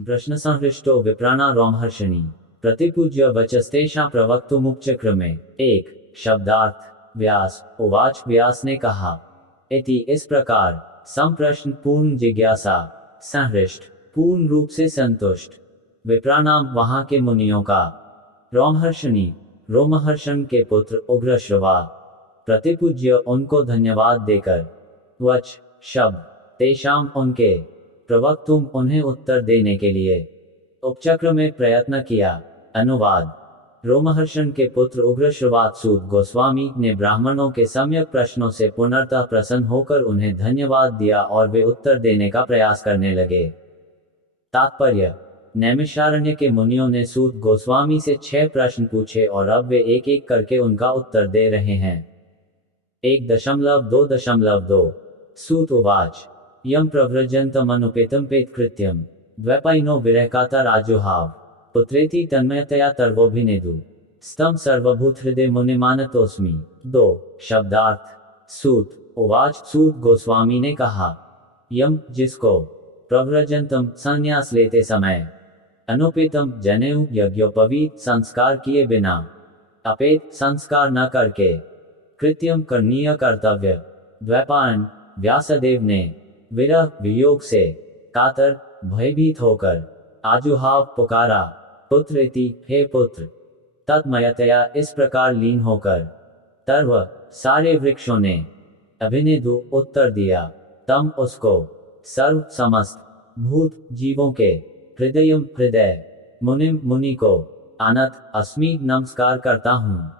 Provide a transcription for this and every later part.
प्रश्न संहृष्टो विप्राणा रोमहर्षणी प्रतिपूज्य वचस्तेषां प्रवक्तुमुपचक्रमे। एक शब्दार्थ। व्यास उवाच, व्यास ने कहा, इति इस प्रकार, संप्रश्न पूर्ण जिज्ञासा, संहृष्ट पूर्ण रूप से संतुष्ट, विप्राणाम वहां के मुनियों का, रोमहर्षणी रोमहर्षण के पुत्र उग्रश्रवा, प्रतिपूज्य उनको धन्यवाद देकर, वच शब्द, तेषाम उनके, प्रवक्तुम उन्हें उत्तर देने के लिए, उपचक्र में प्रयत्न किया। अनुवाद। रोमहर्षण के पुत्र उग्रश्रवात सूत गोस्वामी ने ब्राह्मणों के सम्यक प्रश्नों से पुनर्तः प्रसन्न होकर उन्हें धन्यवाद दिया और वे उत्तर देने का प्रयास करने लगे। तात्पर्य। नैमिषारण्य के मुनियों ने सूत गोस्वामी से 6 प्रश्न पूछे और अब वे एक एक करके उनका उत्तर दे रहे हैं। 1.2.2 सूत उवाच, यम प्रव्रजन्तमनुपेतं पेतकृत्यं द्वैपायनो विरहकातर आजुहाव पुत्रेति तन्मयतया तर्वोभिनेदु स्तम सर्वभूत हृदय मुनिमानतोस्मि। 2 शब्दार्थ। सूत उवाच, सूत गोस्वामी ने कहा, यम जिसको, प्रव्रजन्तम संन्यास लेते समय, अनुपेतम जनेऊ यज्ञोपवीत संस्कार किए बिना, अपेत संस्कार न करके, कृत्यम करनीय कर्तव्य, द्वैपायन व्यासदेव ने, विरह वियोग से, कातर भयभीत होकर, आजुहाव पुकारा, पुत्र इति हे पुत्र, तत्मयतया इस प्रकार लीन होकर, तर्व सारे वृक्षों ने, अभिनेदु उत्तर दिया, तम उसको, सर्व समस्त, भूत जीवों के, हृदयम हृदय, मुनिम मुनि को, अनत अस्मि नमस्कार करता हूँ।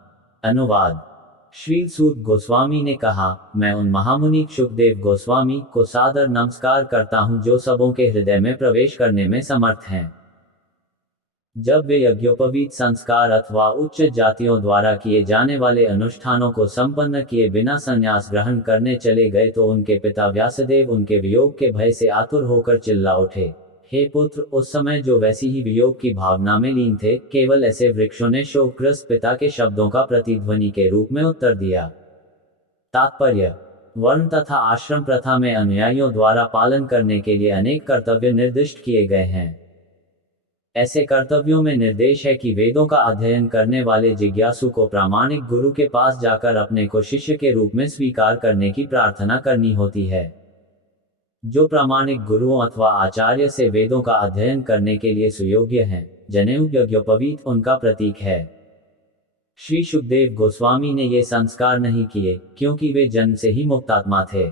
अनुवाद। श्री सूत गोस्वामी ने कहा, मैं उन महामुनि शुकदेव गोस्वामी को सादर नमस्कार करता हूँ जो सबों के हृदय में प्रवेश करने में समर्थ हैं। जब वे यज्ञोपवीत संस्कार अथवा उच्च जातियों द्वारा किए जाने वाले अनुष्ठानों को संपन्न किए बिना संन्यास ग्रहण करने चले गए तो उनके पिता व्यासदेव उनके वियोग के भय से आतुर होकर चिल्ला उठे, हे पुत्र। उस समय जो वैसी ही वियोग की भावना में लीन थे, केवल ऐसे वृक्षों ने शोकग्रस्त पिता के शब्दों का प्रतिध्वनि के रूप में उत्तर दिया। तात्पर्य। वर्ण तथा आश्रम प्रथा में अनुयायियों द्वारा पालन करने के लिए अनेक कर्तव्य निर्दिष्ट किए गए हैं। ऐसे कर्तव्यों में निर्देश है कि वेदों का अध्ययन करने वाले जिज्ञासु को प्रामाणिक गुरु के पास जाकर अपने को शिष्य के रूप में स्वीकार करने की प्रार्थना करनी होती है। जो प्रामाणिक गुरुओं अथवा आचार्य से वेदों का अध्ययन करने के लिए सुयोग्य हैं, जनेऊ यज्ञोपवीत उनका प्रतीक है। श्री शुकदेव गोस्वामी ने ये संस्कार नहीं किए क्योंकि वे जन्म से ही मुक्तात्मा थे।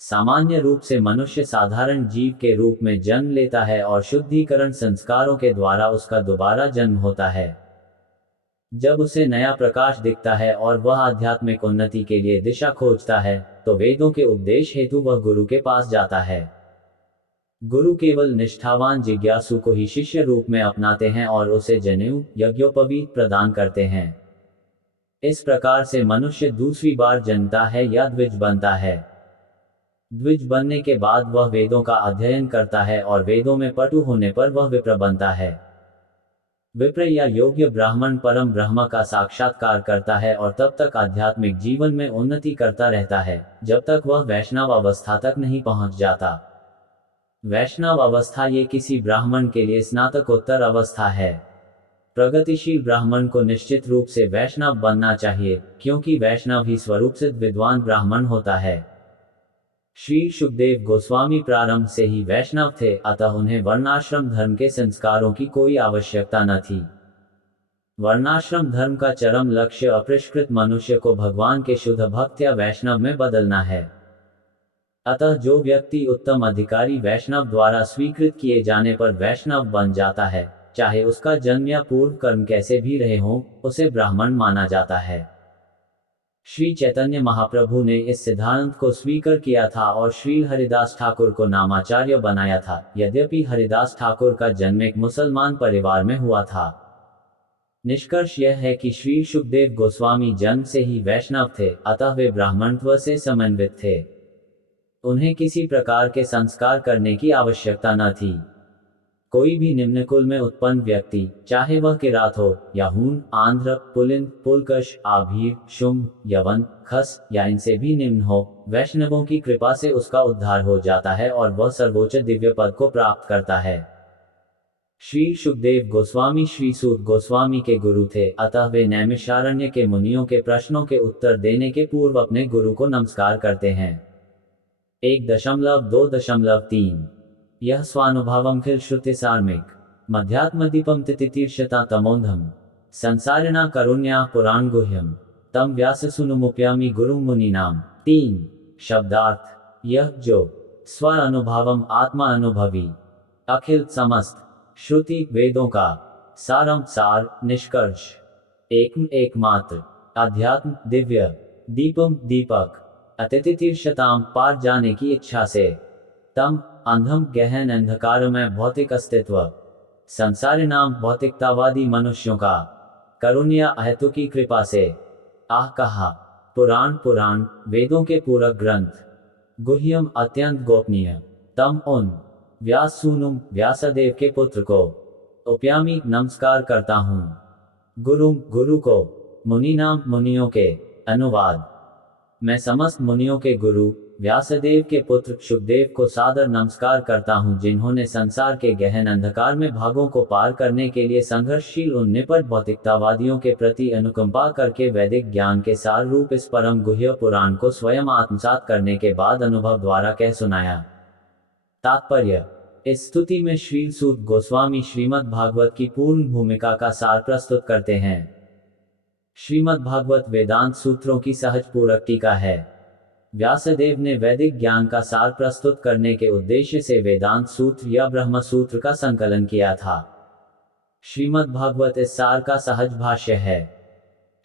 सामान्य रूप से मनुष्य साधारण जीव के रूप में जन्म लेता है और शुद्धिकरण संस्कारों के द्वारा उसका दोबारा जन्म होता है। जब उसे नया प्रकाश दिखता है और वह आध्यात्मिक उन्नति के लिए दिशा खोजता है, तो वेदों के उपदेश हेतु वह गुरु के पास जाता है। गुरु केवल निष्ठावान जिज्ञासु को ही शिष्य रूप में अपनाते हैं और उसे जनेऊ यज्ञोपवीत प्रदान करते हैं। इस प्रकार से मनुष्य दूसरी बार जन्मता है या द्विज बनता है। द्विज बनने के बाद वह वेदों का अध्ययन करता है और वेदों में पटु होने पर वह विप्र बनता है। विप्र या योग्य ब्राह्मण परम ब्रह्म का साक्षात्कार करता है और तब तक आध्यात्मिक जीवन में उन्नति करता रहता है जब तक वह वैष्णव अवस्था तक नहीं पहुंच जाता। वैष्णव अवस्था ये किसी ब्राह्मण के लिए स्नातकोत्तर अवस्था है। प्रगतिशील ब्राह्मण को निश्चित रूप से वैष्णव बनना चाहिए, क्योंकि वैष्णव ही स्वरूप से विद्वान ब्राह्मण होता है। श्री शुकदेव गोस्वामी प्रारंभ से ही वैष्णव थे, अतः उन्हें वर्णाश्रम धर्म के संस्कारों की कोई आवश्यकता न थी। वर्णाश्रम धर्म का चरम लक्ष्य अपरिष्कृत मनुष्य को भगवान के शुद्ध भक्त या वैष्णव में बदलना है। अतः जो व्यक्ति उत्तम अधिकारी वैष्णव द्वारा स्वीकृत किए जाने पर वैष्णव बन जाता है, चाहे उसका जन्म या पूर्व कर्म कैसे भी रहे हों, उसे ब्राह्मण माना जाता है। श्री चैतन्य महाप्रभु ने इस सिद्धांत को स्वीकार किया था और श्री हरिदास ठाकुर को नामाचार्य बनाया था, यद्यपि हरिदास ठाकुर का जन्म एक मुसलमान परिवार में हुआ था। निष्कर्ष यह है कि श्री शुकदेव गोस्वामी जन्म से ही वैष्णव थे, अतः वे ब्राह्मणत्व से समन्वित थे। उन्हें किसी प्रकार के संस्कार करने की आवश्यकता न थी। कोई भी निम्न कुल में उत्पन्न व्यक्ति, चाहे वह किरात हो या हूण, आंध्र, पुलिंद, पुलकश, आभीर, शुंभ, यवन, खस या इनसे भी निम्न हो, वैष्णवों की कृपा से उसका उद्धार हो जाता है और वह सर्वोच्च दिव्य पद को प्राप्त करता है। श्री सुखदेव गोस्वामी श्री सूत गोस्वामी के गुरु थे, अतः वे नैमिषारण्य के मुनियों के प्रश्नों के उत्तर देने के पूर्व अपने गुरु को नमस्कार करते हैं। 1.2.3 यह स्वानुभावम खिल श्रुति सार्मिक मध्यात्मदीपम तितितीर्षता तमोंधम संसारिणा करुण्या पुराण गुह्यम तम व्यास सुनुमुप्यामि गुरु मुनीनाम। 3 शब्दार्थ यह जो स्व अनुभवम आत्मा अनुभवी अखिल समस्त श्रुति वेदों का सारम सार निष्कर्ष एकमात्र अध्यात्म दिव्य दीपम दीपक अतिथितीर्षताम पार जाने की इच्छा से तम अंधम गहन अंधकार में भौतिक अस्तित्व संसारिणाम भौतिकतावादी मनुष्यों का करुण्या अहेतु की कृपा से कहा पुराण वेदों के पूरक ग्रंथ गुह्यम अत्यंत गोपनीय तम उन व्याससूनुम व्यासदेव के पुत्र को उपयामी नमस्कार करता हूँ गुरु को मुनीनाम मुनियों के अनुवाद मैं समस्त मुनियों के गुरु व्यासदेव के पुत्र सुखदेव को सादर नमस्कार करता हूँ, जिन्होंने संसार के गहन अंधकार में भागों को पार करने के लिए संघर्षशील उन निपट भौतिकतावादियों के प्रति अनुकंपा करके वैदिक ज्ञान के सार रूप इस परम गुह्य पुराण को स्वयं आत्मसात करने के बाद अनुभव द्वारा कह सुनाया। तात्पर्य इस स्तुति में श्री सूत गोस्वामी श्रीमद् भागवत की पूर्ण भूमिका का सार प्रस्तुत करते हैं। श्रीमद् भागवत वेदांत सूत्रों की सहज पूरक टीका है। व्यासदेव ने वैदिक ज्ञान का सार प्रस्तुत करने के उद्देश्य से वेदांत सूत्र या ब्रह्म सूत्र का संकलन किया था। श्रीमद् भागवत इस सार का सहज भाष्य है।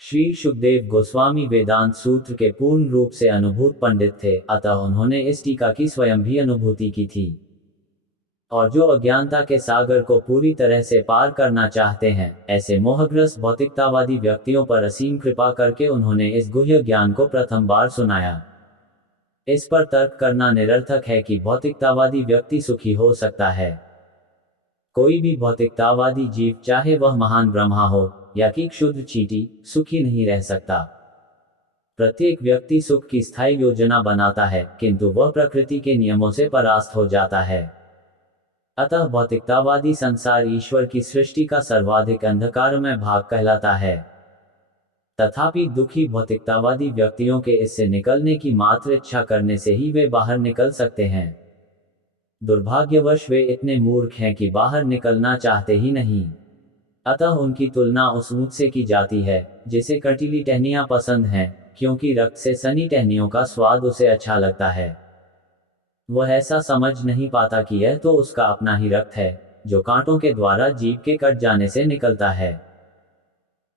श्री सुखदेव गोस्वामी वेदांत सूत्र के पूर्ण रूप से अनुभूत पंडित थे, अतः उन्होंने इस टीका की स्वयं भी अनुभूति की थी। और जो अज्ञानता के सागर को पूरी तरह से पार करना चाहते हैं, ऐसे मोहग्रस्त भौतिकतावादी व्यक्तियों पर असीम कृपा करके उन्होंने इस गुह्य ज्ञान को प्रथम बार सुनाया। इस पर तर्क करना निरर्थक है कि भौतिकतावादी व्यक्ति सुखी हो सकता है। कोई भी भौतिकतावादी जीव, चाहे वह महान ब्रह्मा हो या कि क्षुद्र चींटी, सुखी नहीं रह सकता। प्रत्येक व्यक्ति सुख की स्थायी योजना बनाता है, किंतु वह प्रकृति के नियमों से परास्त हो जाता है। अतः भौतिकतावादी संसार ईश्वर की सृष्टि का सर्वाधिक अंधकारमय भाग कहलाता है। तथापि दुखी भौतिकतावादी व्यक्तियों के इससे निकलने की मात्र इच्छा करने से ही वे बाहर निकल सकते हैं। दुर्भाग्यवश वे इतने मूर्ख हैं कि बाहर निकलना चाहते ही नहीं। अतः उनकी तुलना उस ऊंट से की जाती है जिसे कटीली टहनियां पसंद हैं, क्योंकि रक्त से सनी टहनियों का स्वाद उसे अच्छा लगता है। वह ऐसा समझ नहीं पाता कि यह तो उसका अपना ही रक्त है, जो कांटों के द्वारा जीभ के कट जाने से निकलता है।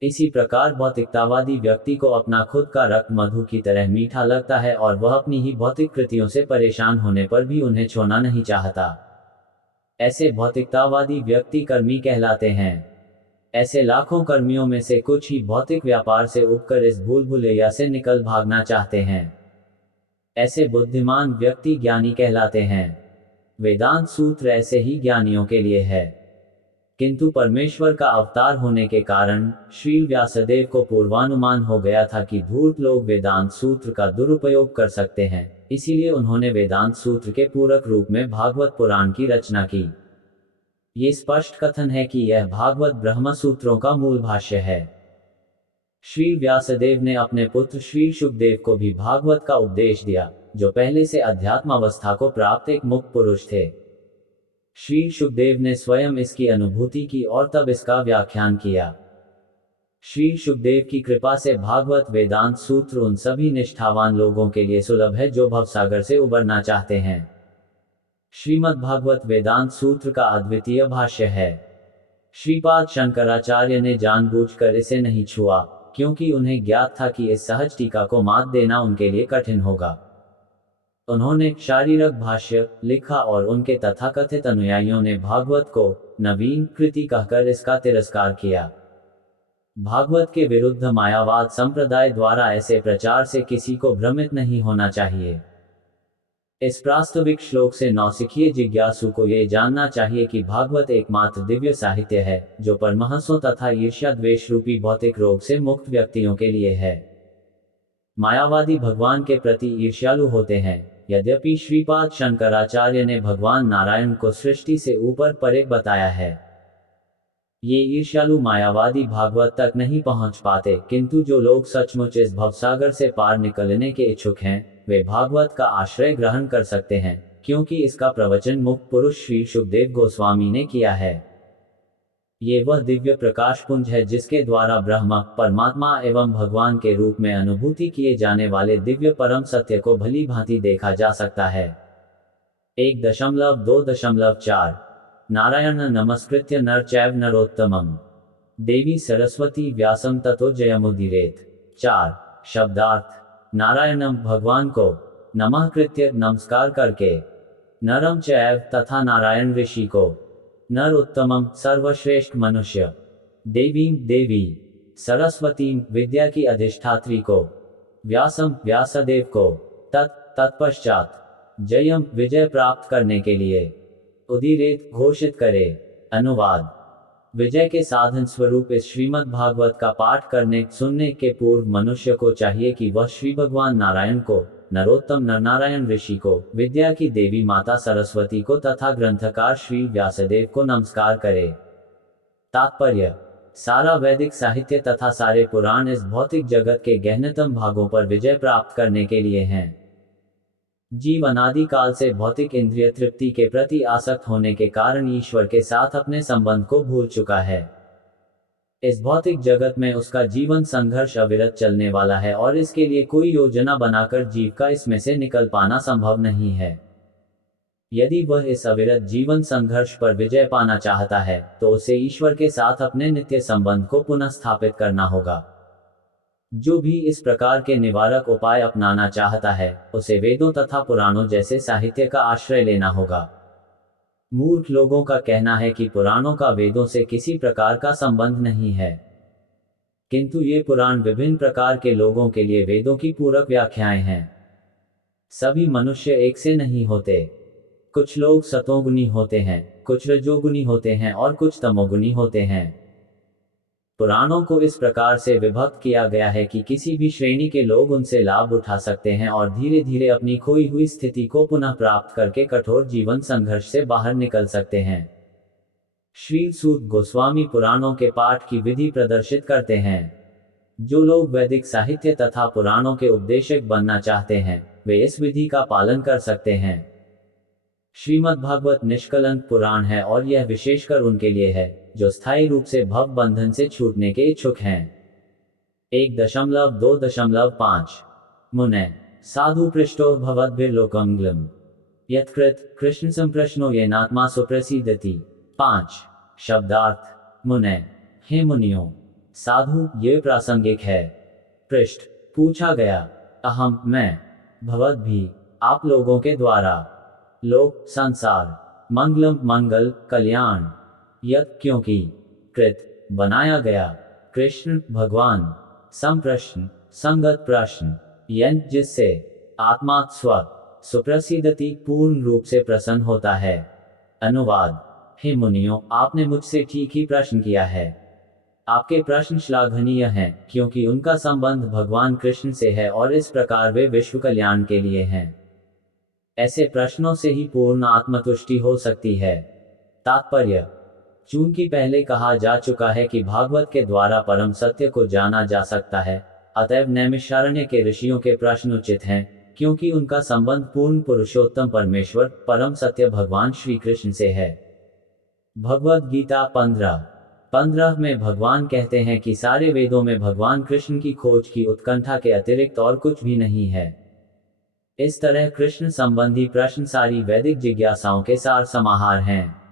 इसी प्रकार भौतिकतावादी व्यक्ति को अपना खुद का रक्त मधु की तरह मीठा लगता है और वह अपनी ही भौतिक कृतियों से परेशान होने पर भी उन्हें छोड़ना नहीं चाहता। ऐसे भौतिकतावादी व्यक्ति कर्मी कहलाते हैं। ऐसे लाखों कर्मियों में से कुछ ही भौतिक व्यापार से उबकर इस भूल-भुलैया से निकल भागना चाहते हैं। ऐसे बुद्धिमान व्यक्ति ज्ञानी कहलाते हैं। वेदांत सूत्र ऐसे ही ज्ञानियों के लिए है। किंतु परमेश्वर का अवतार होने के कारण श्री व्यासदेव को पूर्वानुमान हो गया था कि धूर्त लोग वेदांत सूत्र का दुरुपयोग कर सकते हैं, इसीलिए उन्होंने वेदांत सूत्र के पूरक रूप में भागवत पुराण की रचना की। ये स्पष्ट कथन है कि यह भागवत ब्रह्म सूत्रों का मूल भाष्य है। श्री व्यासदेव ने अपने पुत्र श्री सुखदेव को भी भागवत का उपदेश दिया, जो पहले से अध्यात्म अवस्था को प्राप्त एक मुक्त पुरुष थे। श्री सुखदेव ने स्वयं इसकी अनुभूति की और तब इसका व्याख्यान किया। श्री सुखदेव की कृपा से भागवत वेदांत सूत्र उन सभी निष्ठावान लोगों के लिए सुलभ है जो भवसागर से उबरना चाहते हैं। श्रीमद् भागवत वेदांत सूत्र का अद्वितीय भाष्य है। श्रीपाद शंकराचार्य ने जानबूझकर इसे नहीं छुआ, क्योंकि उन्हें ज्ञात था कि इस सहज टीका को मात देना उनके लिए कठिन होगा। उन्होंने शारीरक भाष्य लिखा और उनके तथाकथित अनुयायियों ने भागवत को नवीन कृति कहकर इसका तिरस्कार किया। भागवत के विरुद्ध मायावाद संप्रदाय द्वारा ऐसे प्रचार से किसी को भ्रमित नहीं होना चाहिए। इस प्रास्ताविक श्लोक से नौसिखिए जिज्ञासु को ये जानना चाहिए कि भागवत एकमात्र दिव्य साहित्य है जो परमहंसों तथा ईर्ष्या द्वेष रूपी भौतिक रोग से मुक्त व्यक्तियों के लिए है। मायावादी भगवान के प्रति ईर्ष्यालु होते हैं। यद्यपि श्रीपाद शंकराचार्य ने भगवान नारायण को सृष्टि से ऊपर परे बताया है, ये ईर्ष्यालु मायावादी भागवत तक नहीं पहुंच पाते, किंतु जो लोग सचमुच इस भवसागर से पार निकलने के इच्छुक हैं, वे भागवत का आश्रय ग्रहण कर सकते हैं, क्योंकि इसका प्रवचन मुक्त पुरुष श्री सुखदेव गोस्वामी ने किया है। ये वह दिव्य प्रकाश पुंज है जिसके द्वारा ब्रह्म, परमात्मा एवं भगवान के रूप में अनुभूति किए जाने वाले दिव्य परम सत्य को भली भांति देखा जा सकता है। 1.2.4 नारायण नमस्कृत्य नर चैव नरोत्तमम् देवी सरस्वती व्यासं ततो जयमुदीरेत। 4 शब्दार्थ। नारायणम भगवान को, नमः कृत्य नमस्कार करके, नरम चैव तथा नारायण ऋषि को, नर उत्तमम सर्वश्रेष्ठ मनुष्य, देवी देवी, सरस्वती विद्या की अधिष्ठात्री को, व्यासम व्यासदेव को, तत्पश्चात, जयम विजय प्राप्त करने के लिए, उदीरेत घोषित करे। अनुवाद। विजय के साधन स्वरूप इस श्रीमद् भागवत का पाठ करने सुनने के पूर्व मनुष्य को चाहिए कि वह श्री भगवान नारायण को, नरोत्तम नरनारायण ऋषि को, विद्या की देवी माता सरस्वती को तथा ग्रंथकार श्री व्यासदेव को नमस्कार करे। तात्पर्य। सारा वैदिक साहित्य तथा सारे पुराण इस भौतिक जगत के गहनतम भागों पर विजय प्राप्त करने के लिए हैं। जीव अनादि काल से भौतिक इंद्रिय तृप्ति के प्रति आसक्त होने के कारण ईश्वर के साथ अपने संबंध को भूल चुका है। इस भौतिक जगत में उसका जीवन संघर्ष अविरत चलने वाला है और इसके लिए कोई योजना बनाकर जीव का इसमें से निकल पाना संभव नहीं है। यदि वह इस अविरत जीवन संघर्ष पर विजय पाना चाहता है, तो उसे ईश्वर के साथ अपने नित्य संबंध को पुनः स्थापित करना होगा। जो भी इस प्रकार के निवारक उपाय अपनाना चाहता है, उसे वेदों तथा पुराणों जैसे साहित्य का आश्रय लेना होगा। मूर्ख लोगों का कहना है कि पुराणों का वेदों से किसी प्रकार का संबंध नहीं है, किंतु ये पुराण विभिन्न प्रकार के लोगों के लिए वेदों की पूरक व्याख्याएं हैं। सभी मनुष्य एक से नहीं होते। कुछ लोग सतोगुणी होते हैं, कुछ रजोगुणी होते हैं और कुछ तमोगुणी होते हैं। पुराणों को इस प्रकार से विभक्त किया गया है कि किसी भी श्रेणी के लोग उनसे लाभ उठा सकते हैं और धीरे धीरे अपनी खोई हुई स्थिति को पुनः प्राप्त करके कठोर जीवन संघर्ष से बाहर निकल सकते हैं। श्री सूत गोस्वामी पुराणों के पाठ की विधि प्रदर्शित करते हैं। जो लोग वैदिक साहित्य तथा पुराणों के उपदेशक बनना चाहते हैं, वे इस विधि का पालन कर सकते हैं। श्रीमद्भागवत निष्कलंक पुराण है और यह विशेषकर उनके लिए है जो स्थायी रूप से भव बंधन से छूटने के इच्छुक हैं। 1.2.5 मुने साधु पृष्ठो भवद्भिर्लोकमग्लम् यत्कृत कृष्ण संप्रश्नो येनात्मा सुप्रसीदति। 5 शब्दार्थ। मुने, हे मुनियों, साधु ये प्रासंगिक है। पृष्ठ पूछा गया, अहम मैं, भवद भी आप लोगों के द्वारा, लोक संसार, मंगलम मंगल कल्याण, यत क्योंकि, कृत बनाया गया, कृष्ण भगवान, संप्रश्न संगत प्रश्न, यन जिससे, आत्मा स्व, सुप्रसिद्धति पूर्ण रूप से प्रसन्न होता है। अनुवाद। हे मुनियों, आपने मुझसे ठीक ही प्रश्न किया है। आपके प्रश्न श्लाघनीय हैं, क्योंकि उनका संबंध भगवान कृष्ण से है और इस प्रकार वे विश्व कल्याण के लिए हैं। ऐसे प्रश्नों से ही पूर्ण आत्मतुष्टि हो सकती है। तात्पर्य। चूंकि पहले कहा जा चुका है कि भागवत के द्वारा परम सत्य को जाना जा सकता है, अतएव नैमिषारण्य के ऋषियों के प्रश्न उचित हैं, क्योंकि उनका संबंध पूर्ण पुरुषोत्तम परमेश्वर परम सत्य भगवान श्री कृष्ण से है। भगवद गीता 15 में भगवान कहते हैं कि सारे वेदों में भगवान कृष्ण की खोज की उत्कंठा के अतिरिक्त और कुछ भी नहीं है। इस तरह कृष्ण संबंधी प्रश्न सारी वैदिक जिज्ञासाओं के सार समाहार हैं।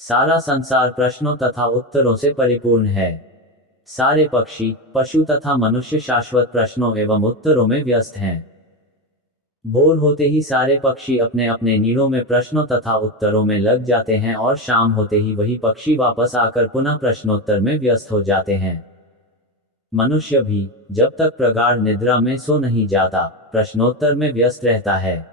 सारा संसार प्रश्नों तथा उत्तरों से परिपूर्ण है। सारे पक्षी, पशु तथा मनुष्य शाश्वत प्रश्नों एवं उत्तरों में व्यस्त हैं। भोर होते ही सारे पक्षी अपने अपने नीड़ों में प्रश्नों तथा उत्तरों में लग जाते हैं और शाम होते ही वही पक्षी वापस आकर पुनः प्रश्नोत्तर में व्यस्त हो जाते हैं। मनुष्य भी जब तक प्रगाढ़ निद्रा में सो नहीं जाता, प्रश्नोत्तर में व्यस्त रहता है।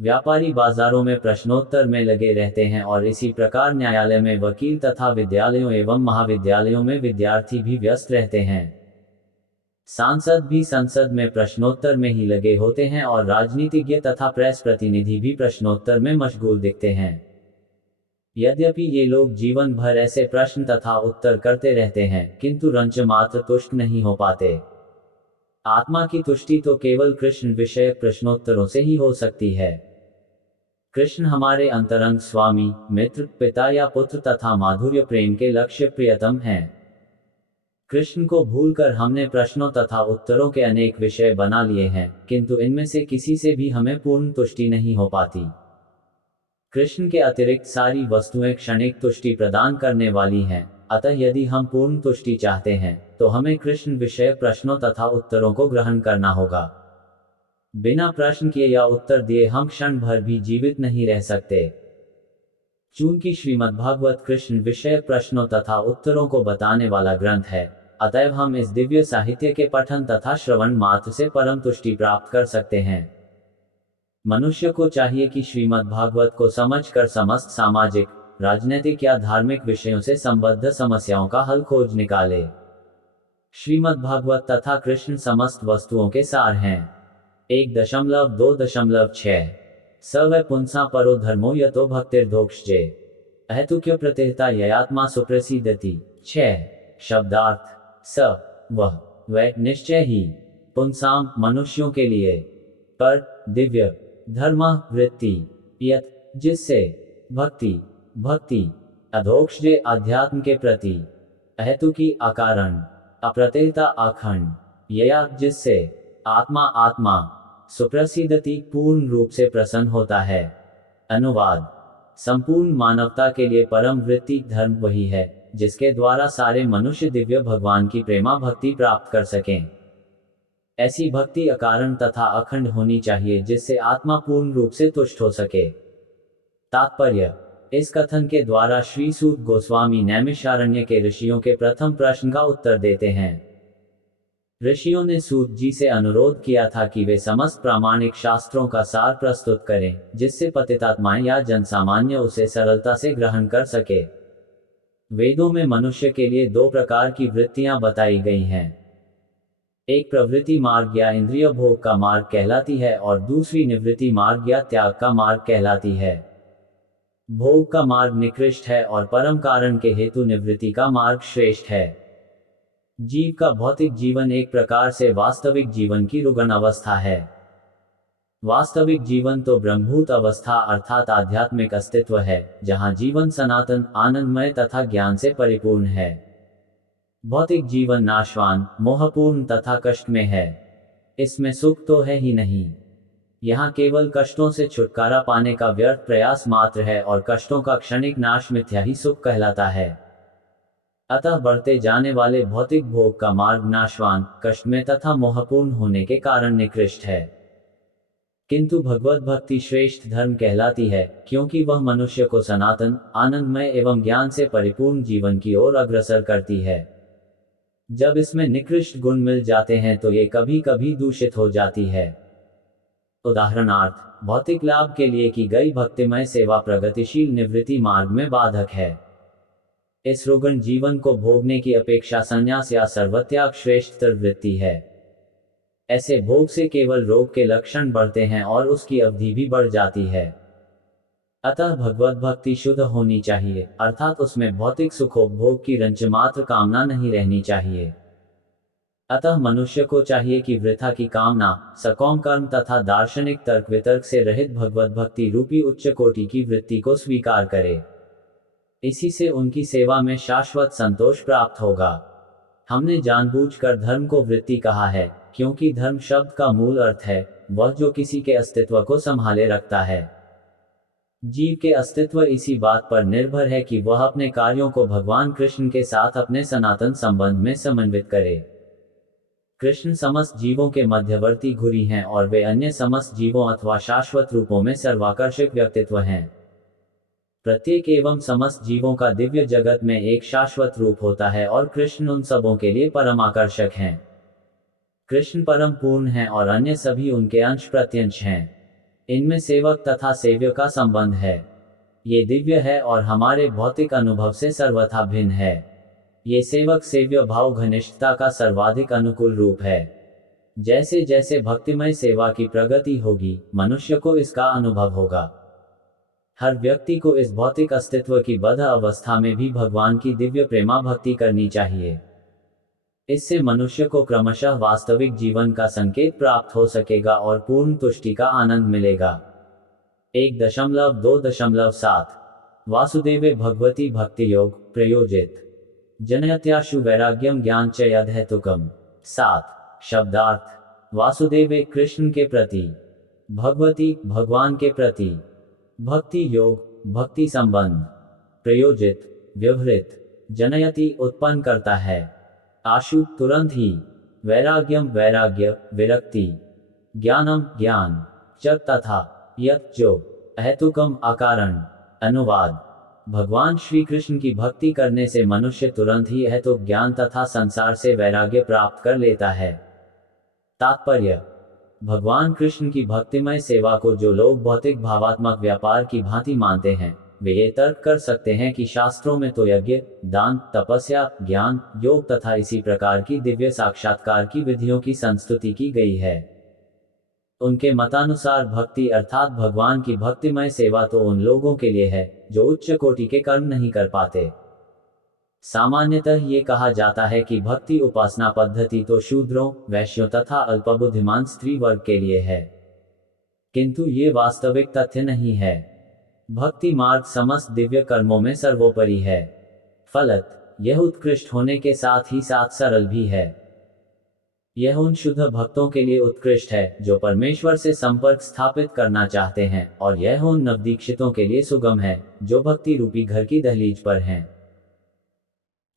व्यापारी बाजारों में प्रश्नोत्तर में लगे रहते हैं और इसी प्रकार न्यायालय में वकील तथा विद्यालयों एवं महाविद्यालयों में विद्यार्थी भी व्यस्त रहते हैं। सांसद भी संसद में प्रश्नोत्तर में ही लगे होते हैं और राजनीतिज्ञ तथा प्रेस प्रतिनिधि भी प्रश्नोत्तर में मशगूल दिखते हैं। यद्यपि ये लोग जीवन भर ऐसे प्रश्न तथा उत्तर करते रहते हैं, किंतु रंच मात्र तुष्ट नहीं हो पाते। आत्मा की तुष्टि तो केवल कृष्ण विषय प्रश्नोत्तरों से ही हो सकती है। कृष्ण हमारे अंतरंग स्वामी, मित्र, पिता या पुत्र तथा माधुर्य प्रेम के लक्ष्य प्रियतम हैं। कृष्ण को भूलकर हमने प्रश्नों तथा उत्तरों के अनेक विषय बना लिए हैं, किंतु इनमें से किसी से भी हमें पूर्ण तुष्टि नहीं हो पाती। कृष्ण के अतिरिक्त सारी वस्तुएं क्षणिक तुष्टि प्रदान करने वाली हैं, अतः यदि हम पूर्ण तुष्टि चाहते हैं तो हमें कृष्ण विषय प्रश्नों तथा उत्तरों को ग्रहण करना होगा। बिना प्रश्न किए या उत्तर दिए हम क्षण भर भी जीवित नहीं रह सकते। चूंकि श्रीमद्भागवत कृष्ण विषय प्रश्नों तथा उत्तरों को बताने वाला ग्रंथ है, अतएव हम इस दिव्य साहित्य के पठन तथा श्रवण मात्र से परम तुष्टि प्राप्त कर सकते हैं। मनुष्य को चाहिए कि श्रीमद्भागवत को समझकर समस्त सामाजिक, राजनीतिक या धार्मिक विषयों से संबद्ध समस्याओं का हल खोज निकाले। श्रीमद्भागवत तथा कृष्ण समस्त वस्तुओं के सार हैं। 1.2.6 स वै पुंसा परो धर्मो यतो भक्तिर्धोक्षजे अहेतुक्य प्रतिहता ययात्मा सुप्रसिद्धति। 6 शब्दार्थ। स वह, वै निश्चय ही, पुंसाम मनुष्यों के लिए, पर दिव्य, धर्म वृत्ति, यत जिससे, भक्ति भक्ति, अधोक्षजे अध्यात्म के प्रति, अहेतुकी अकारण, अप्रतिहता अखंड, यया जिससे, आत्मा आत्मा, सुप्रसिद्धति पूर्ण रूप से प्रसन्न होता है। अनुवाद। संपूर्ण मानवता के लिए परम वृत्ति धर्म वही है जिसके द्वारा सारे मनुष्य दिव्य भगवान की प्रेमा भक्ति प्राप्त कर सकें। ऐसी भक्ति अकारण तथा अखंड होनी चाहिए जिससे आत्मा पूर्ण रूप से तुष्ट हो सके। तात्पर्य। इस कथन के द्वारा श्री सूत गोस्वामी नैमिषारण्य के ऋषियों के प्रथम प्रश्न का उत्तर देते हैं। ऋषियों ने सूत जी से अनुरोध किया था कि वे समस्त प्रामाणिक शास्त्रों का सार प्रस्तुत करें, जिससे पतितात्माएं या जनसामान्य उसे सरलता से ग्रहण कर सके। वेदों में मनुष्य के लिए दो प्रकार की वृत्तियां बताई गई हैं। एक प्रवृत्ति मार्ग या इंद्रिय भोग का मार्ग कहलाती है और दूसरी निवृत्ति मार्ग या त्याग का मार्ग कहलाती है। भोग का मार्ग निकृष्ट है और परम कारण के हेतु निवृत्ति का मार्ग श्रेष्ठ है। जीव का भौतिक जीवन एक प्रकार से वास्तविक जीवन की रुग्ण अवस्था है। वास्तविक जीवन तो ब्रह्मभूत अवस्था अर्थात आध्यात्मिक अस्तित्व है, जहां जीवन सनातन, आनंदमय तथा ज्ञान से परिपूर्ण है। भौतिक जीवन नाशवान, मोहपूर्ण तथा कष्ट में है। इसमें सुख तो है ही नहीं। यहाँ केवल कष्टों से छुटकारा पाने का व्यर्थ प्रयास मात्र है और कष्टों का क्षणिक नाश मिथ्या ही सुख कहलाता है। अतः बढ़ते जाने वाले भौतिक भोग का मार्ग नाशवान, कष्टमय तथा मोहपूर्ण होने के कारण निकृष्ट है। किंतु भगवत भक्ति श्रेष्ठ धर्म कहलाती है, क्योंकि वह मनुष्य को सनातन, आनंदमय एवं ज्ञान से परिपूर्ण जीवन की ओर अग्रसर करती है। जब इसमें निकृष्ट गुण मिल जाते हैं तो ये कभी कभी दूषित हो जाती है। उदाहरणार्थ, भौतिक लाभ के लिए की गई भक्तिमय सेवा प्रगतिशील निवृत्ति मार्ग में बाधक है। इस रुग्ण जीवन को भोगने की अपेक्षा संन्यास या सर्वत्याग श्रेष्ठतर वृत्ति है। ऐसे भोग से केवल रोग के लक्षण बढ़ते हैं और उसकी अवधि भी बढ़ जाती है। अतः भगवत भक्ति शुद्ध होनी चाहिए, अर्थात उसमें भौतिक सुखोपभोग की रंच मात्र कामना नहीं रहनी चाहिए। अतः मनुष्य को चाहिए कि वृथा की कामना, सकौम कर्म तथा दार्शनिक तर्क वितर्क से रहित भगवत भक्ति रूपी उच्च कोटि की वृत्ति को स्वीकार करे। इसी से उनकी सेवा में शाश्वत संतोष प्राप्त होगा। हमने जानबूझकर धर्म को वृत्ति कहा है, क्योंकि धर्म शब्द का मूल अर्थ है वह जो किसी के अस्तित्व को संभाले रखता है। जीव के अस्तित्व इसी बात पर निर्भर है कि वह अपने कार्यों को भगवान कृष्ण के साथ अपने सनातन संबंध में समन्वित करे। कृष्ण समस्त जीवों के मध्यवर्ती घुरी हैं और वे अन्य समस्त जीवों अथवा शाश्वत रूपों में सर्वाकर्षक व्यक्तित्व हैं। प्रत्येक एवं समस्त जीवों का दिव्य जगत में एक शाश्वत रूप होता है और कृष्ण उन सबों के लिए परम आकर्षक हैं। कृष्ण परम पूर्ण हैं और अन्य सभी उनके अंश प्रत्यंश हैं। इनमें सेवक तथा सेव्य का संबंध है। ये दिव्य है और हमारे भौतिक अनुभव से सर्वथा भिन्न है। ये सेवक सेव्य भाव घनिष्ठता का सर्वाधिक अनुकूल रूप है। जैसे जैसे भक्तिमय सेवा की प्रगति होगी, मनुष्य को इसका अनुभव होगा। हर व्यक्ति को इस भौतिक अस्तित्व की बद्ध अवस्था में भी भगवान की दिव्य प्रेमा भक्ति करनी चाहिए। इससे मनुष्य को क्रमशः वास्तविक जीवन का संकेत प्राप्त हो सकेगा और पूर्ण तुष्टि का आनंद मिलेगा। 1.2.7 वासुदेवे भगवती भक्ति योग प्रयोजित जनयत्याशु वैराग्यम ज्ञान च यदहेतुकम। 7 शब्दार्थ वासुदेवे कृष्ण के प्रति, भगवती भगवान के प्रति, भक्ति योग भक्ति संबंध, प्रयोजित व्यवहृत, जनयति उत्पन्न करता है, आशु तुरंत ही, वैराग्यम वैराग्य विरक्ति, ज्ञानम ज्ञान, च तथा, यत जो, अहेतुकम अकारण। अनुवाद भगवान श्री कृष्ण की भक्ति करने से मनुष्य तुरंत ही अहेतुक ज्ञान तथा संसार से वैराग्य प्राप्त कर लेता है। तात्पर्य भगवान कृष्ण की भक्तिमय सेवा को जो लोग भौतिक भावात्मक व्यापार की भांति मानते हैं, वे ये तर्क कर सकते हैं कि शास्त्रों में तो यज्ञ, दान, तपस्या, ज्ञान, योग तथा इसी प्रकार की दिव्य साक्षात्कार की विधियों की संस्तुति की गई है। उनके मतानुसार भक्ति अर्थात भगवान की भक्तिमय सेवा तो उन लोगों के लिए है जो उच्च कोटि के कर्म नहीं कर पाते। सामान्यतः ये कहा जाता है कि भक्ति उपासना पद्धति तो शूद्रों, वैश्यों तथा अल्पबुद्धिमान स्त्री वर्ग के लिए है, किंतु ये वास्तविक तथ्य नहीं है। भक्ति मार्ग समस्त दिव्य कर्मों में सर्वोपरि है। फलत यह उत्कृष्ट होने के साथ ही साथ सरल भी है। यह उन शुद्ध भक्तों के लिए उत्कृष्ट है जो परमेश्वर से संपर्क स्थापित करना चाहते हैं, और यह उन नवदीक्षितों के लिए सुगम है जो भक्ति रूपी घर की दहलीज पर हैं।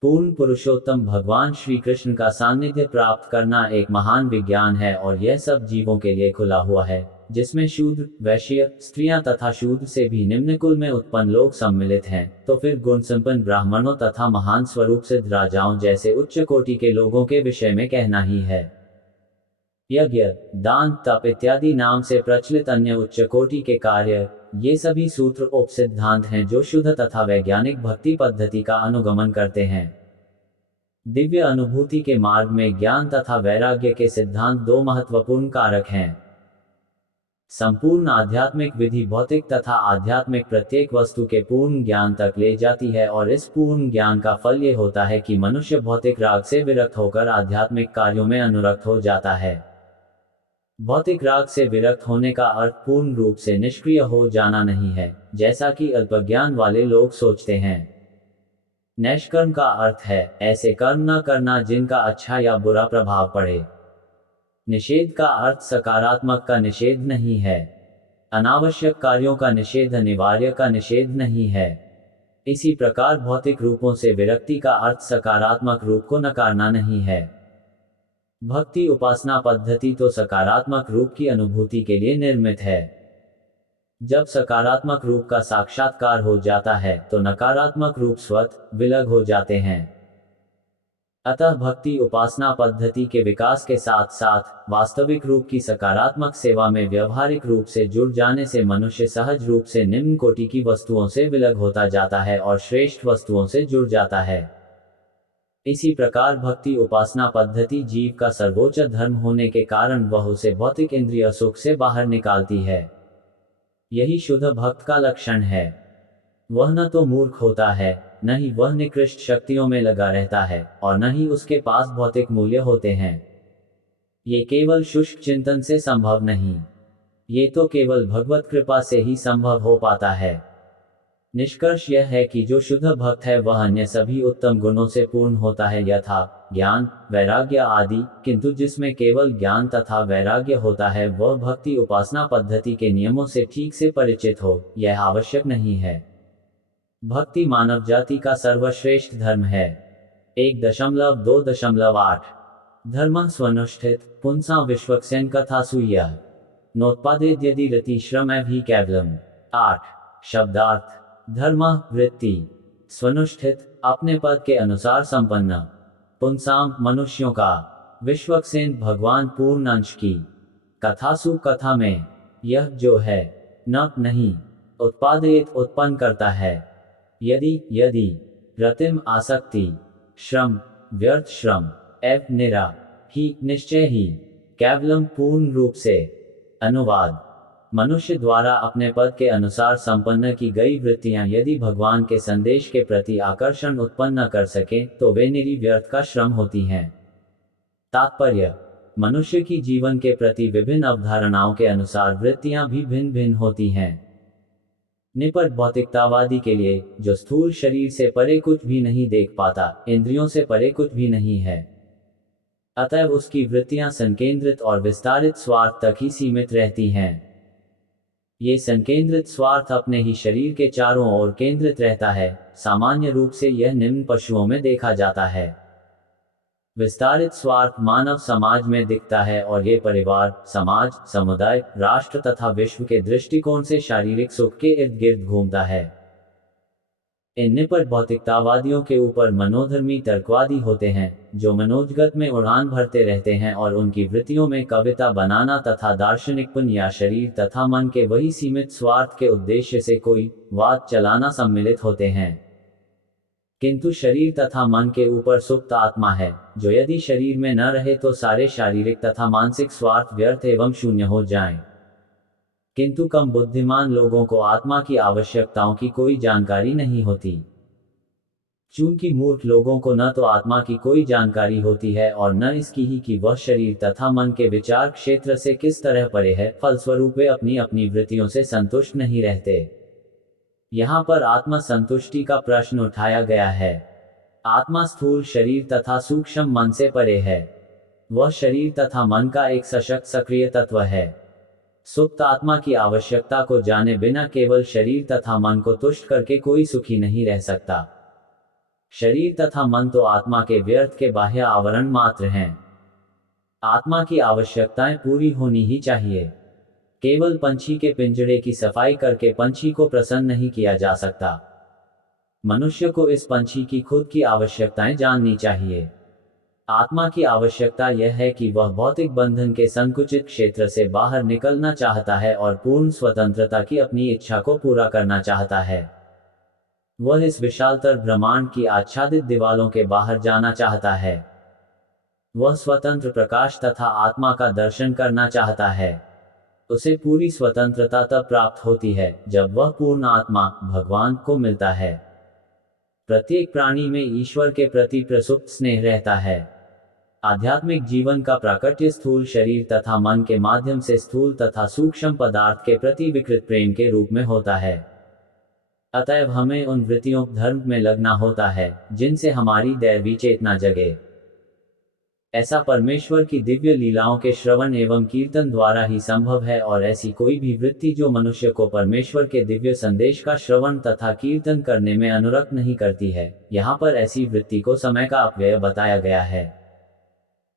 पूर्ण पुरुषोत्तम भगवान श्री कृष्ण का सान्निध्य प्राप्त करना एक महान विज्ञान है, और यह सब जीवों के लिए खुला हुआ है, जिसमें शूद्र, वैश्य, स्त्रियां तथा शूद्र से भी निम्न कुल में उत्पन्न लोग सम्मिलित हैं, तो फिर गुण संपन्न ब्राह्मणों तथा महान स्वरूप सिद्ध राजाओं जैसे उच्च कोटि के लोगों के विषय में कहना ही है। यज्ञ, दान, तप इत्यादि नाम से प्रचलित अन्य उच्च कोटि के कार्य, ये सभी सूत्र उपसिद्धांत हैं जो शुद्ध तथा वैज्ञानिक भक्ति पद्धति का अनुगमन करते हैं। दिव्य अनुभूति के मार्ग में ज्ञान तथा वैराग्य के सिद्धांत दो महत्वपूर्ण कारक हैं। संपूर्ण आध्यात्मिक विधि भौतिक तथा आध्यात्मिक प्रत्येक वस्तु के पूर्ण ज्ञान तक ले जाती है, और इस पूर्ण ज्ञान का फल ये होता है कि मनुष्य भौतिक राग से विरक्त होकर आध्यात्मिक कार्यों में अनुरक्त हो जाता है। भौतिक राग से विरक्त होने का अर्थ पूर्ण रूप से निष्क्रिय हो जाना नहीं है, जैसा कि अल्पज्ञान वाले लोग सोचते हैं। नैष्कर्म का अर्थ है ऐसे कर्म न करना जिनका अच्छा या बुरा प्रभाव पड़े। निषेध का अर्थ सकारात्मक का निषेध नहीं है। अनावश्यक कार्यों का निषेध अनिवार्य का निषेध नहीं है। इसी प्रकार भौतिक रूपों से विरक्ति का अर्थ सकारात्मक रूप को नकारना नहीं है। भक्ति उपासना पद्धति तो सकारात्मक रूप की अनुभूति के लिए निर्मित है। जब सकारात्मक रूप का साक्षात्कार हो जाता है तो नकारात्मक रूप स्वतः विलग हो जाते हैं। अतः भक्ति उपासना पद्धति के विकास के साथ साथ वास्तविक रूप की सकारात्मक सेवा में व्यवहारिक रूप से जुड़ जाने से मनुष्य सहज रूप से निम्न कोटि की वस्तुओं से विलग होता जाता है और श्रेष्ठ वस्तुओं से जुड़ जाता है। इसी प्रकार भक्ति उपासना पद्धति जीव का सर्वोच्च धर्म होने के कारण वह उसे भौतिक इंद्रिय सुख से बाहर निकालती है। यही शुद्ध भक्त का लक्षण है। वह न तो मूर्ख होता है, न ही वह निकृष्ट शक्तियों में लगा रहता है, और न ही उसके पास भौतिक मूल्य होते हैं। ये केवल शुष्क चिंतन से संभव नहीं, ये तो केवल भगवत कृपा से ही संभव हो पाता है। निष्कर्ष यह है कि जो शुद्ध भक्त है वह अन्य सभी उत्तम गुणों से पूर्ण होता है, यथा ज्ञान, वैराग्य आदि, किंतु जिसमें केवल ज्ञान तथा वैराग्य होता है वह भक्ति उपासना पद्धति के नियमों से ठीक से परिचित हो, यह आवश्यक नहीं है। भक्ति मानव जाति का सर्वश्रेष्ठ धर्म है। 1.2.8 धर्मः स्वनुष्ठित पुंसा विश्वक्सेन कथासु यः नोत्पादेत यदि रति श्रमैः केवलम्। 8 शब्दार्थ धर्मः वृत्ति, स्वनुष्ठित अपने पद के अनुसार संपन्न, पुंसाम मनुष्यों का, विश्वक्सेन भगवान पूर्ण अंश की, कथासु कथा में, यह जो है, न नहीं, उत्पादेत उत्पन्न करता है, यदि रतिम आसक्ति, श्रम व्यर्थ श्रम, एव निरा ही निश्चय ही, केवलम पूर्ण रूप से। अनुवाद मनुष्य द्वारा अपने पद के अनुसार संपन्न की गई वृत्तियां यदि भगवान के संदेश के प्रति आकर्षण उत्पन्न न कर सके तो वे निरी व्यर्थ का श्रम होती हैं। तात्पर्य: मनुष्य की जीवन के प्रति विभिन्न अवधारणाओं के अनुसार वृत्तियां भी भिन्न भिन्न होती हैं। निपट भौतिकतावादी के लिए, जो स्थूल शरीर से परे कुछ भी नहीं देख पाता, इंद्रियों से परे कुछ भी नहीं है, अतएव उसकी वृत्तियां संकेंद्रित और विस्तारित स्वार्थ तक ही सीमित रहती हैं। ये संकेंद्रित स्वार्थ अपने ही शरीर के चारों ओर केंद्रित रहता है। सामान्य रूप से यह निम्न पशुओं में देखा जाता है। विस्तारित स्वार्थ मानव समाज में दिखता है और ये परिवार, समाज, समुदाय, राष्ट्र तथा विश्व के दृष्टिकोण से शारीरिक सुख के इर्द गिर्द घूमता है। इन निपट भौतिकतावादियों के ऊपर मनोधर्मी तर्कवादी होते हैं, जो मनोजगत में उड़ान भरते रहते हैं और उनकी वृत्तियों में कविता बनाना तथा दार्शनिकपन या शरीर तथा मन के वही सीमित स्वार्थ के उद्देश्य से कोई वाद चलाना सम्मिलित होते हैं। किंतु शरीर तथा मन के ऊपर सुप्त आत्मा है, जो यदि शरीर में न रहे तो सारे शारीरिक तथा मानसिक स्वार्थ व्यर्थ एवं शून्य हो जाएं। किंतु कम बुद्धिमान लोगों को आत्मा की आवश्यकताओं की कोई जानकारी नहीं होती। चूंकि मूर्ख लोगों को न तो आत्मा की कोई जानकारी होती है और न इसकी ही कि वह शरीर तथा मन के विचार क्षेत्र से किस तरह परे है, फलस्वरूप वे अपनी अपनी वृत्तियों से संतुष्ट नहीं रहते। यहाँ पर आत्मा संतुष्टि का प्रश्न उठाया गया है। आत्मा स्थूल शरीर तथा सूक्ष्म मन से परे है। वह शरीर तथा मन का एक सशक्त सक्रिय तत्व है। सुप्त आत्मा की आवश्यकता को जाने बिना केवल शरीर तथा मन को तुष्ट करके कोई सुखी नहीं रह सकता। शरीर तथा मन तो आत्मा के व्यर्थ के बाह्य आवरण मात्र हैं। आत्मा की आवश्यकताएं पूरी होनी ही चाहिए। केवल पंछी के पिंजरे की सफाई करके पंछी को प्रसन्न नहीं किया जा सकता। मनुष्य को इस पंछी की खुद की आवश्यकताएं जाननी चाहिए। आत्मा की आवश्यकता यह है कि वह भौतिक बंधन के संकुचित क्षेत्र से बाहर निकलना चाहता है और पूर्ण स्वतंत्रता की अपनी इच्छा को पूरा करना चाहता है। वह इस विशालतर ब्रह्मांड की आच्छादित दीवालों के बाहर जाना चाहता है। वह स्वतंत्र प्रकाश तथा आत्मा का दर्शन करना चाहता है। उसे पूरी स्वतंत्रता तब प्राप्त होती है जब वह पूर्ण आत्मा भगवान को मिलता है। प्रत्येक प्राणी में ईश्वर के प्रति प्रसुप्त स्नेह रहता है। आध्यात्मिक जीवन का प्राकट्य स्थूल शरीर तथा मन के माध्यम से स्थूल तथा सूक्ष्म पदार्थ के प्रति विकृत प्रेम के रूप में होता है। अतएव हमें उन वृत्तियों धर्म में लगना होता है जिनसे हमारी दैवी चेतना जगे। ऐसा परमेश्वर की दिव्य लीलाओं के श्रवण एवं कीर्तन द्वारा ही संभव है और ऐसी कोई भी वृत्ति जो मनुष्य को परमेश्वर के दिव्य संदेश का श्रवण तथा कीर्तन करने में अनुरक्त नहीं करती है, यहाँ पर ऐसी वृत्ति को समय का अपव्यय बताया गया है।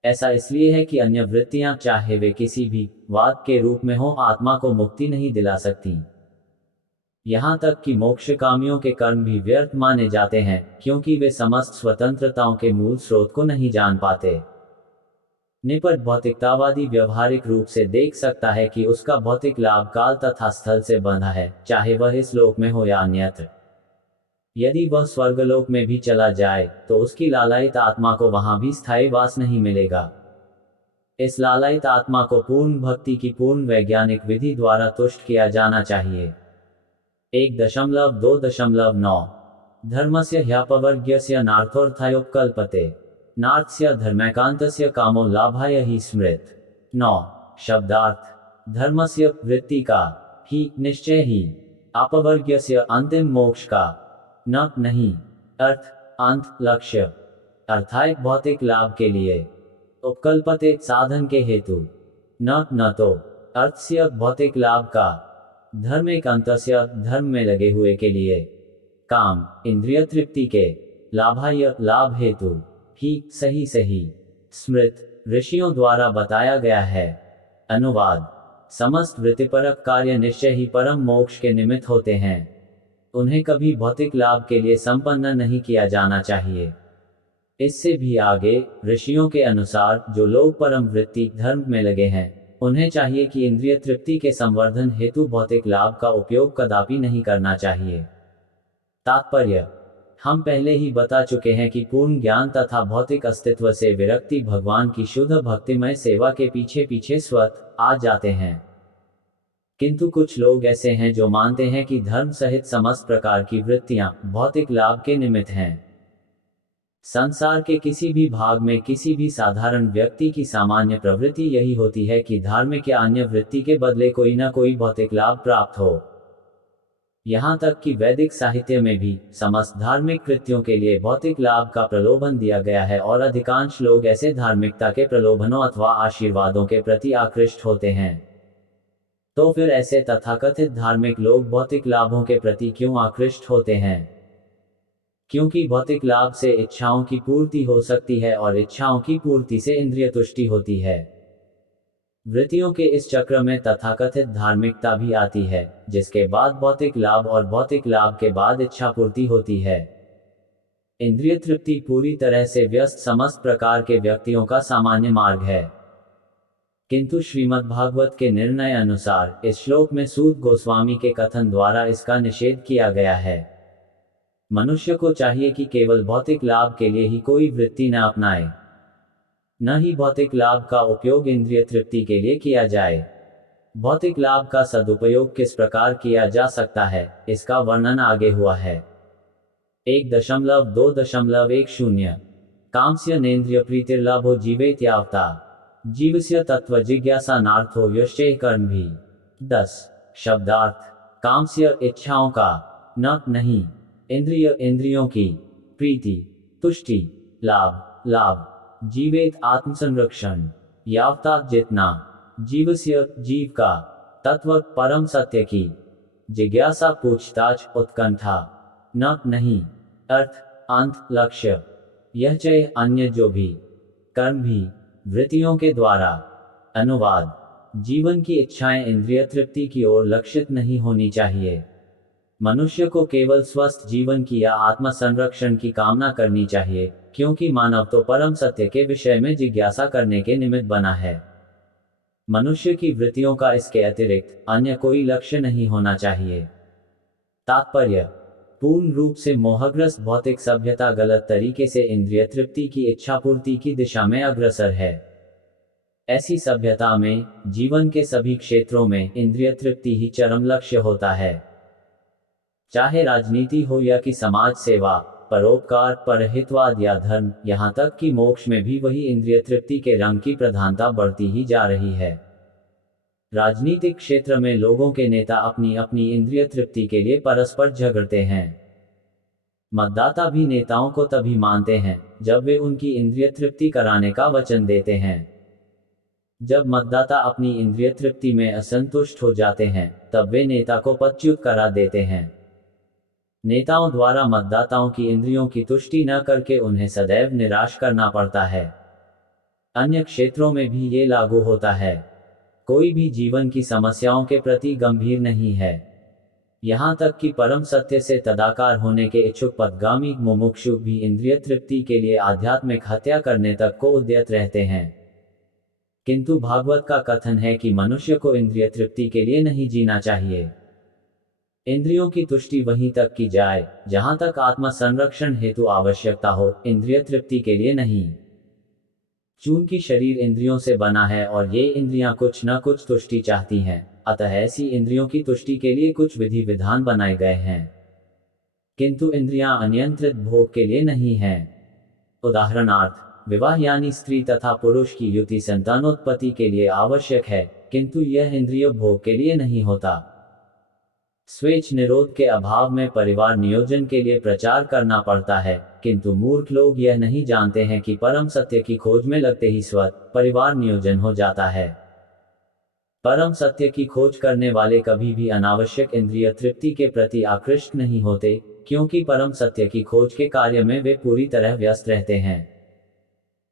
ऐसा इसलिए है कि अन्य वृत्तियां चाहे वे किसी भी वाद के रूप में हो, आत्मा को मुक्ति नहीं दिला सकती। यहाँ तक कि मोक्षकामियों के कर्म भी व्यर्थ माने जाते हैं, क्योंकि वे समस्त स्वतंत्रताओं के मूल स्रोत को नहीं जान पाते। निपट भौतिकतावादी व्यवहारिक रूप से देख सकता है कि उसका भौतिक लाभ काल तथा स्थल से बंधा है, चाहे वह इस लोक में हो या अन्यत्र। यदि वह स्वर्गलोक में भी चला जाए तो उसकी लालायित आत्मा को वहां भी स्थायी वास नहीं मिलेगा। इस लालायित आत्मा को पूर्ण भक्ति की पूर्ण वैज्ञानिक विधि द्वारा तुष्ट किया जाना चाहिए। 1.2.9 धर्मस्य ह्यापवर्ग्यस्य नार्थोऽर्थायोपकल्पते नार्थस्य धर्मैकान्तस्य कामो लाभाय ही स्मृत। 9 शब्दार्थ धर्मस्य वृत्ति का, ही निश्चय ही, अपवर्ग्यस्य अंतिम मोक्ष का, न नहीं, अर्थ अंत लक्ष्य, अर्थात भौतिक लाभ के लिए, उपकल्पते साधन के हेतु, न तो, अर्थस्य भौतिक लाभ का, धर्मैकान्तस्य धर्म में लगे हुए के लिए, काम इंद्रिय तृप्ति के, लाभाय लाभ हेतु, ही सही सही, स्मृत ऋषियों द्वारा बताया गया है। अनुवाद समस्त वृत्तिपरक कार्य निश्चय ही परम मोक्ष के निमित्त होते हैं। उन्हें कभी भौतिक लाभ के लिए संपन्न नहीं किया जाना चाहिए। इससे भी आगे ऋषियों के अनुसार जो लोग परम वृत्ति धर्म में लगे हैं, उन्हें चाहिए कि इंद्रिय तृप्ति के संवर्धन हेतु भौतिक लाभ का उपयोग कदापि नहीं करना चाहिए। तात्पर्य हम पहले ही बता चुके हैं कि पूर्ण ज्ञान तथा भौतिक अस्तित्व से विरक्ति भगवान की शुद्ध भक्तिमय सेवा के पीछे पीछे स्वतः आ जाते हैं। किंतु कुछ लोग ऐसे हैं जो मानते हैं कि धर्म सहित समस्त प्रकार की वृत्तियां भौतिक लाभ के निमित्त हैं। संसार के किसी भी भाग में किसी भी साधारण व्यक्ति की सामान्य प्रवृत्ति यही होती है कि धार्मिक या अन्य वृत्ति के बदले कोई न कोई भौतिक लाभ प्राप्त हो। यहाँ तक कि वैदिक साहित्य में भी समस्त धार्मिक कृत्यों के लिए भौतिक लाभ का प्रलोभन दिया गया है और अधिकांश लोग ऐसे धार्मिकता के प्रलोभनों अथवा आशीर्वादों के प्रति आकृष्ट होते हैं। तो फिर ऐसे तथाकथित धार्मिक लोग भौतिक लाभों के प्रति क्यों आकृष्ट होते हैं? क्योंकि भौतिक लाभ से इच्छाओं की पूर्ति हो सकती है और इच्छाओं की पूर्ति से इंद्रिय तुष्टि होती है। वृत्तियों के इस चक्र में तथाकथित धार्मिकता भी आती है, जिसके बाद भौतिक लाभ और भौतिक लाभ के बाद इच्छा पूर्ति होती है। इंद्रिय तृप्ति पूरी तरह से व्यस्त समस्त प्रकार के व्यक्तियों का सामान्य मार्ग है। किंतु श्रीमद् भागवत के निर्णय अनुसार इस श्लोक में सूत गोस्वामी के कथन द्वारा इसका निषेध किया गया है। मनुष्य को चाहिए कि केवल भौतिक लाभ के लिए ही कोई वृत्ति न अपनाए, न ही भौतिक लाभ का उपयोग इंद्रिय तृप्ति के लिए किया जाए। भौतिक लाभ का सदुपयोग किस प्रकार किया जा सकता है, इसका वर्णन आगे हुआ है। 1.2.10 कामस्य नेन्द्रिय प्रीतिर्लाभो जीवेत यावता जीवस्य तत्व जिज्ञासा नार्थो यश्चै कर्म भी। 10 शब्दार्थ। कामस्य इच्छाओं का, न नहीं, इंद्रिय इंद्रियों की, प्रीति तुष्टि, लाभ लाभ, जीवेत आत्मसंरक्षण, यावता जितना, जीवस्य जीव का, तत्व परम सत्य की, जिज्ञासा पूछताछ उत्कंठा, न नहीं, अर्थ अंत लक्ष्य, यह चय अन्य जो भी, कर्म भी, वृत्तियों के द्वारा। अनुवाद। जीवन की इच्छाएं इंद्रिय तृप्ति की ओर लक्षित नहीं होनी चाहिए। मनुष्य को केवल स्वस्थ जीवन की या आत्म संरक्षण की कामना करनी चाहिए, क्योंकि मानव तो परम सत्य के विषय में जिज्ञासा करने के निमित्त बना है। मनुष्य की वृत्तियों का इसके अतिरिक्त अन्य कोई लक्ष्य नहीं होना चाहिए। तात्पर्य। पूर्ण रूप से मोहग्रस्त भौतिक सभ्यता गलत तरीके से इंद्रिय तृप्ति की इच्छापूर्ति की दिशा में अग्रसर है। ऐसी सभ्यता में जीवन के सभी क्षेत्रों में इंद्रिय तृप्ति ही चरम लक्ष्य होता है। चाहे राजनीति हो या कि समाज सेवा, परोपकार, परहितवाद या धर्म, यहाँ तक कि मोक्ष में भी वही इंद्रिय तृप्ति के रंग की प्रधानता बढ़ती ही जा रही है। राजनीतिक क्षेत्र में लोगों के नेता अपनी अपनी इंद्रिय तृप्ति के लिए परस्पर झगड़ते हैं। मतदाता भी नेताओं को तभी मानते हैं जब वे उनकी इंद्रिय तृप्ति कराने का वचन देते हैं। जब मतदाता अपनी इंद्रिय तृप्ति में असंतुष्ट हो जाते हैं, तब वे नेता को पदच्युत करा देते हैं। नेताओं द्वारा मतदाताओं की इंद्रियों की तुष्टि न करके उन्हें सदैव निराश करना पड़ता है। अन्य क्षेत्रों में भी ये लागू होता है। कोई भी जीवन की समस्याओं के प्रति गंभीर नहीं है। यहाँ तक कि परम सत्य से तदाकार होने के इच्छुक पदगामी मुमुक्षु भी इंद्रिय तृप्ति के लिए आध्यात्मिक हत्या करने तक को उद्यत रहते हैं। किंतु भागवत का कथन है कि मनुष्य को इंद्रिय तृप्ति के लिए नहीं जीना चाहिए। इंद्रियों की तुष्टि वहीं तक की जाए जहां तक आत्म संरक्षण हेतु आवश्यकता हो, इंद्रिय तृप्ति के लिए नहीं। चूंकि शरीर इंद्रियों से बना है और ये इंद्रियां कुछ न कुछ तुष्टि चाहती हैं, अतः ऐसी इंद्रियों की तुष्टि के लिए कुछ विधि विधान बनाए गए हैं। किंतु इंद्रियां अनियंत्रित भोग के लिए नहीं हैं। उदाहरणार्थ, विवाह यानी स्त्री तथा पुरुष की युति संतानोत्पत्ति के लिए आवश्यक है, किंतु यह इंद्रिय भोग के लिए नहीं होता। स्वेच्छ निरोध के अभाव में परिवार नियोजन के लिए प्रचार करना पड़ता है, किंतु मूर्ख लोग यह नहीं जानते हैं कि परम सत्य की खोज में लगते ही स्वतः परिवार नियोजन हो जाता है। परम सत्य की खोज करने वाले कभी भी अनावश्यक इंद्रिय तृप्ति के प्रति आकृष्ट नहीं होते, क्योंकि परम सत्य की खोज के कार्य में वे पूरी तरह व्यस्त रहते हैं।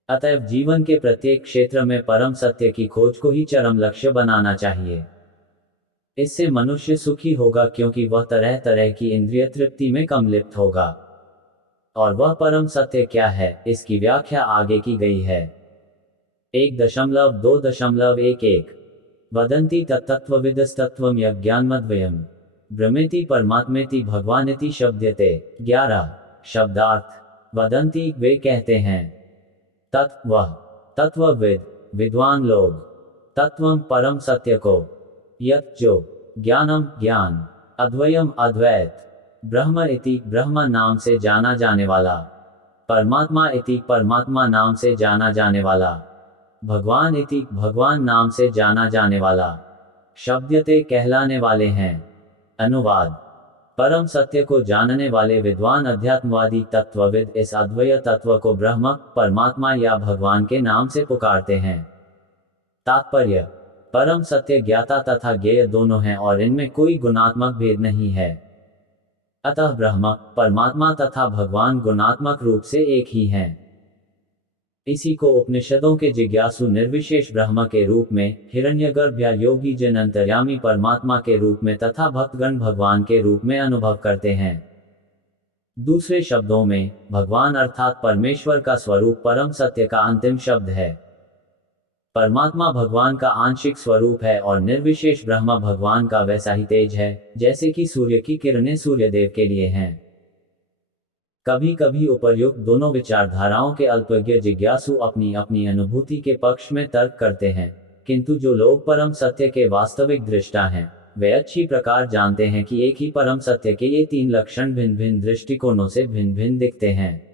अतएव जीवन के प्रत्येक क्षेत्र में परम सत्य की खोज को ही चरम लक्ष्य बनाना चाहिए। इससे मनुष्य सुखी होगा, क्योंकि वह तरह तरह की इंद्रिय तृप्ति में कम लिप्त होगा। और वह परम सत्य क्या है, इसकी व्याख्या आगे की गई है। 1.2.11 वदन्ति तत्तत्त्वविदस्तत्त्वं यज्ञानमद्वयम् भ्रमेति परमात्मेति भगवानिति शब्दते। 11 शब्दार्थ। वदन्ति वे कहते हैं, तत्व तत्वविद विद्वान लोग, तत्वम परम सत्य को, यत् जो ज्ञानम ज्ञान, अद्वयम अद्वैत, ब्रह्म इति ब्रह्म नाम से जाना जाने वाला, परमात्मा इति परमात्मा नाम से जाना जाने वाला, भगवान इति भगवान नाम से जाना जाने वाला, शब्दते कहलाने वाले हैं। अनुवाद: परम सत्य को जानने वाले विद्वान अध्यात्मवादी तत्वविद इस अद्वय तत्व को ब्रह्म, परमात्मा या भगवान के नाम से पुकारते हैं। तात्पर्य: परम सत्य ज्ञाता तथा ज्ञेय दोनों हैं और इनमें कोई गुणात्मक भेद नहीं है। अतः ब्रह्म, परमात्मा तथा भगवान गुणात्मक रूप से एक ही हैं। इसी को उपनिषदों के जिज्ञासु निर्विशेष ब्रह्म के रूप में, हिरण्यगर्भ या योगी जन अंतर्यामी परमात्मा के रूप में तथा भक्तगण भगवान के रूप में अनुभव करते हैं। दूसरे शब्दों में, भगवान अर्थात परमेश्वर का स्वरूप परम सत्य का अंतिम शब्द है। परमात्मा भगवान का आंशिक स्वरूप है और निर्विशेष ब्रह्म भगवान का वैसा ही तेज है, जैसे कि सूर्य की किरणें सूर्यदेव के लिए हैं। कभी कभी उपर्युक्त दोनों विचारधाराओं के अल्पज्ञ जिज्ञासु अपनी अपनी अनुभूति के पक्ष में तर्क करते हैं, किंतु जो लोग परम सत्य के वास्तविक दृष्टा हैं, वे अच्छी प्रकार जानते हैं कि एक ही परम सत्य के ये तीन लक्षण भिन्न भिन्न दृष्टिकोणों से भिन्न भिन्न दिखते हैं।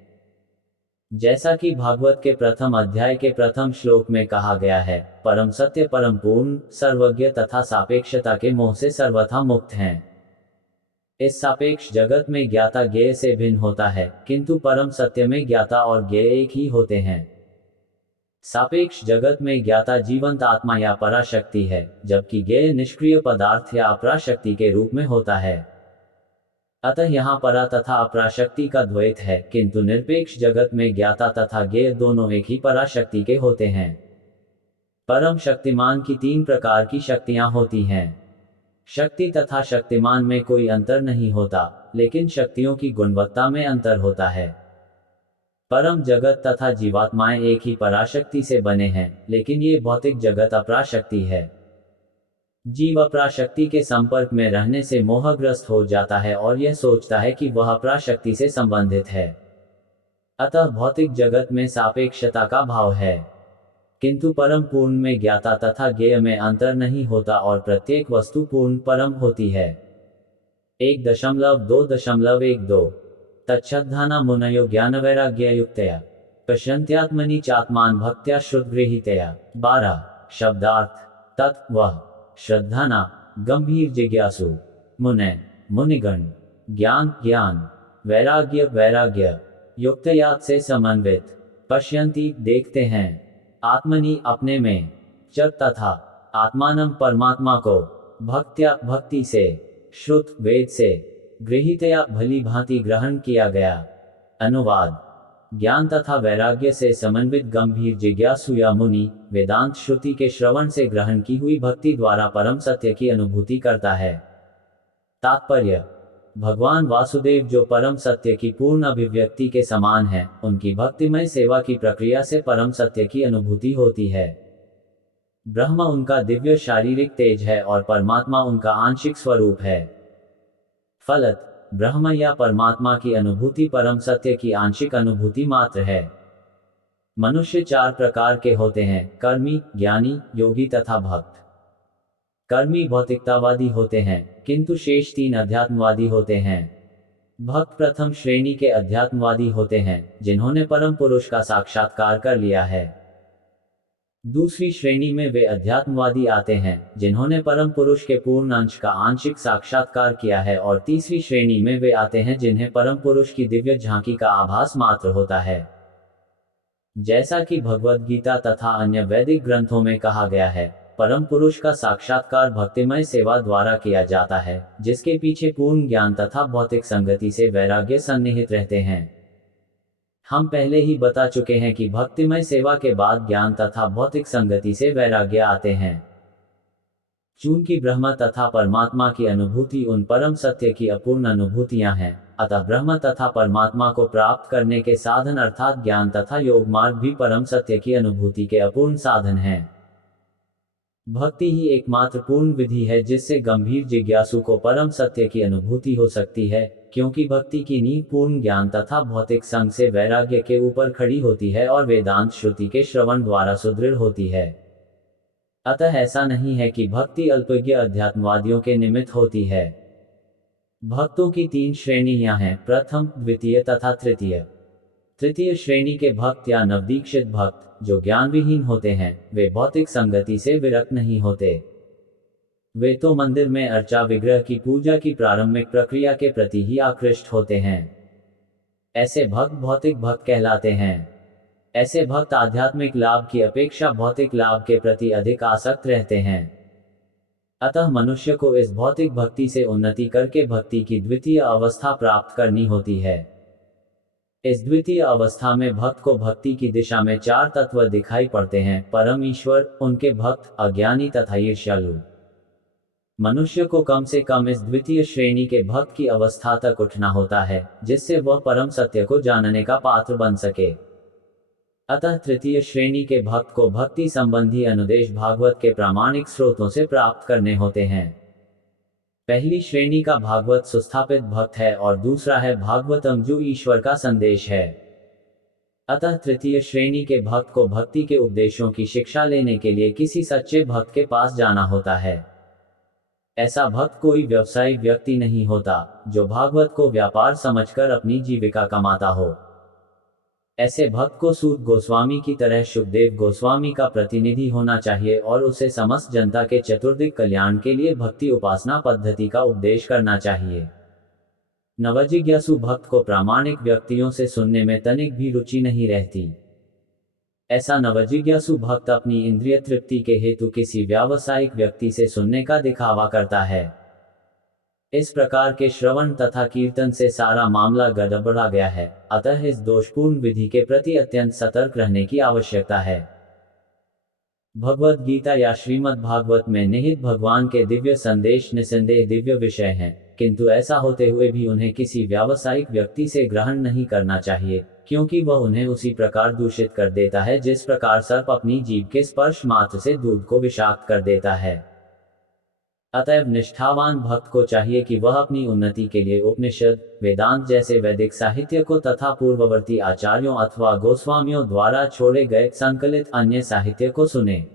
जैसा कि भागवत के प्रथम अध्याय के प्रथम श्लोक में कहा गया है, परम सत्य परम पूर्ण, सर्वज्ञ तथा सापेक्षता के मोह से सर्वथा मुक्त हैं। इस सापेक्ष जगत में ज्ञाता ज्ञेय से भिन्न होता है, किंतु परम सत्य में ज्ञाता और ज्ञेय एक ही होते हैं। सापेक्ष जगत में ज्ञाता जीवंत आत्मा या पराशक्ति है, जबकि ज्ञेय निष्क्रिय पदार्थ या अपराशक्ति के रूप में होता है। अतः यहाँ परा तथा अपराशक्ति का द्वैत है, किंतु निरपेक्ष जगत में ज्ञाता तथा ज्ञेय दोनों एक ही पराशक्ति के होते हैं। परम शक्तिमान की तीन प्रकार की शक्तियां होती हैं। शक्ति तथा शक्तिमान में कोई अंतर नहीं होता, लेकिन शक्तियों की गुणवत्ता में अंतर होता है। परम जगत तथा जीवात्माएं एक ही पराशक्ति से बने हैं, लेकिन ये भौतिक जगत अपराशक्ति है। जीव अपराशक्ति के संपर्क में रहने से मोहग्रस्त हो जाता है और यह सोचता है कि वह अपराशक्ति से संबंधित है। अतः भौतिक जगत में सापेक्षता का भाव है, किंतु परम पूर्ण में ज्ञाता तथा ज्ञेय में अंतर नहीं होता और प्रत्येक वस्तु पूर्ण परम होती है। 1.2.12 तच्छ्रद्धाना मुनयो ज्ञानवैराग्ययुक्तया पश्यन्त्यात्मनि चात्मान भक्त्या श्रुतगृहीतया। 12 शब्दार्थ: तत् वह, श्रद्धाना गंभीर जिज्ञासु, मुने मुनिगण, ज्ञान ज्ञान, वैराग्य वैराग्य, युक्तयात से समन्वित, पश्यन्ति देखते हैं, आत्मनि अपने में, च तथा आत्मानम परमात्मा को, भक्त्या भक्ति से, श्रुत वेद से, गृहीतया भली भांति ग्रहण किया गया। अनुवाद: ज्ञान तथा वैराग्य से समन्वित गंभीर जिज्ञासु या मुनि, वेदांत श्रुति के श्रवण से ग्रहण की हुई भक्ति द्वारा परम सत्य की अनुभूति करता है। तात्पर्य: भगवान वासुदेव जो परम सत्य की पूर्ण अभिव्यक्ति के समान हैं, उनकी भक्तिमय सेवा की प्रक्रिया से परम सत्य की अनुभूति होती है। ब्रह्म उनका दिव्य शारीरिक तेज है और परमात्मा उनका आंशिक स्वरूप है। फलत ब्रह्म या परमात्मा की अनुभूति परम सत्य की आंशिक अनुभूति मात्र है। मनुष्य चार प्रकार के होते हैं: कर्मी, ज्ञानी, योगी तथा भक्त। कर्मी भौतिकतावादी होते हैं, किंतु शेष तीन अध्यात्मवादी होते हैं। भक्त प्रथम श्रेणी के अध्यात्मवादी होते हैं, जिन्होंने परम पुरुष का साक्षात्कार कर लिया है। दूसरी श्रेणी में वे अध्यात्मवादी आते हैं, जिन्होंने परम पुरुष के पूर्ण अंश का आंशिक साक्षात्कार किया है, और तीसरी श्रेणी में वे आते हैं जिन्हें परम पुरुष की दिव्य झांकी का आभास मात्र होता है। जैसा कि भगवद गीता तथा अन्य वैदिक ग्रंथों में कहा गया है, परम पुरुष का साक्षात्कार भक्तिमय सेवा द्वारा किया जाता है, जिसके पीछे पूर्ण ज्ञान तथा भौतिक संगति से वैराग्य सन्निहित रहते हैं। हम पहले ही बता चुके हैं कि भक्तिमय सेवा के बाद ज्ञान तथा भौतिक संगति से वैराग्य आते हैं। चूंकि ब्रह्म तथा परमात्मा की अनुभूति उन परम सत्य की अपूर्ण अनुभूतियां हैं, अतः ब्रह्म तथा परमात्मा को प्राप्त करने के साधन अर्थात ज्ञान तथा योग मार्ग भी परम सत्य की अनुभूति के अपूर्ण साधन हैं। भक्ति ही एकमात्र पूर्ण विधि है जिससे गंभीर जिज्ञासु को परम सत्य की अनुभूति हो सकती है, क्योंकि भक्ति की नींव पूर्ण ज्ञान तथा भौतिक संग से वैराग्य के ऊपर खड़ी होती है और वेदांत श्रुति के श्रवण द्वारा सुदृढ़ होती है। अतः ऐसा नहीं है कि भक्ति अल्पज्ञ अध्यात्मवादियों के निमित्त होती है। भक्तों की 3 श्रेणियां हैं, प्रथम, द्वितीय तथा तृतीय। तृतीय श्रेणी के भक्त या नवदीक्षित भक्त, जो ज्ञान विहीन होते हैं, वे भौतिक संगति से विरक्त नहीं होते। वे तो मंदिर में अर्चा विग्रह की पूजा की प्रारंभिक प्रक्रिया के प्रति ही आकृष्ट होते हैं। ऐसे भक्त भौतिक भक्त कहलाते हैं। ऐसे भक्त आध्यात्मिक लाभ की अपेक्षा भौतिक लाभ के प्रति अधिक आसक्त रहते हैं। अतः मनुष्य को इस भौतिक भक्ति से उन्नति करके भक्ति की द्वितीय अवस्था प्राप्त करनी होती है। इस द्वितीय अवस्था में भक्त को भक्ति की दिशा में 4 तत्व दिखाई पड़ते हैं, परम ईश्वर, उनके भक्त, अज्ञानी तथा ईर्ष्यालु। मनुष्य को कम से कम इस द्वितीय श्रेणी के भक्त की अवस्था तक उठना होता है, जिससे वह परम सत्य को जानने का पात्र बन सके। अतः तृतीय श्रेणी के भक्त को भक्ति संबंधी अनुदेश भागवत के प्रामाणिक स्रोतों से प्राप्त करने होते हैं। पहली श्रेणी का भागवत सुस्थापित भक्त है और दूसरा है भागवतम, जो ईश्वर का संदेश है। अतः तृतीय श्रेणी के भक्त को भक्ति के उपदेशों की शिक्षा लेने के लिए किसी सच्चे भक्त के पास जाना होता है। ऐसा भक्त कोई व्यवसायिक व्यक्ति नहीं होता, जो भागवत को व्यापार समझकर अपनी जीविका कमाता हो। ऐसे भक्त को सूत गोस्वामी की तरह सुखदेव गोस्वामी का प्रतिनिधि होना चाहिए और उसे समस्त जनता के चतुर्दिक कल्याण के लिए भक्ति उपासना पद्धति का उपदेश करना चाहिए। नवजिज्ञासु भक्त को प्रामाणिक व्यक्तियों से सुनने में तनिक भी रुचि नहीं रहती। ऐसा नवजिज्ञासु भक्त अपनी इंद्रिय तृप्ति के हेतु किसी व्यावसायिक व्यक्ति से सुनने का दिखावा करता है। इस प्रकार के श्रवण तथा कीर्तन से सारा मामला गड़बड़ा गया है। अतः इस दोषपूर्ण विधि के प्रति अत्यंत सतर्क रहने की आवश्यकता है। भगवद गीता या श्रीमद् भागवत में निहित भगवान के दिव्य संदेश निसंदेह दिव्य विषय हैं, किंतु ऐसा होते हुए भी उन्हें किसी व्यावसायिक व्यक्ति से ग्रहण नहीं करना चाहिए, क्योंकि वह उन्हें उसी प्रकार दूषित कर देता है जिस प्रकार सर्प अपनी जीभ के स्पर्श मात्र से दूध को विषाक्त कर देता है। अतएव निष्ठावान भक्त को चाहिए कि वह अपनी उन्नति के लिए उपनिषद, वेदांत जैसे वैदिक साहित्य को तथा पूर्ववर्ती आचार्यों अथवा गोस्वामियों द्वारा छोड़े गए संकलित अन्य साहित्य को सुने।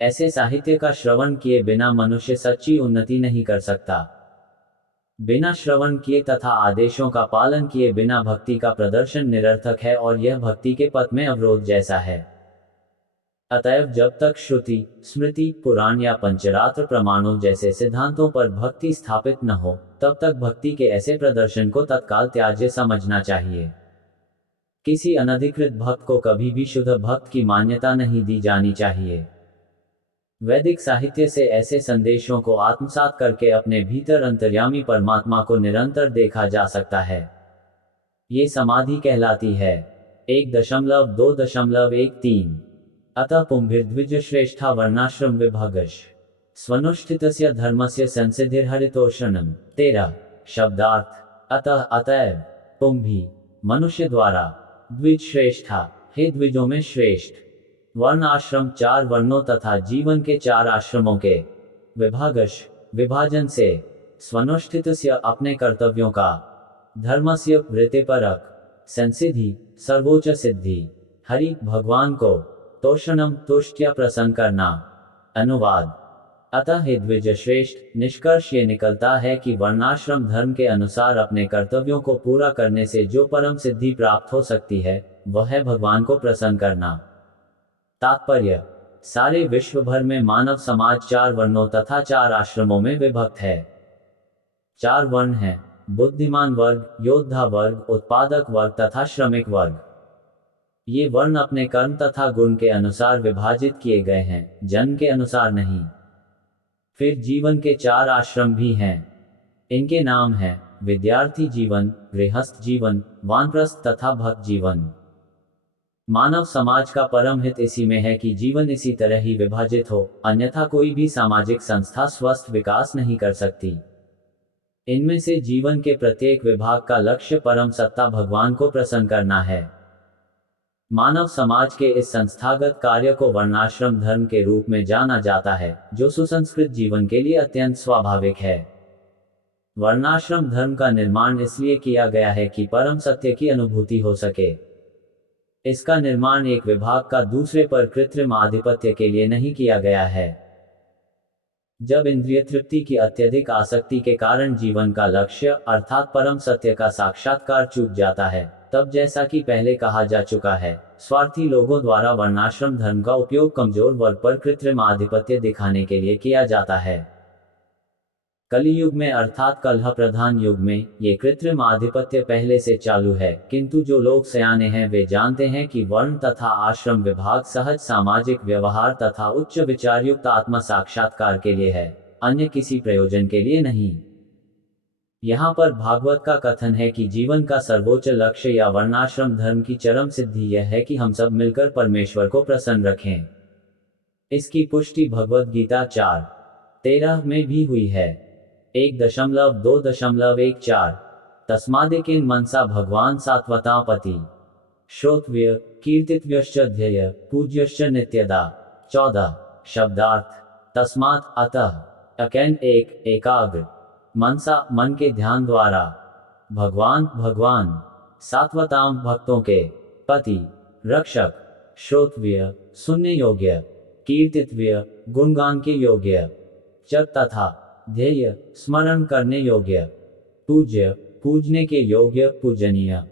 ऐसे साहित्य का श्रवण किए बिना मनुष्य सच्ची उन्नति नहीं कर सकता। बिना श्रवण किए तथा आदेशों का पालन किए बिना भक्ति का प्रदर्शन निरर्थक है और यह भक्ति के पथ में अवरोध जैसा है। अतएव जब तक श्रुति, स्मृति, पुराण या पंचरात्र प्रमाणों जैसे सिद्धांतों पर भक्ति स्थापित न हो, तब तक भक्ति के ऐसे प्रदर्शन को तत्काल त्याज्य समझना चाहिए। किसी अनधिकृत भक्त को कभी भी शुद्ध भक्त की मान्यता नहीं दी जानी चाहिए। वैदिक साहित्य से ऐसे संदेशों को आत्मसात करके अपने भीतर अंतर्यामी परमात्मा को निरंतर देखा जा सकता है। ये समाधि कहलाती है। 1.2.13 अतः पुंभिर्द्विज श्रेष्ठा वर्णाश्रम विभागश स्वनुष्ठितस्य धर्मस्य संसिद्धिर्हरितोषणम। 13 शब्दार्थ। अतएव पुंभी मनुष्य द्वारा, द्विज श्रेष्ठा हे द्विजों में श्रेष्ठ, वर्ण आश्रम 4 वर्णों तथा जीवन के 4 आश्रमों के विभागश विभाजन से, स्वनुष्ठितस्य अपने कर्तव्यों का, धर्मस्य वृत्तिपरक, संसिद्धि सर्वोच्च सिद्धि, हरि भगवान को, तोषणम तुष्ट या प्रसन्न करना। अनुवाद। अतः हे द्विज श्रेष्ठ, निष्कर्ष ये निकलता है कि वर्णाश्रम धर्म के अनुसार अपने कर्तव्यों को पूरा करने से जो परम सिद्धि प्राप्त हो सकती है, वह है भगवान को प्रसन्न करना। तात्पर्य, सारे विश्व भर में मानव समाज 4 वर्णों तथा 4 आश्रमों में विभक्त है। 4 वर्ण हैं, बुद्धिमान वर्ग, योद्धा वर्ग, उत्पादक वर्ग तथा श्रमिक वर्ग। ये वर्ण अपने कर्म तथा गुण के अनुसार विभाजित किए गए हैं, जन्म के अनुसार नहीं। फिर जीवन के 4 आश्रम भी हैं। इनके नाम हैं विद्यार्थी जीवन, गृहस्थ जीवन, वानप्रस्थ तथा भक्त जीवन। मानव समाज का परम हित इसी में है कि जीवन इसी तरह ही विभाजित हो, अन्यथा कोई भी सामाजिक संस्था स्वस्थ विकास नहीं कर सकती। इनमें से जीवन के प्रत्येक विभाग का लक्ष्य परम सत्ता भगवान को प्रसन्न करना है। मानव समाज के इस संस्थागत कार्य को वर्णाश्रम धर्म के रूप में जाना जाता है, जो सुसंस्कृत जीवन के लिए अत्यंत स्वाभाविक है। वर्णाश्रम धर्म का निर्माण इसलिए किया गया है कि परम सत्य की अनुभूति हो सके। इसका निर्माण एक विभाग का दूसरे पर कृत्रिम आधिपत्य के लिए नहीं किया गया है। जब इंद्रिय तृप्ति की अत्यधिक आसक्ति के कारण जीवन का लक्ष्य अर्थात परम सत्य का साक्षात्कार चूक जाता है, तब जैसा कि पहले कहा जा चुका है, स्वार्थी लोगों द्वारा वर्णाश्रम धर्म का उपयोग कमजोर वर्ग पर कृत्रिम आधिपत्य दिखाने के लिए किया जाता है। कलियुग में अर्थात कलह प्रधान युग में ये कृत्रिम आधिपत्य पहले से चालू है, किंतु जो लोग सयाने हैं वे जानते हैं कि वर्ण तथा आश्रम विभाग सहज सामाजिक व्यवहार तथा उच्च विचारयुक्त आत्म साक्षात्कार के लिए है, अन्य किसी प्रयोजन के लिए नहीं। यहाँ पर भागवत का कथन है कि जीवन का सर्वोच्च लक्ष्य या वर्णाश्रम धर्म की चरम सिद्धि यह है कि हम सब मिलकर परमेश्वर को प्रसन्न रखें। इसकी पुष्टि भगवत गीता 4:13 में भी हुई है। 1.2.14 तस्मादेकेन मनसा भगवान सात्वतापति श्रोतव्य कीर्तिव्यश्च ध्येय पूज्यश्च नित्यदा। 14 शब्दार्थ तस्मात् अतः अकेन एकाग्र मनसा मन के ध्यान द्वारा भगवान सात्वताम भक्तों के पति रक्षक श्रोतव्य सुनने योग्य कीर्तिव्य गुणगान के योग्य च तथा ध्येय स्मरण करने योग्य पूज्य पूजने के योग्य पूजनीय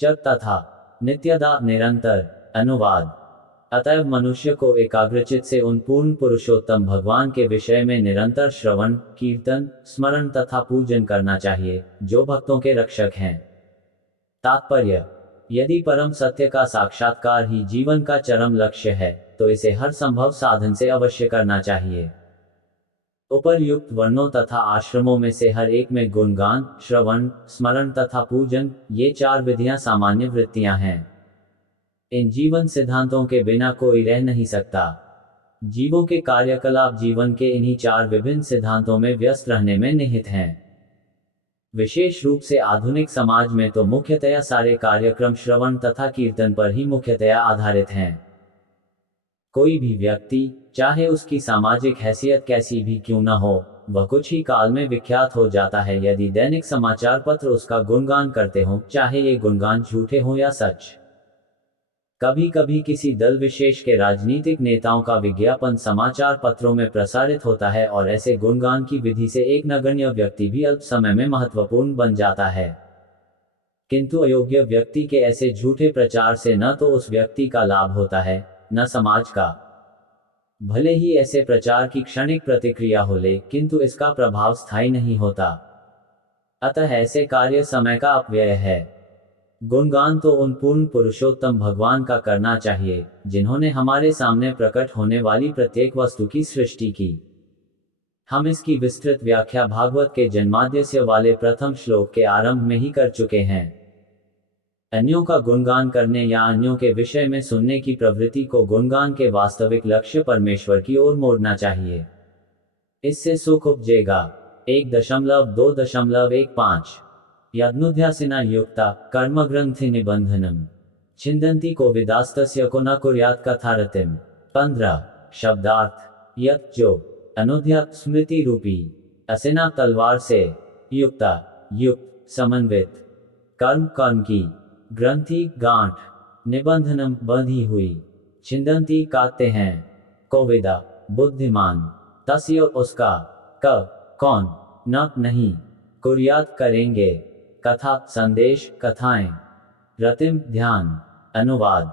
च तथा नित्यदा निरंतर। अनुवाद अतएव मनुष्य को एकाग्रचित से उन पूर्ण पुरुषोत्तम भगवान के विषय में निरंतर श्रवण कीर्तन स्मरण तथा पूजन करना चाहिए, जो भक्तों के रक्षक हैं। तात्पर्य यदि परम सत्य का साक्षात्कार ही जीवन का चरम लक्ष्य है, तो इसे हर संभव साधन से अवश्य करना चाहिए। उपर्युक्त वर्णों तथा आश्रमों में से हर एक में गुणगान श्रवण स्मरण तथा पूजन ये 4 विधियां सामान्य वृत्तियां हैं। इन जीवन सिद्धांतों के बिना कोई रह नहीं सकता। जीवों के कार्यकलाप जीवन के इन्हीं 4 विभिन्न सिद्धांतों में व्यस्त रहने में निहित हैं। विशेष रूप से आधुनिक समाज में तो मुख्यतया सारे कार्यक्रम श्रवण तथा कीर्तन पर ही मुख्यतया आधारित हैं। कोई भी व्यक्ति, चाहे उसकी सामाजिक हैसियत कैसी भी क्यों न हो, वह कुछ ही काल में विख्यात हो जाता है यदि दैनिक समाचार पत्र उसका गुणगान करते हों, चाहे ये गुणगान झूठे हों या सच। कभी कभी किसी दल विशेष के राजनीतिक नेताओं का विज्ञापन समाचार पत्रों में प्रसारित होता है और ऐसे गुणगान की विधि से एक नगण्य व्यक्ति भी अल्प समय में महत्वपूर्ण बन जाता है। किंतु अयोग्य व्यक्ति के ऐसे झूठे प्रचार से न तो उस व्यक्ति का लाभ होता है, न समाज का। भले ही ऐसे प्रचार की क्षणिक प्रतिक्रिया हो ले, किंतु इसका प्रभाव स्थायी नहीं होता। अतः ऐसे कार्य समय का अपव्यय है। गुणगान तो उन पूर्ण पुरुषोत्तम भगवान का करना चाहिए, जिन्होंने हमारे सामने प्रकट होने वाली प्रत्येक वस्तु की सृष्टि की। हम इसकी विस्तृत व्याख्या भागवत के जन्माद्यस्य वाले प्रथम श्लोक के आरंभ में ही कर चुके हैं। अन्यों का गुणगान करने या अन्यों के विषय में सुनने की प्रवृत्ति को गुणगान के वास्तविक लक्ष्य परमेश्वर की ओर मोड़ना चाहिए। इससे सुख उपजेगा। 1.2.15 यज्ञोध्यासिना युक्ता कर्मग्रंथि निबंधनम छिन्दन्ति को विदास्तस्य को न कुर्यात् कथारतिम। 15 शब्दार्थ यज्ञ जो अनुध्यात स्मृति रूपी असिना तलवार से युक्ता युक्त समन्वित कर्म की ग्रंथि गांठ निबंधनम बंधी हुई छिन्दन्ति काटते हैं कोविदा बुद्धिमान तस्य उसका कौन न नहीं कुर्यात करेंगे कथा संदेश कथाएं रतिम ध्यान। अनुवाद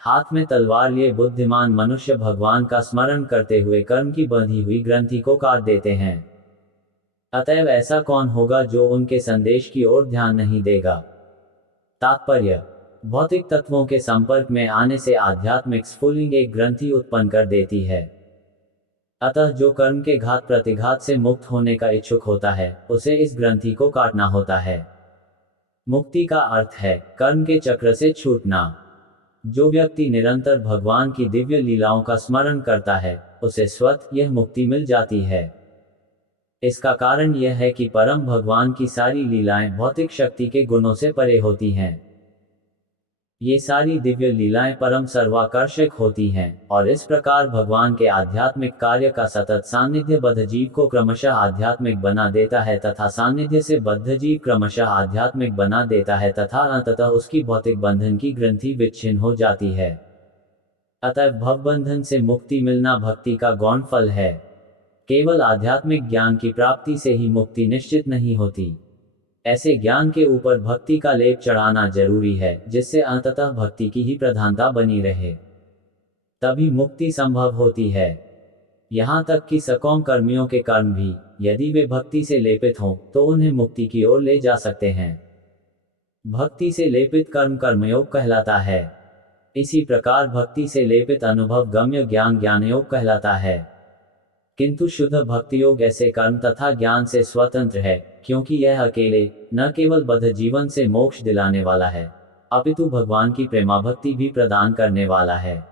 हाथ में तलवार लिए बुद्धिमान मनुष्य भगवान का स्मरण करते हुए कर्म की बंधी हुई ग्रंथि को काट देते हैं। अतएव ऐसा कौन होगा जो उनके संदेश की ओर ध्यान नहीं देगा। तात्पर्य भौतिक तत्वों के संपर्क में आने से आध्यात्मिक स्फुलिंग एक ग्रंथि उत्पन्न कर देती है। अतः जो कर्म के घात प्रतिघात से मुक्त होने का इच्छुक होता है, उसे इस ग्रंथि को काटना होता है। मुक्ति का अर्थ है कर्म के चक्र से छूटना। जो व्यक्ति निरंतर भगवान की दिव्य लीलाओं का स्मरण करता है, उसे स्वतः यह मुक्ति मिल जाती है। इसका कारण यह है कि परम भगवान की सारी लीलाएं भौतिक शक्ति के गुणों से परे होती हैं। ये सारी दिव्य लीलाएं परम सर्वाकर्षक होती हैं, और इस प्रकार भगवान के आध्यात्मिक कार्य का सतत सान्निध्य बद्ध जीव को क्रमशः आध्यात्मिक बना देता है, तथा सान्निध्य से बद्ध जीव क्रमशः आध्यात्मिक बना देता है, तथा अंततः उसकी भौतिक बंधन की ग्रंथि विच्छिन्न हो जाती है। अतः भवबंधन से मुक्ति मिलना भक्ति का गौण फल है। केवल आध्यात्मिक ज्ञान की प्राप्ति से ही मुक्ति निश्चित नहीं होती। ऐसे ज्ञान के ऊपर भक्ति का लेप चढ़ाना जरूरी है, जिससे अंततः भक्ति की ही प्रधानता बनी रहे, तभी मुक्ति संभव होती है। यहाँ तक कि सकाम कर्मियों के कर्म भी, यदि वे भक्ति से लेपित हों, तो उन्हें मुक्ति की ओर ले जा सकते हैं। भक्ति से लेपित कर्म कर्मयोग कहलाता है। इसी प्रकार भक्ति से लेपित अनुभव गम्य ज्ञान ज्ञानयोग कहलाता है। किंतु शुद्ध भक्ति योग ऐसे कर्म तथा ज्ञान से स्वतंत्र है, क्योंकि यह अकेले न केवल बद्ध जीवन से मोक्ष दिलाने वाला है, अपितु भगवान की प्रेमाभक्ति भी प्रदान करने वाला है।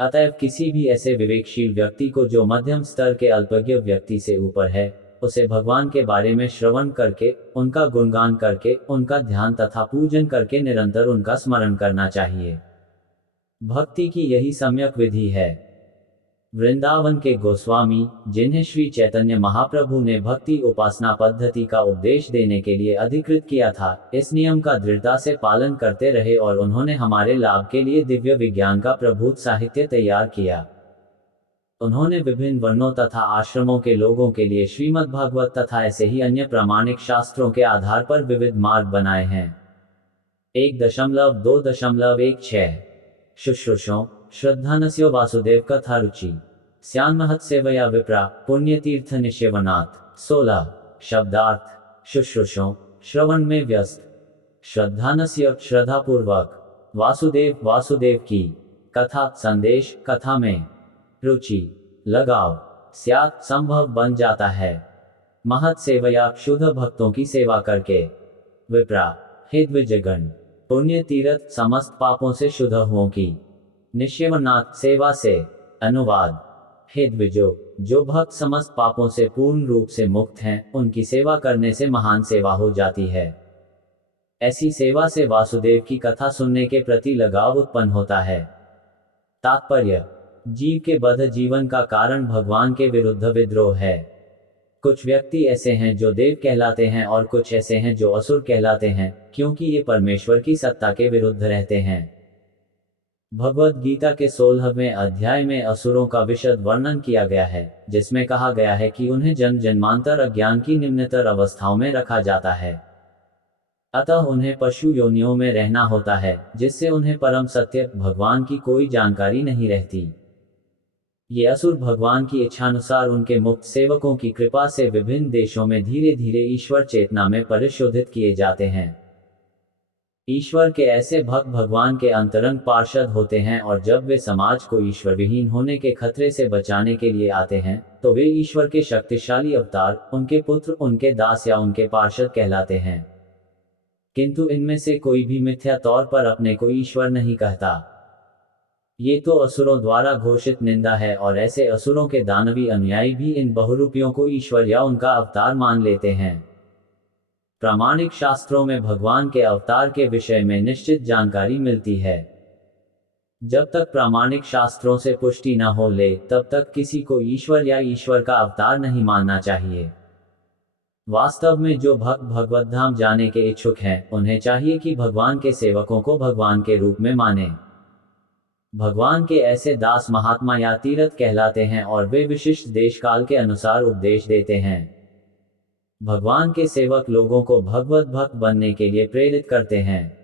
अतएव किसी भी ऐसे विवेकशील व्यक्ति को जो मध्यम स्तर के अल्पज्ञ व्यक्ति से ऊपर है, उसे भगवान के बारे में श्रवण करके, उनका गुणगान करके, उनका ध्यान तथा पूजन करके निरंतर उनका स्मरण करना चाहिए। भक्ति की यही सम्यक विधि है। वृंदावन के गोस्वामी, जिन्हें श्री चैतन्य महाप्रभु ने भक्ति उपासना पद्धति का उपदेश देने के लिए अधिकृत किया था, इस नियम का दृढ़ता से पालन करते रहे और उन्होंने हमारे लाभ के लिए दिव्य विज्ञान का प्रभुत साहित्य तैयार किया। उन्होंने विभिन्न वर्णों तथा आश्रमों के लोगों के लिए श्रीमद् भागवत तथा ऐसे ही अन्य प्रामाणिक शास्त्रों के आधार पर विविध मार्ग बनाए हैं। 1.2.16 शुश्रूषों श्रद्धानस्यो वासुदेव कथा रुचि स्यान्महत सेवया विप्रा पुण्यतीर्थ निषेवनात्। 16 शब्दार्थ। शुश्रूषों श्रवण में व्यस्त, श्रद्धानस्य श्रद्धापूर्वक, वासुदेव वासुदेव की, कथा संदेश कथा में, रुचि लगाव, स्यात् संभव बन जाता है, महत सेवया शुद्ध भक्तों की सेवा करके, विप्रा हे द्विजगण, पुण्य तीर्थ समस्त पापों से शुद्ध हुओं की, निषेवनात् सेवा से। अनुवाद हे द्विजो, जो भक्त समस्त पापों से पूर्ण रूप से मुक्त हैं, उनकी सेवा करने से महान सेवा हो जाती है। ऐसी सेवा से वासुदेव की कथा सुनने के प्रति लगाव उत्पन्न होता है। तात्पर्य, जीव के बद्ध जीवन का कारण भगवान के विरुद्ध विद्रोह है। कुछ व्यक्ति ऐसे हैं जो देव कहलाते हैं और कुछ ऐसे हैं जो असुर कहलाते हैं, क्योंकि ये परमेश्वर की सत्ता के विरुद्ध रहते हैं। भगवद गीता के 16वें अध्याय में असुरों का विशद वर्णन किया गया है, जिसमें कहा गया है कि उन्हें जन्म जन्मांतर अज्ञान की निम्नतर अवस्थाओं में रखा जाता है। अतः उन्हें पशु योनियों में रहना होता है, जिससे उन्हें परम सत्य भगवान की कोई जानकारी नहीं रहती। ये असुर भगवान की इच्छानुसार उनके मुक्त सेवकों की कृपा से विभिन्न देशों में धीरे धीरे ईश्वर चेतना में परिशोधित किए जाते हैं। ईश्वर के ऐसे भक्त भगवान के अंतरंग पार्षद होते हैं, और जब वे समाज को ईश्वर विहीन होने के खतरे से बचाने के लिए आते हैं, तो वे ईश्वर के शक्तिशाली अवतार, उनके पुत्र, उनके दास या उनके पार्षद कहलाते हैं। किंतु इनमें से कोई भी मिथ्या तौर पर अपने को ईश्वर नहीं कहता। ये तो असुरों द्वारा घोषित निंदा है, और ऐसे असुरों के दानवी अनुयायी भी इन बहुरूपियों को ईश्वर या उनका अवतार मान लेते हैं। प्रामाणिक शास्त्रों में भगवान के अवतार के विषय में निश्चित जानकारी मिलती है। जब तक प्रामाणिक शास्त्रों से पुष्टि न हो ले, तब तक किसी को ईश्वर या ईश्वर का अवतार नहीं मानना चाहिए। वास्तव में जो भक्त भगवत धाम जाने के इच्छुक हैं, उन्हें चाहिए कि भगवान के सेवकों को भगवान के रूप में माने। भगवान के ऐसे दास महात्मा या तीर्थ कहलाते हैं, और वे विशिष्ट देश काल के अनुसार उपदेश देते हैं। भगवान के सेवक लोगों को भगवत भक्त बनने के लिए प्रेरित करते हैं।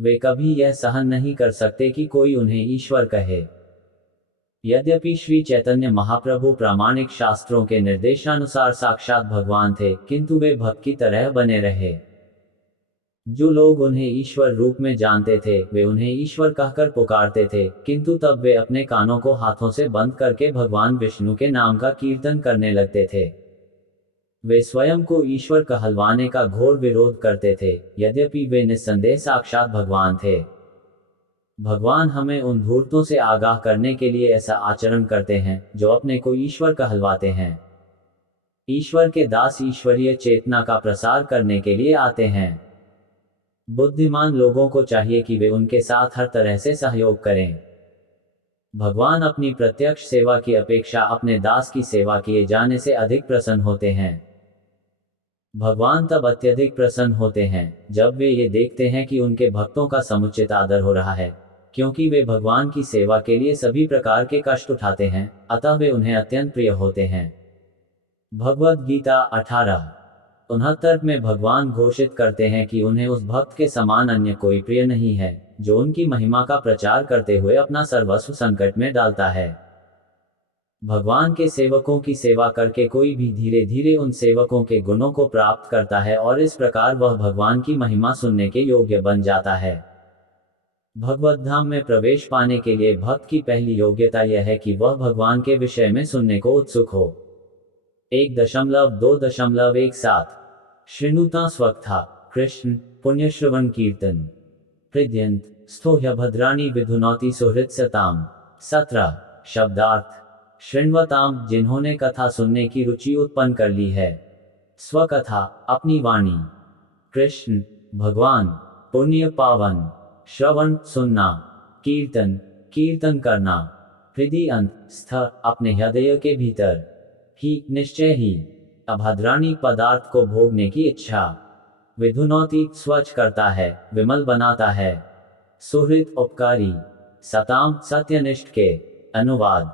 वे कभी यह सहन नहीं कर सकते कि कोई उन्हें ईश्वर कहे। यद्यपि श्री चैतन्य महाप्रभु प्रामाणिक शास्त्रों के निर्देशानुसार साक्षात भगवान थे, किंतु वे भक्त की तरह बने रहे। जो लोग उन्हें ईश्वर रूप में जानते थे, वे उन्हें ईश्वर कहकर पुकारते थे, किंतु तब वे अपने कानों को हाथों से बंद करके भगवान विष्णु के नाम का कीर्तन करने लगते थे। वे स्वयं को ईश्वर कहलवाने का घोर विरोध करते थे, यद्यपि वे निस्संदेह साक्षात भगवान थे। भगवान हमें उन धूर्तों से आगाह करने के लिए ऐसा आचरण करते हैं, जो अपने को ईश्वर कहलवाते हैं। ईश्वर के दास ईश्वरीय चेतना का प्रसार करने के लिए आते हैं। बुद्धिमान लोगों को चाहिए कि वे उनके साथ हर तरह से सहयोग करें। भगवान अपनी प्रत्यक्ष सेवा की अपेक्षा अपने दास की सेवा किए जाने से अधिक प्रसन्न होते हैं। भगवान तब अत्यधिक प्रसन्न होते हैं जब वे ये देखते हैं कि उनके भक्तों का समुचित आदर हो रहा है, क्योंकि वे भगवान की सेवा के लिए सभी प्रकार के कष्ट उठाते हैं, अतः वे उन्हें अत्यंत प्रिय होते हैं। भगवद गीता 18:69 में भगवान घोषित करते हैं कि उन्हें उस भक्त के समान अन्य कोई प्रिय नहीं है जो उनकी महिमा का प्रचार करते हुए अपना सर्वस्व संकट में डालता है। भगवान के सेवकों की सेवा करके कोई भी धीरे धीरे उन सेवकों के गुणों को प्राप्त करता है और इस प्रकार वह भगवान की महिमा सुनने के योग्य बन जाता है। भगवत धाम में प्रवेश पाने के लिए भक्त की पहली योग्यता यह है कि वह भगवान के विषय में सुनने को उत्सुक हो। 1.2.17 श्रृणुता स्वक्था कृष्ण पुण्यश्रवण कीर्तन हृदयंत स्थोह्य भद्राणी विधुनौति सुहृत्सताम। 17 शब्दार्थ शृण्वताम जिन्होंने कथा सुनने की रुचि उत्पन्न कर ली है। स्वकथा अपनी वाणी। कृष्ण भगवान पुण्य पावन। श्रवण सुनना। कीर्तन कीर्तन करना। हृदय अंत स्थ अपने हृदय के भीतर। ही निश्चय ही। अभद्राणी पदार्थ को भोगने की इच्छा। विधुनौति स्वच्छ करता है, विमल बनाता है। सुहृद उपकारी। सताम सत्यनिष्ठ के। अनुवाद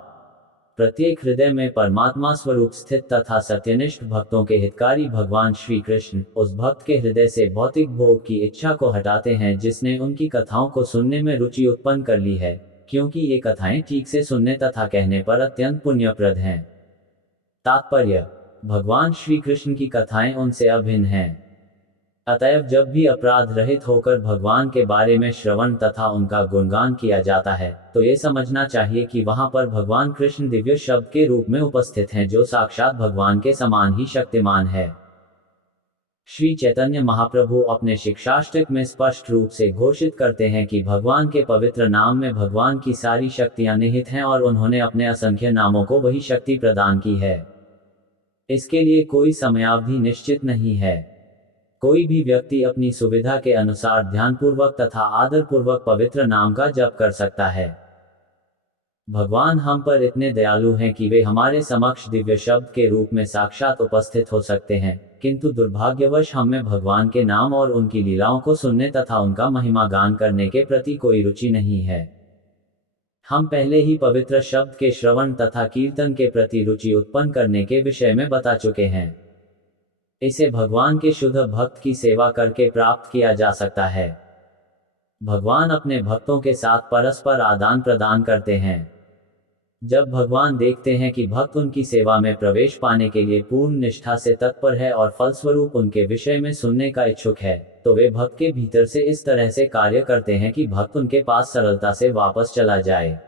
प्रत्येक हृदय में परमात्मा स्वरूप स्थित तथा सत्यनिष्ठ भक्तों के हितकारी भगवान श्री कृष्ण उस भक्त के हृदय से भौतिक भोग की इच्छा को हटाते हैं जिसने उनकी कथाओं को सुनने में रुचि उत्पन्न कर ली है, क्योंकि ये कथाएं ठीक से सुनने तथा कहने पर अत्यंत पुण्यप्रद हैं। तात्पर्य भगवान श्री कृष्ण की कथाएं उनसे अभिन्न हैं। अतएव जब भी अपराध रहित होकर भगवान के बारे में श्रवण तथा उनका गुणगान किया जाता है तो ये समझना चाहिए कि वहां पर भगवान कृष्ण दिव्य शब्द के रूप में उपस्थित हैं जो साक्षात भगवान के समान ही शक्तिमान है। श्री चैतन्य महाप्रभु अपने शिक्षाष्टक में स्पष्ट रूप से घोषित करते हैं कि भगवान के पवित्र नाम में भगवान की सारी शक्तियां निहित हैं और उन्होंने अपने असंख्य नामों को वही शक्ति प्रदान की है। इसके लिए कोई समयावधि निश्चित नहीं है। कोई भी व्यक्ति अपनी सुविधा के अनुसार ध्यानपूर्वक तथा आदरपूर्वक पवित्र नाम का जप कर सकता है। भगवान हम पर इतने दयालु हैं कि वे हमारे समक्ष दिव्य शब्द के रूप में साक्षात उपस्थित हो सकते हैं, किंतु दुर्भाग्यवश हम में भगवान के नाम और उनकी लीलाओं को सुनने तथा उनका महिमा गान करने के प्रति कोई रुचि नहीं है। हम पहले ही पवित्र शब्द के श्रवण तथा कीर्तन के प्रति रुचि उत्पन्न करने के विषय में बता चुके हैं। इसे भगवान के शुद्ध भक्त की सेवा करके प्राप्त किया जा सकता है। भगवान अपने भक्तों के साथ परस्पर आदान प्रदान करते हैं। जब भगवान देखते हैं कि भक्त उनकी सेवा में प्रवेश पाने के लिए पूर्ण निष्ठा से तत्पर है और फलस्वरूप उनके विषय में सुनने का इच्छुक है, तो वे भक्त के भीतर से इस तरह से कार्य करते हैं कि भक्त उनके पास सरलता से वापस चला जाए।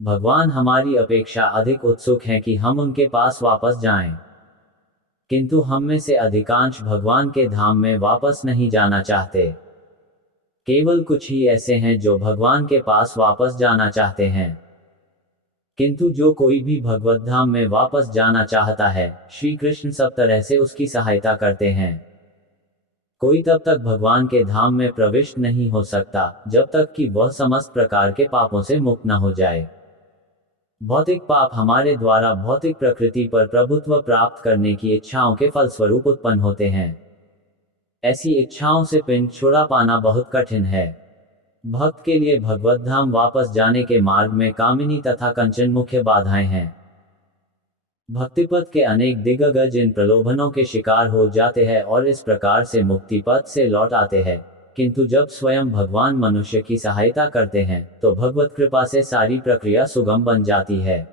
भगवान हमारी अपेक्षा अधिक उत्सुक हैं कि हम उनके पास वापस जाएं। किंतु हम में से अधिकांश भगवान के धाम में वापस नहीं जाना चाहते। केवल कुछ ही ऐसे हैं जो भगवान के पास वापस जाना चाहते हैं। किंतु जो कोई भी भगवत धाम में वापस जाना चाहता है, श्री कृष्ण सब तरह से उसकी सहायता करते हैं। कोई तब तक भगवान के धाम में प्रविष्ट नहीं हो सकता जब तक कि वह समस्त प्रकार के पापों से मुक्त न हो जाए। भौतिक पाप हमारे द्वारा भौतिक प्रकृति पर प्रभुत्व प्राप्त करने की इच्छाओं के फलस्वरूप उत्पन्न होते हैं। ऐसी इच्छाओं से पिंड छुड़ा पाना बहुत कठिन है। भक्त के लिए भगवत धाम वापस जाने के मार्ग में कामिनी तथा कंचन मुख्य बाधाएं हैं। भक्तिपथ के अनेक दिग्गज इन प्रलोभनों के शिकार हो जाते हैं और इस प्रकार से मुक्ति पथ से लौट आते हैं, किंतु जब स्वयं भगवान मनुष्य की सहायता करते हैं तो भगवत कृपा से सारी प्रक्रिया सुगम बन जाती है।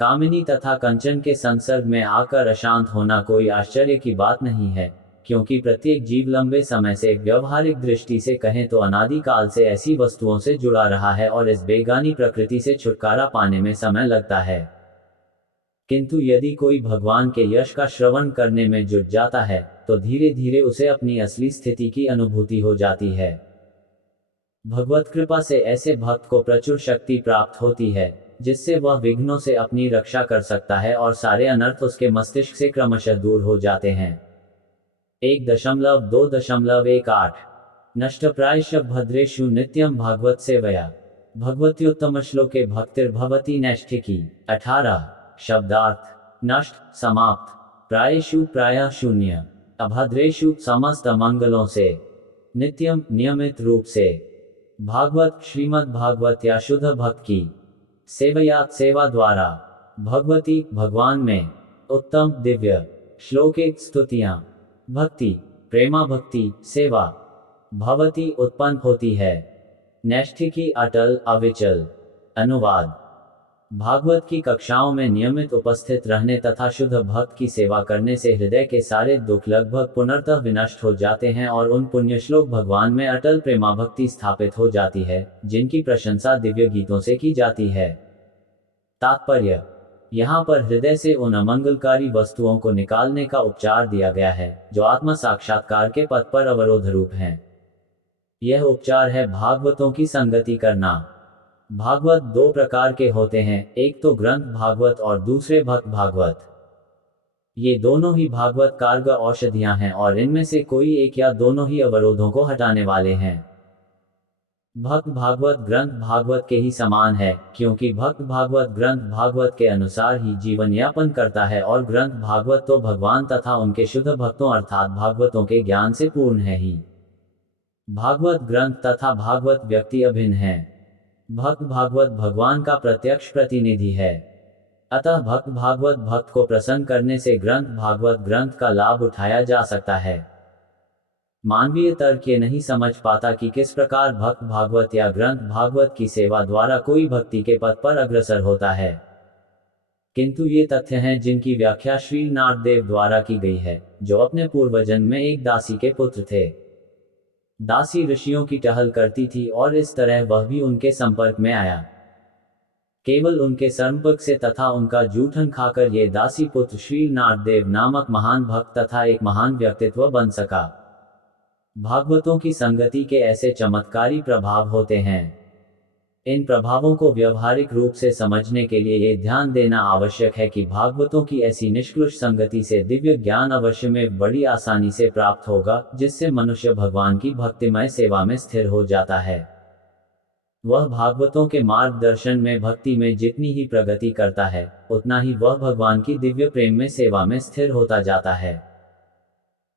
कामिनी तथा कंचन के संसर्ग में आकर अशांत होना कोई आश्चर्य की बात नहीं है, क्योंकि प्रत्येक जीव लंबे समय से व्यवहारिक दृष्टि से कहें तो अनादि काल से ऐसी वस्तुओं से जुड़ा रहा है और इस बेगानी प्रकृति से छुटकारा पाने में समय लगता है। किंतु यदि कोई भगवान के यश का श्रवण करने में जुट जाता है तो धीरे धीरे उसे अपनी असली स्थिति की अनुभूति हो जाती है। भगवत कृपा से ऐसे भक्त को प्रचुर शक्ति प्राप्त होती है, जिससे वह विघ्नों से अपनी रक्षा कर सकता है और सारे अनर्थ उसके मस्तिष्क से क्रमशः दूर हो जाते हैं। 1.2.18 नष्टप्रायश भद्रेषु नित्यं भागवत सेवया भगवत्योत्तम श्लोके भक्तिर्भवति नैष्ठिकी। 18 शब्दार्थ नष्ट समाप्त, प्रायेषु प्रायः शून्य, अभद्रेषु समस्त मंगलों से, नित्यम नियमित रूप से, भागवत श्रीमद् भागवत या शुद्ध भक्त की, सेवयात सेवा द्वारा, भगवती भगवान में, उत्तम दिव्य, श्लोके स्तुतियां, भक्ति प्रेमा भक्ति सेवा, भवती उत्पन्न होती है, नैष्ठिकी अटल अविचल। अनुवाद भागवत की कक्षाओं में नियमित उपस्थित रहने तथा शुद्ध भक्त की सेवा करने से हृदय के सारे दुख लगभग पुनर्तः विनष्ट हो जाते हैं और उन पुण्य श्लोक भगवान में अटल प्रेमा भक्ति स्थापित हो जाती है, जिनकी प्रशंसा दिव्य गीतों से की जाती है। तात्पर्य यहाँ पर हृदय से उन अमंगलकारी वस्तुओं को निकालने का उपचार दिया गया है जो आत्म साक्षात्कार के पथ पर अवरोध रूप हैं। यह उपचार है भागवतों की संगति करना। भागवत दो प्रकार के होते हैं, एक तो ग्रंथ भागवत और दूसरे भक्त भागवत। ये दोनों ही भागवत कारगर औषधियां हैं और इनमें से कोई एक या दोनों ही अवरोधों को हटाने वाले हैं। भक्त भागवत ग्रंथ भागवत के ही समान है, क्योंकि भक्त भागवत ग्रंथ भागवत के अनुसार ही जीवन यापन करता है और ग्रंथ भागवत तो भगवान तथा उनके शुद्ध भक्तों अर्थात भागवतों के ज्ञान से पूर्ण है ही। भागवत ग्रंथ तथा भागवत व्यक्ति अभिन्न हैं। भक्त भागवत भगवान का प्रत्यक्ष प्रतिनिधि है। अतः भक्त भागवत भक्त को प्रसन्न करने से ग्रंथ भागवत ग्रंथ का लाभ उठाया जा सकता है। मानवीय तर्क ये नहीं समझ पाता कि किस प्रकार भक्त भागवत या ग्रंथ भागवत की सेवा द्वारा कोई भक्ति के पथ पर अग्रसर होता है, किंतु ये तथ्य हैं जिनकी व्याख्या श्री नारदेव द्वारा की गई है, जो अपने पूर्वजन्म में एक दासी के पुत्र थे। दासी ऋषियों की टहल करती थी और इस तरह वह भी उनके संपर्क में आया। केवल उनके संपर्क से तथा उनका जूठन खाकर ये दासी पुत्र श्री नारदेव नामक महान भक्त तथा एक महान व्यक्तित्व बन सका। भागवतों की संगति के ऐसे चमत्कारी प्रभाव होते हैं। इन प्रभावों को व्यवहारिक रूप से समझने के लिए ये ध्यान देना आवश्यक है कि भागवतों की ऐसी निष्कृष्ट संगति से दिव्य ज्ञान अवश्य में बड़ी आसानी से प्राप्त होगा, जिससे मनुष्य भगवान की भक्तिमय सेवा में स्थिर हो जाता है। वह भागवतों के मार्गदर्शन में भक्ति में जितनी ही प्रगति करता है, उतना ही वह भगवान की दिव्य प्रेम में सेवा में स्थिर होता जाता है।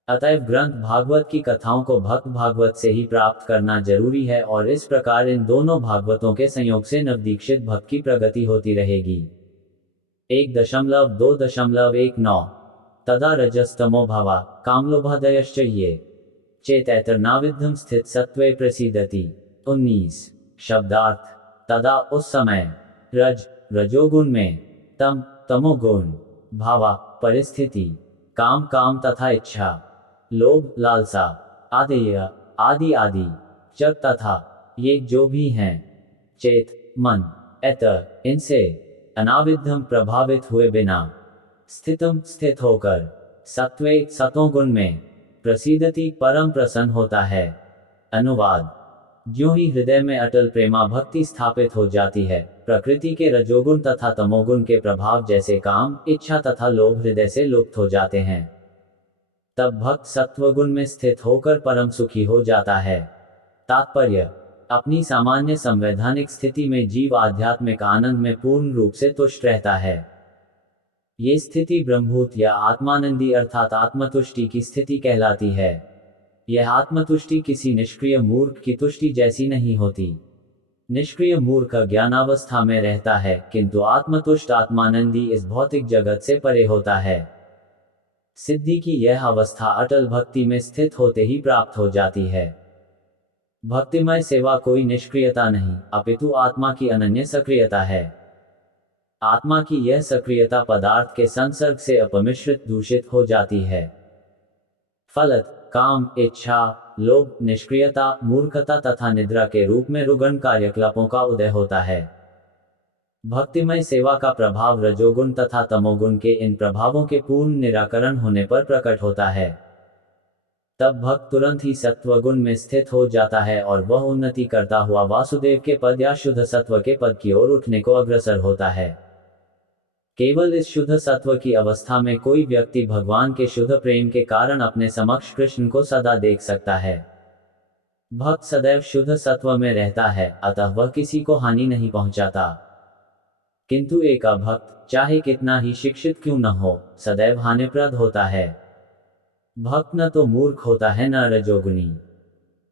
अतएव ग्रंथ भागवत की कथाओं को भक्त भागवत से ही प्राप्त करना जरूरी है और इस प्रकार इन दोनों भागवतों के संयोग से नवदीक्षित भक्त की प्रगति होती रहेगी। 1.2.19 तदा रजस्तमो भावा कामलोभादयश्च ये चेतैतरनाविद्धम स्थित सत्वे प्रसीदति। 19 शब्दार्थ तदा उस समय, रज रजोगुण में, तम तमोगुण, भावा परिस्थिति, काम काम तथा इच्छा, लोभ लालसा, आदेय आदि आदि, च तथा ये जो भी हैं, चेत मन, एत इनसे, अनाविद्धम प्रभावित हुए बिना, स्थितम स्थित होकर, सत्वे सतोगुण में, प्रसीदति परम प्रसन्न होता है। अनुवाद ज्यों ही हृदय में अटल प्रेमा भक्ति स्थापित हो जाती है, प्रकृति के रजोगुण तथा तमोगुण के प्रभाव जैसे काम इच्छा तथा लोभ हृदय से लुप्त हो जाते हैं। तब भक्त सत्वगुण में स्थित होकर परम सुखी हो जाता है। तात्पर्य अपनी सामान्य संवैधानिक स्थिति में जीव आध्यात्मिक आनंद में पूर्ण रूप से तुष्ट रहता है। ये स्थिति ब्रह्मभूत या आत्मानंदी अर्थात आत्मतुष्टि की स्थिति कहलाती है। यह आत्मतुष्टि किसी निष्क्रिय मूर्ख की तुष्टि जैसी नहीं होती। निष्क्रिय मूर्ख ज्ञानावस्था में रहता है, किंतु आत्मतुष्ट आत्मानंदी इस भौतिक जगत से परे होता है। सिद्धि की यह अवस्था अटल भक्ति में स्थित होते ही प्राप्त हो जाती है। भक्तिमय सेवा कोई निष्क्रियता नहीं, अपितु आत्मा की अनन्य सक्रियता है। आत्मा की यह सक्रियता पदार्थ के संसर्ग से अपमिश्रित दूषित हो जाती है। फलत काम इच्छा लोभ निष्क्रियता मूर्खता तथा निद्रा के रूप में रुगण कार्यकलापों का उदय होता है। भक्तिमय सेवा का प्रभाव रजोगुण तथा तमोगुण के इन प्रभावों के पूर्ण निराकरण होने पर प्रकट होता है। तब भक्त तुरंत ही सत्वगुण में स्थित हो जाता है और वह उन्नति करता हुआ वासुदेव के पद या शुद्ध सत्व के पद की ओर उठने को अग्रसर होता है। केवल इस शुद्ध सत्व की अवस्था में कोई व्यक्ति भगवान के शुद्ध प्रेम के कारण अपने समक्ष कृष्ण को सदा देख सकता है। भक्त सदैव शुद्ध सत्व में रहता है, अतः वह किसी को हानि नहीं पहुंचाता। किंतु एक अभक्त चाहे कितना ही शिक्षित क्यों न हो, सदैव हानिप्रद होता है। भक्त न तो मूर्ख होता है न रजोगुनी।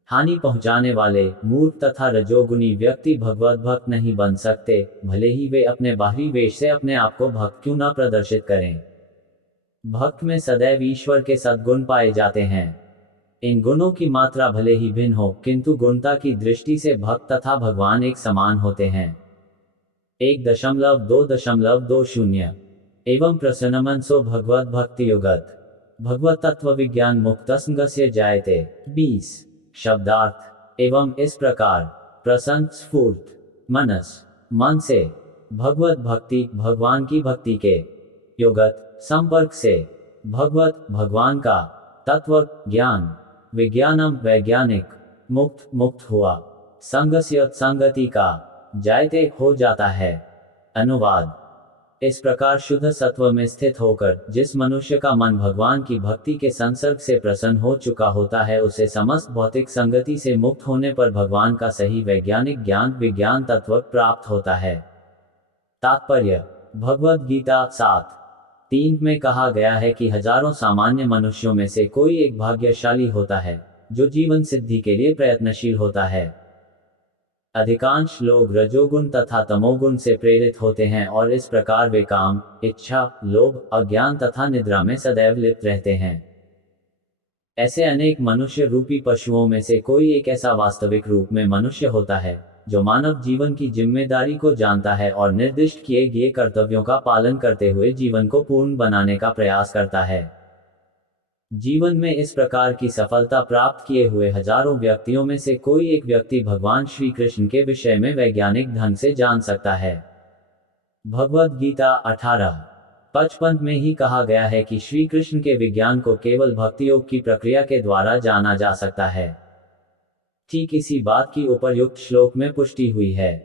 हानि पहुंचाने वाले मूर्ख तथा रजोगुनी व्यक्ति भगवत भक्त नहीं बन सकते, भले ही वे अपने बाहरी वेश से अपने आप को भक्त क्यों न प्रदर्शित करें। भक्त में सदैव ईश्वर के सद्गुण पाए जाते हैं। इन गुणों की मात्रा भले ही भिन्न हो, किंतु गुणता की दृष्टि से भक्त तथा भगवान एक समान होते हैं। 1.2.20 एवं प्रसन्नमनसो भगवत भक्ति युगत भगवत तत्व विज्ञान मुक्त संगस्य जायते। 20 शब्दार्थ एवं इस प्रकार प्रसन्न स्फूर्त मनस मन से भगवत भक्ति भगवान की भक्ति के युगत संपर्क से भगवत भगवान का तत्व ज्ञान विज्ञानम वैज्ञानिक मुक्त मुक्त हुआ संगस्य संगति का जायते हो जाता है। अनुवाद। इस प्रकार शुद्ध सत्व में स्थित होकर जिस मनुष्य का मन भगवान की भक्ति के संसर्ग से प्रसन्न हो चुका होता है, उसे समस्त भौतिक संगति से मुक्त होने पर भगवान का सही वैज्ञानिक ज्ञान विज्ञान तत्व प्राप्त होता है। तात्पर्य। भगवद गीता 7:3 में कहा गया है कि हजारों सामान्य मनुष्यों में से कोई एक भाग्यशाली होता है जो जीवन सिद्धि के लिए प्रयत्नशील होता है। अधिकांश लोग रजोगुण तथा तमोगुण से प्रेरित होते हैं और इस प्रकार वे काम, इच्छा, लोभ, अज्ञान तथा निद्रा में सदैव लिप्त रहते हैं। ऐसे अनेक मनुष्य रूपी पशुओं में से कोई एक ऐसा वास्तविक रूप में मनुष्य होता है जो मानव जीवन की जिम्मेदारी को जानता है और निर्दिष्ट किए गए कर्तव्यों का पालन करते हुए जीवन को पूर्ण बनाने का प्रयास करता है। जीवन में इस प्रकार की सफलता प्राप्त किए हुए हजारों व्यक्तियों में से कोई एक व्यक्ति भगवान श्री कृष्ण के विषय में वैज्ञानिक ढंग से जान सकता है। भगवद गीता 18:55 में ही कहा गया है कि श्री कृष्ण के विज्ञान को केवल भक्ति योग की प्रक्रिया के द्वारा जाना जा सकता है। ठीक इसी बात की उपर्युक्त श्लोक में पुष्टि हुई है।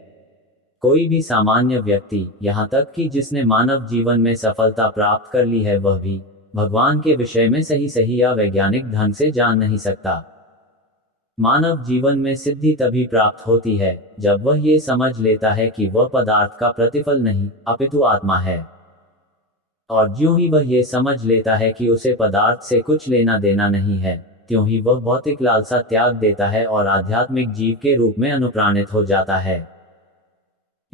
कोई भी सामान्य व्यक्ति, यहाँ तक कि जिसने मानव जीवन में सफलता प्राप्त कर ली है, वह भी भगवान के विषय में सही या वैज्ञानिक ढंग से जान नहीं सकता। मानव जीवन में सिद्धि तभी प्राप्त होती है जब वह ये समझ लेता है कि वह पदार्थ का प्रतिफल नहीं अपितु आत्मा है। और ज्यों ही वह ये समझ लेता है कि उसे पदार्थ से कुछ लेना देना नहीं है, त्यों ही वह भौतिक लालसा त्याग देता है और आध्यात्मिक जीव के रूप में अनुप्राणित हो जाता है।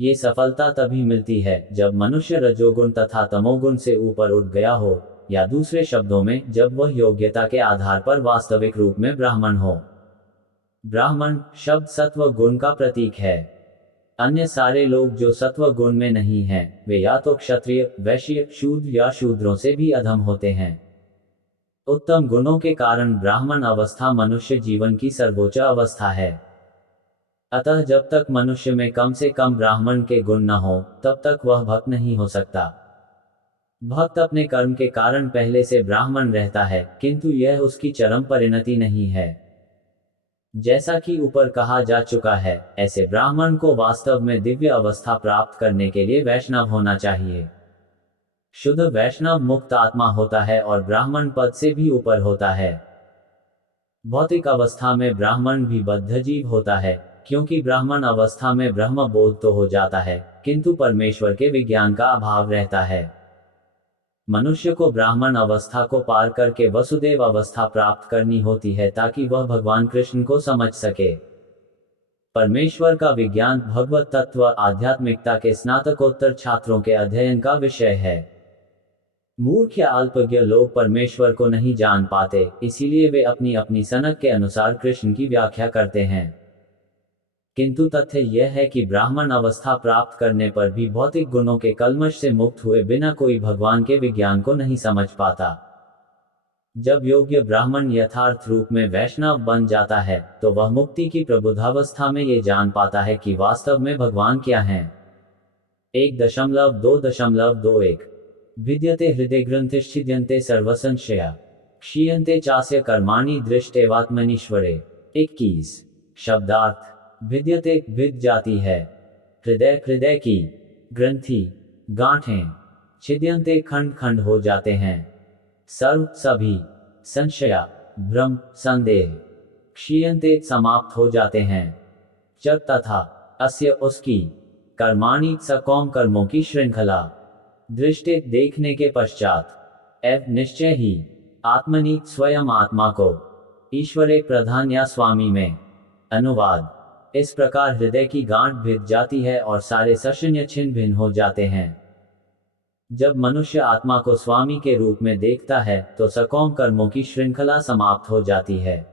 ये सफलता तभी मिलती है जब मनुष्य रजोगुण तथा तमोगुण से ऊपर उठ गया हो, या दूसरे शब्दों में जब वह योग्यता के आधार पर वास्तविक रूप में ब्राह्मण हो। ब्राह्मण शब्द सत्व गुण का प्रतीक है। अन्य सारे लोग जो सत्व गुण में नहीं हैं, वे या तो क्षत्रिय, वैश्य, शूद्र या शूद्रों से भी अधम होते हैं। उत्तम गुणों के कारण ब्राह्मण अवस्था मनुष्य जीवन की सर्वोच्च अवस्था है। अतः जब तक मनुष्य में कम से कम ब्राह्मण के गुण न हो, तब तक वह भक्त नहीं हो सकता। भक्त अपने कर्म के कारण पहले से ब्राह्मण रहता है, किंतु यह उसकी चरम परिणति नहीं है। जैसा कि ऊपर कहा जा चुका है, ऐसे ब्राह्मण को वास्तव में दिव्य अवस्था प्राप्त करने के लिए वैष्णव होना चाहिए। शुद्ध वैष्णव मुक्त आत्मा होता है और ब्राह्मण पद से भी ऊपर होता है। भौतिक अवस्था में ब्राह्मण भी बद्ध जीव होता है, क्योंकि ब्राह्मण अवस्था में ब्रह्म बोध तो हो जाता है, किंतु परमेश्वर के विज्ञान का अभाव रहता है। मनुष्य को ब्राह्मण अवस्था को पार करके वसुदेव अवस्था प्राप्त करनी होती है ताकि वह भगवान कृष्ण को समझ सके। परमेश्वर का विज्ञान भगवत तत्व आध्यात्मिकता के स्नातकोत्तर छात्रों के अध्ययन का विषय है। मूर्ख या अल्पज्ञ लोग परमेश्वर को नहीं जान पाते, इसीलिए वे अपनी अपनी सनक के अनुसार कृष्ण की व्याख्या करते हैं। किंतु तथ्य यह है कि ब्राह्मण अवस्था प्राप्त करने पर भी भौतिक गुणों के कल्मश से मुक्त हुए बिना कोई भगवान के विज्ञान को नहीं समझ पाता। जब योग्य ब्राह्मण यथार्थ रूप में वैष्णव बन जाता है, तो वह मुक्ति की प्रबुद्धावस्था में ये जान पाता है कि वास्तव में भगवान क्या हैं। 1.2.21 विद्यते हृदय ग्रंथिश्छिद्यन्ते सर्वसंशया क्षीयन्ते चास्य कर्माणि दृष्टेवात्मनीश्वरे। 21 शब्दार्थ। भिद्यते भिद जाती है, हृदय हृदय की, ग्रंथि गांठें, छिद्यन्ते खंड खंड हो जाते हैं। सर्व सभी संशया भ्रम संदेह क्षीयन्ते समाप्त हो जाते हैं। च तथा अस्य उसकी कर्माणि सकौम कर्मों की श्रृंखला दृष्टि देखने के पश्चात एव निश्चय ही आत्मनि स्वयं आत्मा को ईश्वरे प्रधान या स्वामी में। अनुवाद इस प्रकार हृदय की गांठ भिद जाती है और सारे सशन्य छिन्न भिन्न हो जाते हैं। जब मनुष्य आत्मा को स्वामी के रूप में देखता है तो सकौम कर्मों की श्रृंखला समाप्त हो जाती है।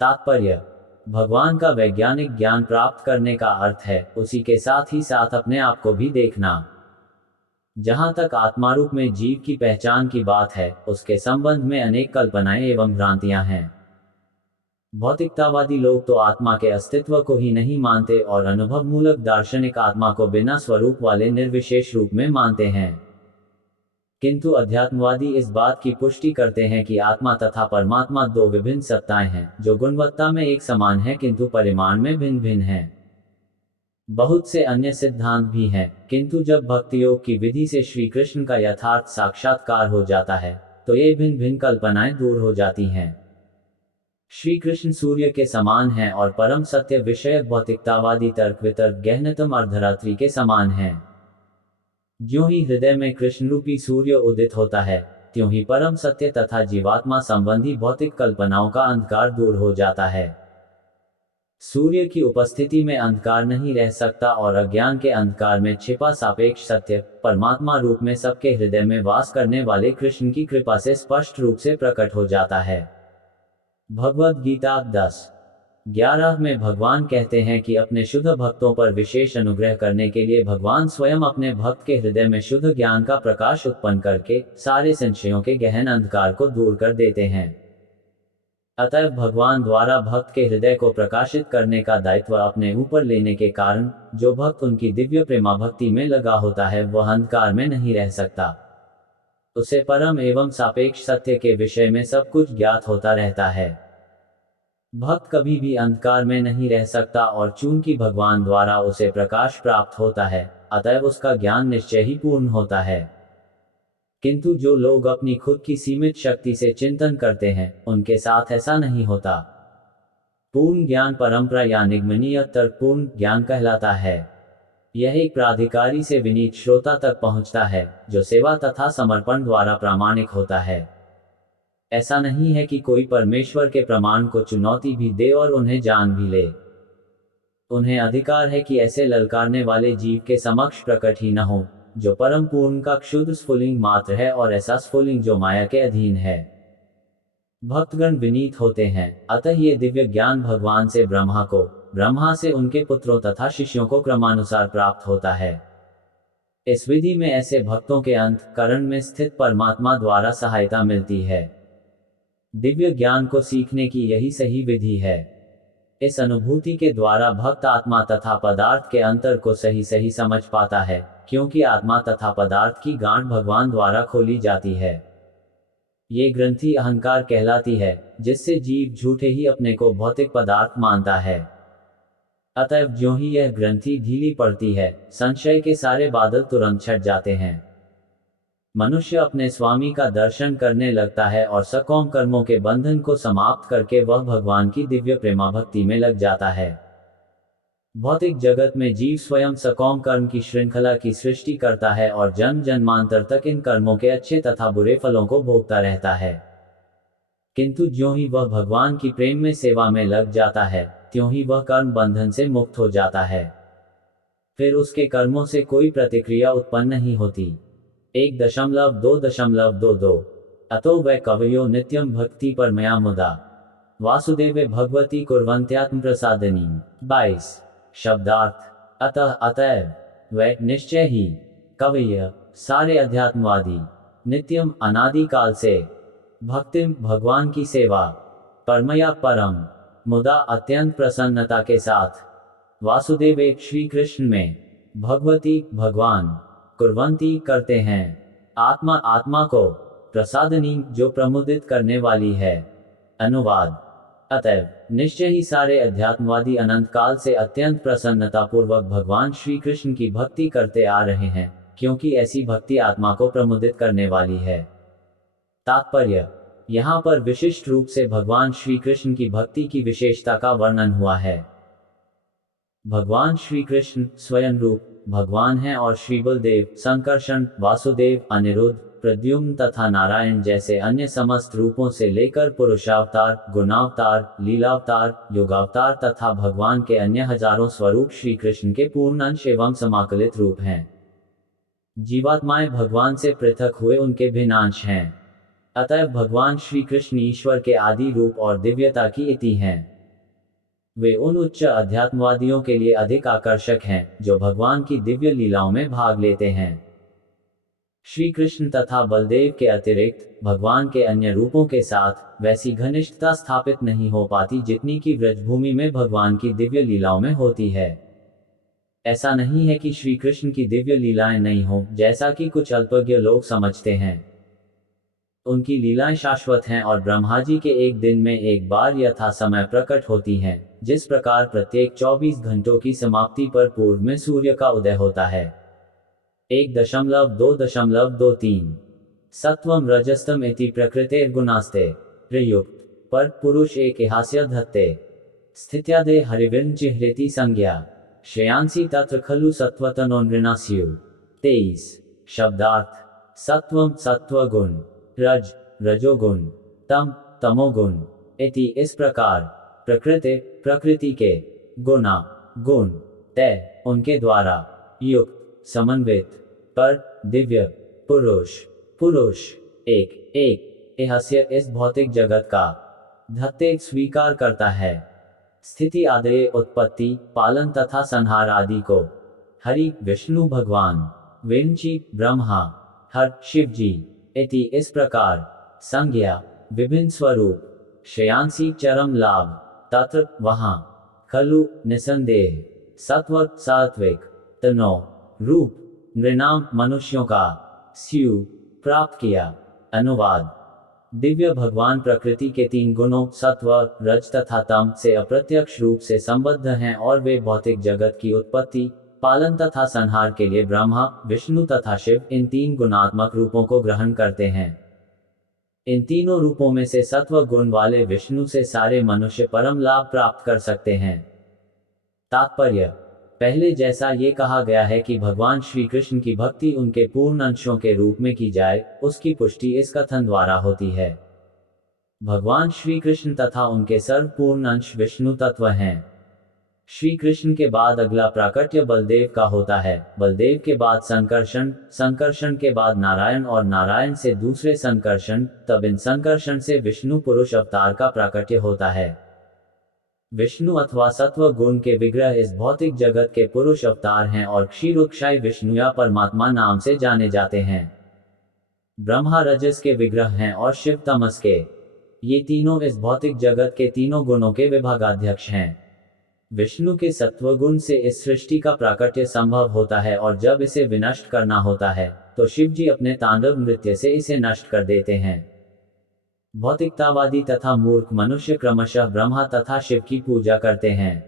तात्पर्य भगवान का वैज्ञानिक ज्ञान प्राप्त करने का अर्थ है उसी के साथ ही साथ अपने आप को भी देखना। जहां तक आत्मारूप में जीव की पहचान की बात है उसके संबंध में अनेक कल्पनाएं एवं भ्रांतियां हैं। भौतिकतावादी लोग तो आत्मा के अस्तित्व को ही नहीं मानते और अनुभव मूलक दार्शनिक आत्मा को बिना स्वरूप वाले निर्विशेष रूप में मानते हैं। किंतु अध्यात्मवादी इस बात की पुष्टि करते हैं कि आत्मा तथा परमात्मा दो विभिन्न सत्ताएं हैं जो गुणवत्ता में एक समान हैं किंतु परिमाण में भिन्न भिन्न हैं। बहुत से अन्य सिद्धांत भी हैं, किंतु जब भक्ति योग की विधि से श्री कृष्ण का यथार्थ साक्षात्कार हो जाता है तो ये भिन्न भिन्न कल्पनाएं दूर हो जाती हैं। श्री कृष्ण सूर्य के समान हैं और परम सत्य विषय भौतिकतावादी तर्क वितर्क गहनतम अर्धरात्रि के समान हैं। ज्यों ही हृदय में कृष्ण रूपी सूर्य उदित होता है त्यों ही परम सत्य तथा जीवात्मा संबंधी भौतिक कल्पनाओं का अंधकार दूर हो जाता है। सूर्य की उपस्थिति में अंधकार नहीं रह सकता और अज्ञान के अंधकार में छिपा सापेक्ष सत्य परमात्मा रूप में सबके हृदय में वास करने वाले कृष्ण की कृपा से स्पष्ट रूप से प्रकट हो जाता है। भगवद गीता 10:11 में भगवान कहते हैं कि अपने शुद्ध भक्तों पर विशेष अनुग्रह करने के लिए भगवान स्वयं अपने भक्त के हृदय में शुद्ध ज्ञान का प्रकाश उत्पन्न करके सारे संशयों के गहन अंधकार को दूर कर देते हैं। अतः भगवान द्वारा भक्त के हृदय को प्रकाशित करने का दायित्व अपने ऊपर लेने के कारण जो भक्त उनकी दिव्य प्रेमा भक्ति में लगा होता है वह अंधकार में नहीं रह सकता। उसे परम एवं सापेक्ष सत्य के विषय में सब कुछ ज्ञात होता रहता है। भक्त कभी भी अंधकार में नहीं रह सकता और चूंकि भगवान द्वारा उसे प्रकाश प्राप्त होता है अतः उसका ज्ञान निश्चय ही पूर्ण होता है। किंतु जो लोग अपनी खुद की सीमित शक्ति से चिंतन करते हैं उनके साथ ऐसा नहीं होता। पूर्ण ज्ञान परंपरा या निगमनीय तर्कपूर्ण ज्ञान कहलाता है। यह एक प्राधिकारी से विनीत श्रोता तक पहुंचता है जो सेवा तथा समर्पण द्वारा प्रामाणिक होता है। ऐसा नहीं है कि कोई परमेश्वर के प्रमाण को चुनौती भी दे और उन्हें जान भी ले। उन्हें अधिकार है कि ऐसे ललकारने वाले जीव के समक्ष प्रकट ही न हो जो परम पूर्ण का क्षुद्र स्फुलिंग मात्र है और ऐसा स्फुलिंग जो माया के अधीन है। भक्तगण विनीत होते हैं, अतः ये दिव्य ज्ञान भगवान से ब्रह्मा को, ब्रह्मा से उनके पुत्रों तथा शिष्यों को क्रमानुसार प्राप्त होता है। इस विधि में ऐसे भक्तों के अंतःकरण में स्थित परमात्मा द्वारा सहायता मिलती है। दिव्य ज्ञान को सीखने की यही सही विधि है। इस अनुभूति के द्वारा भक्त आत्मा तथा पदार्थ के अंतर को सही सही समझ पाता है, क्योंकि आत्मा तथा पदार्थ की गांठ भगवान द्वारा खोली जाती है। ये ग्रंथि अहंकार कहलाती है, जिससे जीव झूठे ही अपने को भौतिक पदार्थ मानता है। अतएव ज्यों ही यह ग्रंथि ढीली पड़ती है, संशय के सारे बादल तुरंत छट जाते हैं। मनुष्य अपने स्वामी का दर्शन करने लगता है और सकौम कर्मों के बंधन को समाप्त करके वह भगवान की दिव्य प्रेमा भक्ति में लग जाता है। भौतिक जगत में जीव स्वयं सकौम कर्म की श्रृंखला की सृष्टि करता है और जन्म जन्मांतर तक इन कर्मों के अच्छे तथा बुरे फलों को भोगता रहता है। किंतु ज्यों ही वह भगवान की प्रेम में सेवा में लग जाता है त्यों ही वह कर्म बंधन से मुक्त हो जाता है। फिर उसके कर्मों से कोई प्रतिक्रिया उत्पन्न नहीं होती। 1.2.22 अतो वै कवयो नित्यं भक्ति परमया मुदा वासुदेवे भगवती कुर्वन्त्यात्म प्रसादनी। 22 शब्दार्थ अतएव वै निश्चय ही कवय सारे अध्यात्मवादी नित्यम अनादि काल से भक्तिम भगवान की सेवा परमया परम मुदा अत्यंत प्रसन्नता के साथ वासुदेव एक श्री कृष्ण में भगवती भगवान कुर्वंती करते हैं आत्मा को प्रसादनी जो प्रमुदित करने वाली है। अनुवाद अतएव निश्चय ही सारे अध्यात्मवादी अनंत काल से अत्यंत प्रसन्नता पूर्वक भगवान श्री कृष्ण की भक्ति करते आ रहे हैं क्योंकि ऐसी भक्ति आत्मा को प्रमुदित करने वाली है। तात्पर्य: यहाँ पर विशिष्ट रूप से भगवान श्री कृष्ण की भक्ति की विशेषता का वर्णन हुआ है। भगवान श्री कृष्ण स्वयं रूप भगवान हैं और श्री बलदेव, संकर्षण, वासुदेव, अनिरुद्ध, प्रद्युम्न तथा नारायण जैसे अन्य समस्त रूपों से लेकर पुरुषावतार, गुणावतार, लीलावतार, योगावतार तथा भगवान के अन्य हजारों स्वरूप श्री कृष्ण के पूर्ण अंश एवं समाकलित रूप हैं। जीवात्माएं भगवान से पृथक हुए उनके भिन्न अंश हैं। अतः भगवान श्री कृष्ण ईश्वर के आदि रूप और दिव्यता की इति हैं। वे उन उच्च अध्यात्मवादियों के लिए अधिक आकर्षक हैं जो भगवान की दिव्य लीलाओं में भाग लेते हैं। श्री कृष्ण तथा बलदेव के अतिरिक्त भगवान के अन्य रूपों के साथ वैसी घनिष्ठता स्थापित नहीं हो पाती जितनी कि ब्रजभूमि में भगवान की दिव्य लीलाओं में होती है। ऐसा नहीं है कि श्री कृष्ण की दिव्य लीलाएं नहीं हों, जैसा कि कुछ अल्पज्ञ लोग समझते हैं। उनकी लीलाएं शाश्वत हैं और ब्रह्मा जी के एक दिन में एक बार यथा समय प्रकट होती हैं, जिस प्रकार प्रत्येक 24 घंटों की समाप्ति पर पूर्व में सूर्य का उदय होता है। 1.2.23 सत्वम रजस्तम इति प्रकृतेर्गुणास्ते प्रयुक्त पर पुरुष एक हास्य धत्ते स्थित्यादे हरिविर्ण चिह्रेति संज्ञा श्रेयांसी तत्र खलु सत्वतनो नृणास्यु। 23 शब्दार्थ: सत्वम सत्वगुण, रज रजोगुण, तम तमोगुण, इति इस प्रकार, प्रकृति प्रकृति के, गुणा गुण, तय उनके द्वारा, युक्त समन्वित, पर दिव्य, पुरुष पुरुष, एक रहस्य इस भौतिक जगत का धत्ते स्वीकार करता है। स्थिति आदि उत्पत्ति, पालन तथा संहार आदि को हरि विष्णु भगवान, विंची ब्रह्मा, हर शिव जी, इति इस प्रकार, संज्ञा विभिन्न स्वरूप, श्रेयांसी चरम लाभ, तत्र वहां, खलु निसंदेह, सत्व सात्विक, तनो रूप, नृणाम मनुष्यों का, स्यु प्राप्त किया। अनुवाद: दिव्य भगवान प्रकृति के 3 गुणों सत्व, रज तथा तम से अप्रत्यक्ष रूप से संबद्ध हैं और वे भौतिक जगत की उत्पत्ति, पालन तथा संहार के लिए ब्रह्मा, विष्णु तथा शिव इन 3 गुणात्मक रूपों को ग्रहण करते हैं। इन तीनों रूपों में से सत्व गुण वाले विष्णु से सारे मनुष्य परम लाभ प्राप्त कर सकते हैं। तात्पर्य: पहले जैसा ये कहा गया है कि भगवान श्री कृष्ण की भक्ति उनके पूर्ण अंशों के रूप में की जाए, उसकी पुष्टि इस कथन द्वारा होती है। भगवान श्री कृष्ण तथा उनके सर्वपूर्ण अंश विष्णु तत्व हैं। श्री कृष्ण के बाद अगला प्राकट्य बलदेव का होता है, बलदेव के बाद संकर्षण, संकर्षण के बाद नारायण और नारायण से दूसरे संकर्षण, तब इन संकर्षण से विष्णु पुरुष अवतार का प्राकट्य होता है। विष्णु अथवा सत्व गुण के विग्रह इस भौतिक जगत के पुरुष अवतार हैं और क्षीरोक्षाई विष्णु या परमात्मा नाम से जाने जाते हैं। ब्रह्मा रजस के विग्रह हैं और शिव तमस के। ये तीनों इस भौतिक जगत के तीनों गुणों के विभागाध्यक्ष हैं। विष्णु के सत्वगुण से इस सृष्टि का प्राकट्य संभव होता है और जब इसे विनष्ट करना होता है तो शिव जी अपने तांडव नृत्य से इसे नष्ट कर देते हैं। भौतिकतावादी तथा मूर्ख मनुष्य क्रमशः ब्रह्मा तथा शिव की पूजा करते हैं,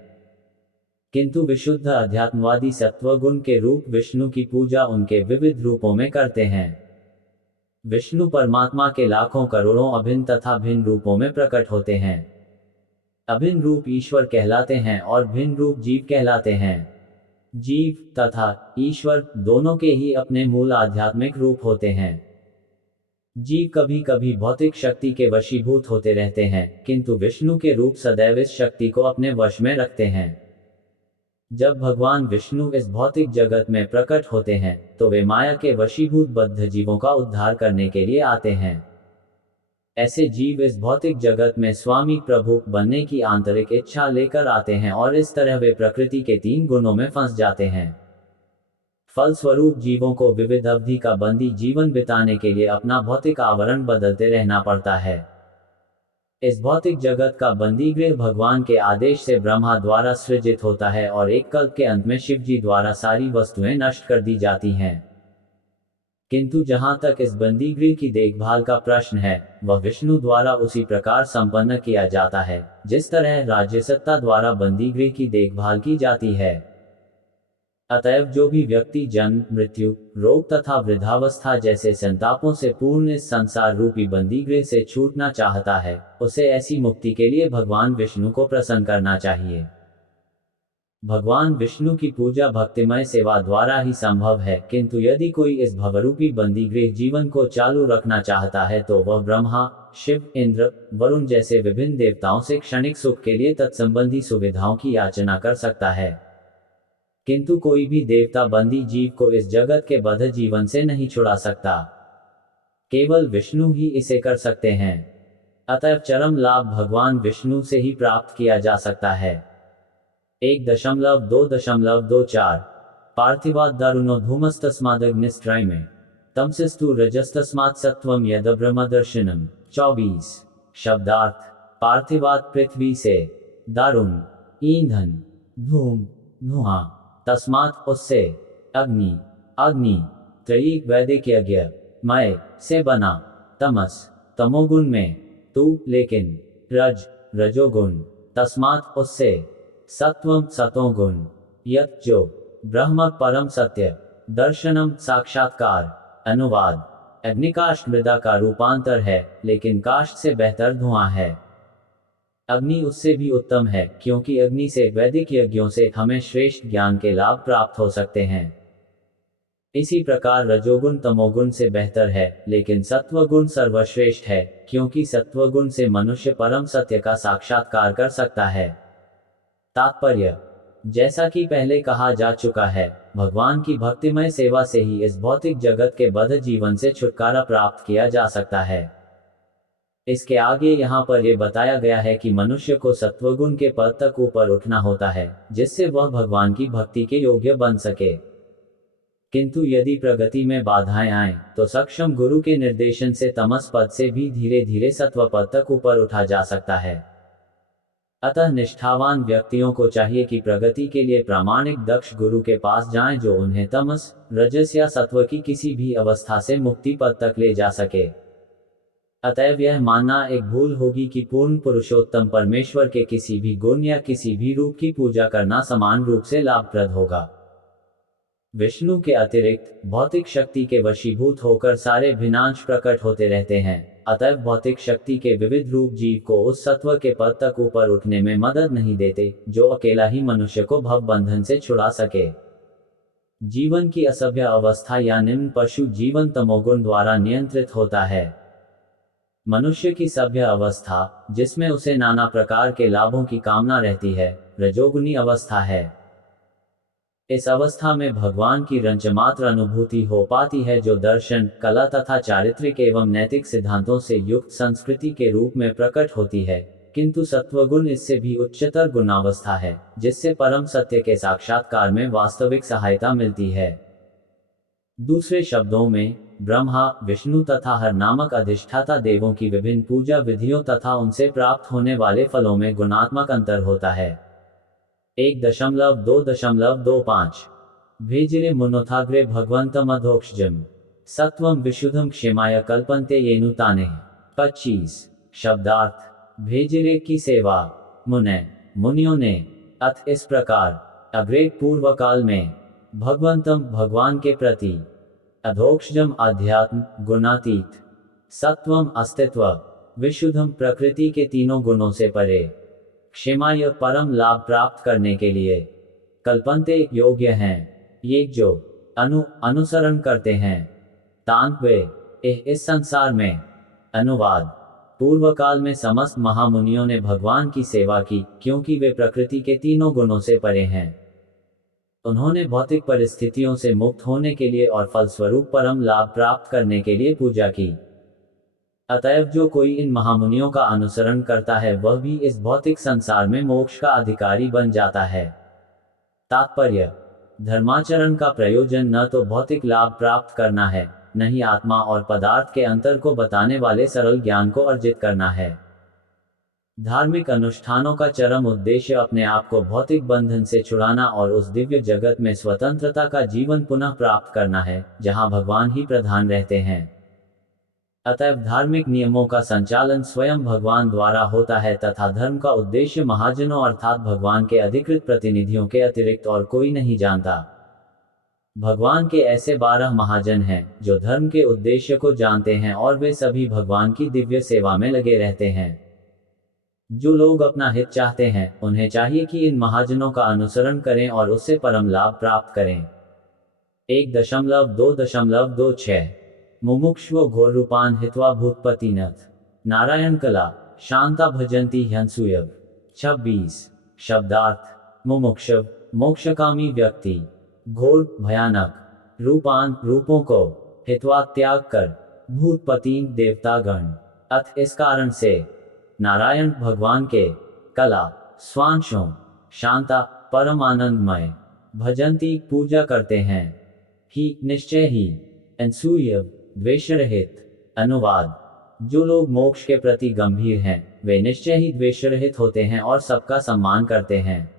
किंतु विशुद्ध अध्यात्मवादी सत्वगुण के रूप विष्णु की पूजा उनके विविध रूपों में करते हैं। विष्णु परमात्मा के लाखों करोड़ों अभिन्न तथा भिन्न रूपों में प्रकट होते हैं। अभिन्न रूप ईश्वर कहलाते हैं और भिन्न रूप जीव कहलाते हैं। जीव तथा ईश्वर दोनों के ही अपने मूल आध्यात्मिक रूप होते हैं। जीव कभी कभी भौतिक शक्ति के वशीभूत होते रहते हैं, किंतु विष्णु के रूप सदैव इस शक्ति को अपने वश में रखते हैं। जब भगवान विष्णु इस भौतिक जगत में प्रकट होते हैं तो वे माया के वशीभूत बद्ध जीवों का उद्धार करने के लिए आते हैं। ऐसे जीव इस भौतिक जगत में स्वामी प्रभु बनने की आंतरिक इच्छा लेकर आते हैं और इस तरह वे प्रकृति के 3 गुणों में फंस जाते हैं। फलस्वरूप जीवों को विविध अवधि का बंदी जीवन बिताने के लिए अपना भौतिक आवरण बदलते रहना पड़ता है। इस भौतिक जगत का बंदीगृह भगवान के आदेश से ब्रह्मा द्वारा सृजित होता है और एक कल्प के अंत में शिव जी द्वारा सारी वस्तुएं नष्ट कर दी जाती हैं। किंतु जहां तक इस बंदीगृह की देखभाल का प्रश्न है, वह विष्णु द्वारा उसी प्रकार संपन्न किया जाता है जिस तरह राज्यसत्ता द्वारा बंदीगृह की देखभाल की जाती है। अतएव जो भी व्यक्ति जन्म, मृत्यु, रोग तथा वृद्धावस्था जैसे संतापों से पूर्ण इस संसार रूपी बंदीगृह से छूटना चाहता है, उसे ऐसी मुक्ति के लिए भगवान विष्णु को प्रसन्न करना चाहिए। भगवान विष्णु की पूजा भक्तिमय सेवा द्वारा ही संभव है, किंतु यदि कोई इस भवरूपी बंदीगृह जीवन को चालू रखना चाहता है तो वह ब्रह्मा, शिव, इंद्र, वरुण जैसे विभिन्न देवताओं से क्षणिक सुख के लिए तत्संबंधी सुविधाओं की याचना कर सकता है, किंतु कोई भी देवता बंदी जीव को इस जगत के बद्ध जीवन से नहीं छुड़ा सकता। केवल विष्णु ही इसे कर सकते हैं। अतएव चरम लाभ भगवान विष्णु से ही प्राप्त किया जा सकता है। 1.2.24 पार्थिवाद दारुणो धूमस्तस्मादग्निस्त्रय में तमसिस्तु रजस्तस्मात् सत्वम यद ब्रह्मदर्शनम। 24 शब्दार्थ पार्थिवाद पृथ्वी से, दारुण ईंधन, धूम धुआं, तस्मात् उससे, अग्नि अग्नि, त्रयी वैदिक यज्ञ, मय से बना, तमस तमोगुण में, तू लेकिन, रज रजोगुण, तस्मात् उससे, सत्वम सतोगुण, यत् जो, ब्रह्म परम सत्य, दर्शनम साक्षात्कार। अनुवाद अग्निकाष्ठ मृदा का रूपांतर है, लेकिन काष्ठ से बेहतर धुआं है। अग्नि उससे भी उत्तम है, क्योंकि अग्नि से वैदिक यज्ञों से हमें श्रेष्ठ ज्ञान के लाभ प्राप्त हो सकते हैं। इसी प्रकार रजोगुण तमोगुण से बेहतर है, लेकिन सत्वगुण सर्वश्रेष्ठ है, क्योंकि सत्वगुण से मनुष्य परम सत्य का साक्षात्कार कर सकता है। तात्पर्य, जैसा कि पहले कहा जा चुका है, भगवान की भक्तिमय सेवा से ही इस भौतिक जगत के बद्ध जीवन से छुटकारा प्राप्त किया जा सकता है। इसके आगे यहाँ पर यह बताया गया है कि मनुष्य को सत्वगुण के पद तक ऊपर उठना होता है, जिससे वह भगवान की भक्ति के योग्य बन सके। किंतु यदि प्रगति में बाधाएं आएं, तो सक्षम गुरु के निर्देशन से तमस पद से भी धीरे धीरे सत्व पद तक ऊपर उठा जा सकता है। अतः निष्ठावान व्यक्तियों को चाहिए कि प्रगति के लिए प्रामाणिक दक्ष गुरु के पास जाएं, जो उन्हें तमस, रजस या सत्व की किसी भी अवस्था से मुक्ति पद तक ले जा सके। अतएव यह मानना एक भूल होगी कि पूर्ण पुरुषोत्तम परमेश्वर के किसी भी गुण या किसी भी रूप की पूजा करना समान रूप से लाभप्रद होगा। विष्णु के अतिरिक्त भौतिक शक्ति के वशीभूत होकर सारे भिन्नांश प्रकट होते रहते हैं। अतएव भौतिक शक्ति के विविध रूप जीव को उस सत्व के पद तक ऊपर उठने में मदद नहीं देते, जो अकेला ही मनुष्य को भव बंधन से छुड़ा सके। जीवन की असभ्य अवस्था या निम्न पशु जीवन तमोगुण द्वारा नियंत्रित होता है। मनुष्य की सभ्य अवस्था, जिसमें उसे नाना प्रकार के लाभों की कामना रहती है, रजोगुनी अवस्था है। इस अवस्था में भगवान की रंचमात्र अनुभूति हो पाती है, जो दर्शन, कला तथा चारित्रिक एवं नैतिक सिद्धांतों से युक्त संस्कृति के रूप में प्रकट होती है। किंतु सत्वगुण इससे भी उच्चतर गुणावस्था है, जिससे परम सत्य के साक्षात्कार में वास्तविक सहायता मिलती है। दूसरे शब्दों में, ब्रह्मा, विष्णु तथा हर नामक अधिष्ठाता देवों की विभिन्न पूजा विधियों तथा उनसे प्राप्त होने वाले फलों में गुणात्मक अंतर होता है। 1.2.25 भेजिरे मुनोथाग्रे भगवंतमधोक्षजम सत्वम विशुद्धम क्षेमाय कल्पन्ते येनु ताने। 25 शब्दार्थ भेजिरे की सेवा, मुनियों ने, अथ इस प्रकार, अग्रे पूर्व काल में, भगवंतम भगवान के प्रति, अधोक्षजम आध्यात्म गुणातीत, सत्वम अस्तित्व, विशुद्धम प्रकृति के तीनों गुणों से परे, क्षेमाय परम लाभ प्राप्त करने के लिए, कल्पन्ते योग्य हैं, ये जो अनुसरण करते हैं, तान वे इस संसार में। अनुवाद, पूर्व काल में समस्त महामुनियों ने भगवान की सेवा की, क्योंकि वे प्रकृति के तीनों गुणों से परे हैं। उन्होंने भौतिक परिस्थितियों से मुक्त होने के लिए और फलस्वरूप परम लाभ प्राप्त करने के लिए पूजा की। अतएव जो कोई इन महामुनियों का अनुसरण करता है, वह भी इस भौतिक संसार में मोक्ष का अधिकारी बन जाता है। तात्पर्य, धर्माचरण का प्रयोजन न तो भौतिक लाभ प्राप्त करना है, न ही आत्मा और पदार्थ के अंतर को बताने वाले सरल ज्ञान को अर्जित करना है। धार्मिक अनुष्ठानों का चरम उद्देश्य अपने आप को भौतिक बंधन से छुड़ाना और उस दिव्य जगत में स्वतंत्रता का जीवन पुनः प्राप्त करना है, जहां भगवान ही प्रधान रहते हैं। अतएव धार्मिक नियमों का संचालन स्वयं भगवान द्वारा होता है तथा धर्म का उद्देश्य महाजनों अर्थात भगवान के अधिकृत प्रतिनिधियों के अतिरिक्त और कोई नहीं जानता। भगवान के ऐसे 12 महाजन हैं जो धर्म के उद्देश्य को जानते हैं और वे सभी भगवान की दिव्य सेवा में लगे रहते हैं। जो लोग अपना हित चाहते हैं उन्हें चाहिए कि इन महाजनों का अनुसरण करें और उससे परम लाभ प्राप्त करें। 1.2.26 मुमुक्षुओ घोरूपान हित्वा भूतपतिनथ नारायण कला शांता भजंती ह्यंसूयव। 26 शब्दार्थ मुमुक्षु मोक्षकामी व्यक्ति, घोर भयानक, रूपान रूपों को, हित्वा त्याग कर, भूतपति देवतागण, अथ इस कारण से, नारायण भगवान के, कला स्वांशों, शांता परम आनंदमय, भजंती पूजा करते हैं, ही निश्चय ही, अनसूय द्वेषरहित। अनुवाद, जो लोग मोक्ष के प्रति गंभीर हैं वे निश्चय ही द्वेषरहित होते हैं और सबका सम्मान करते हैं।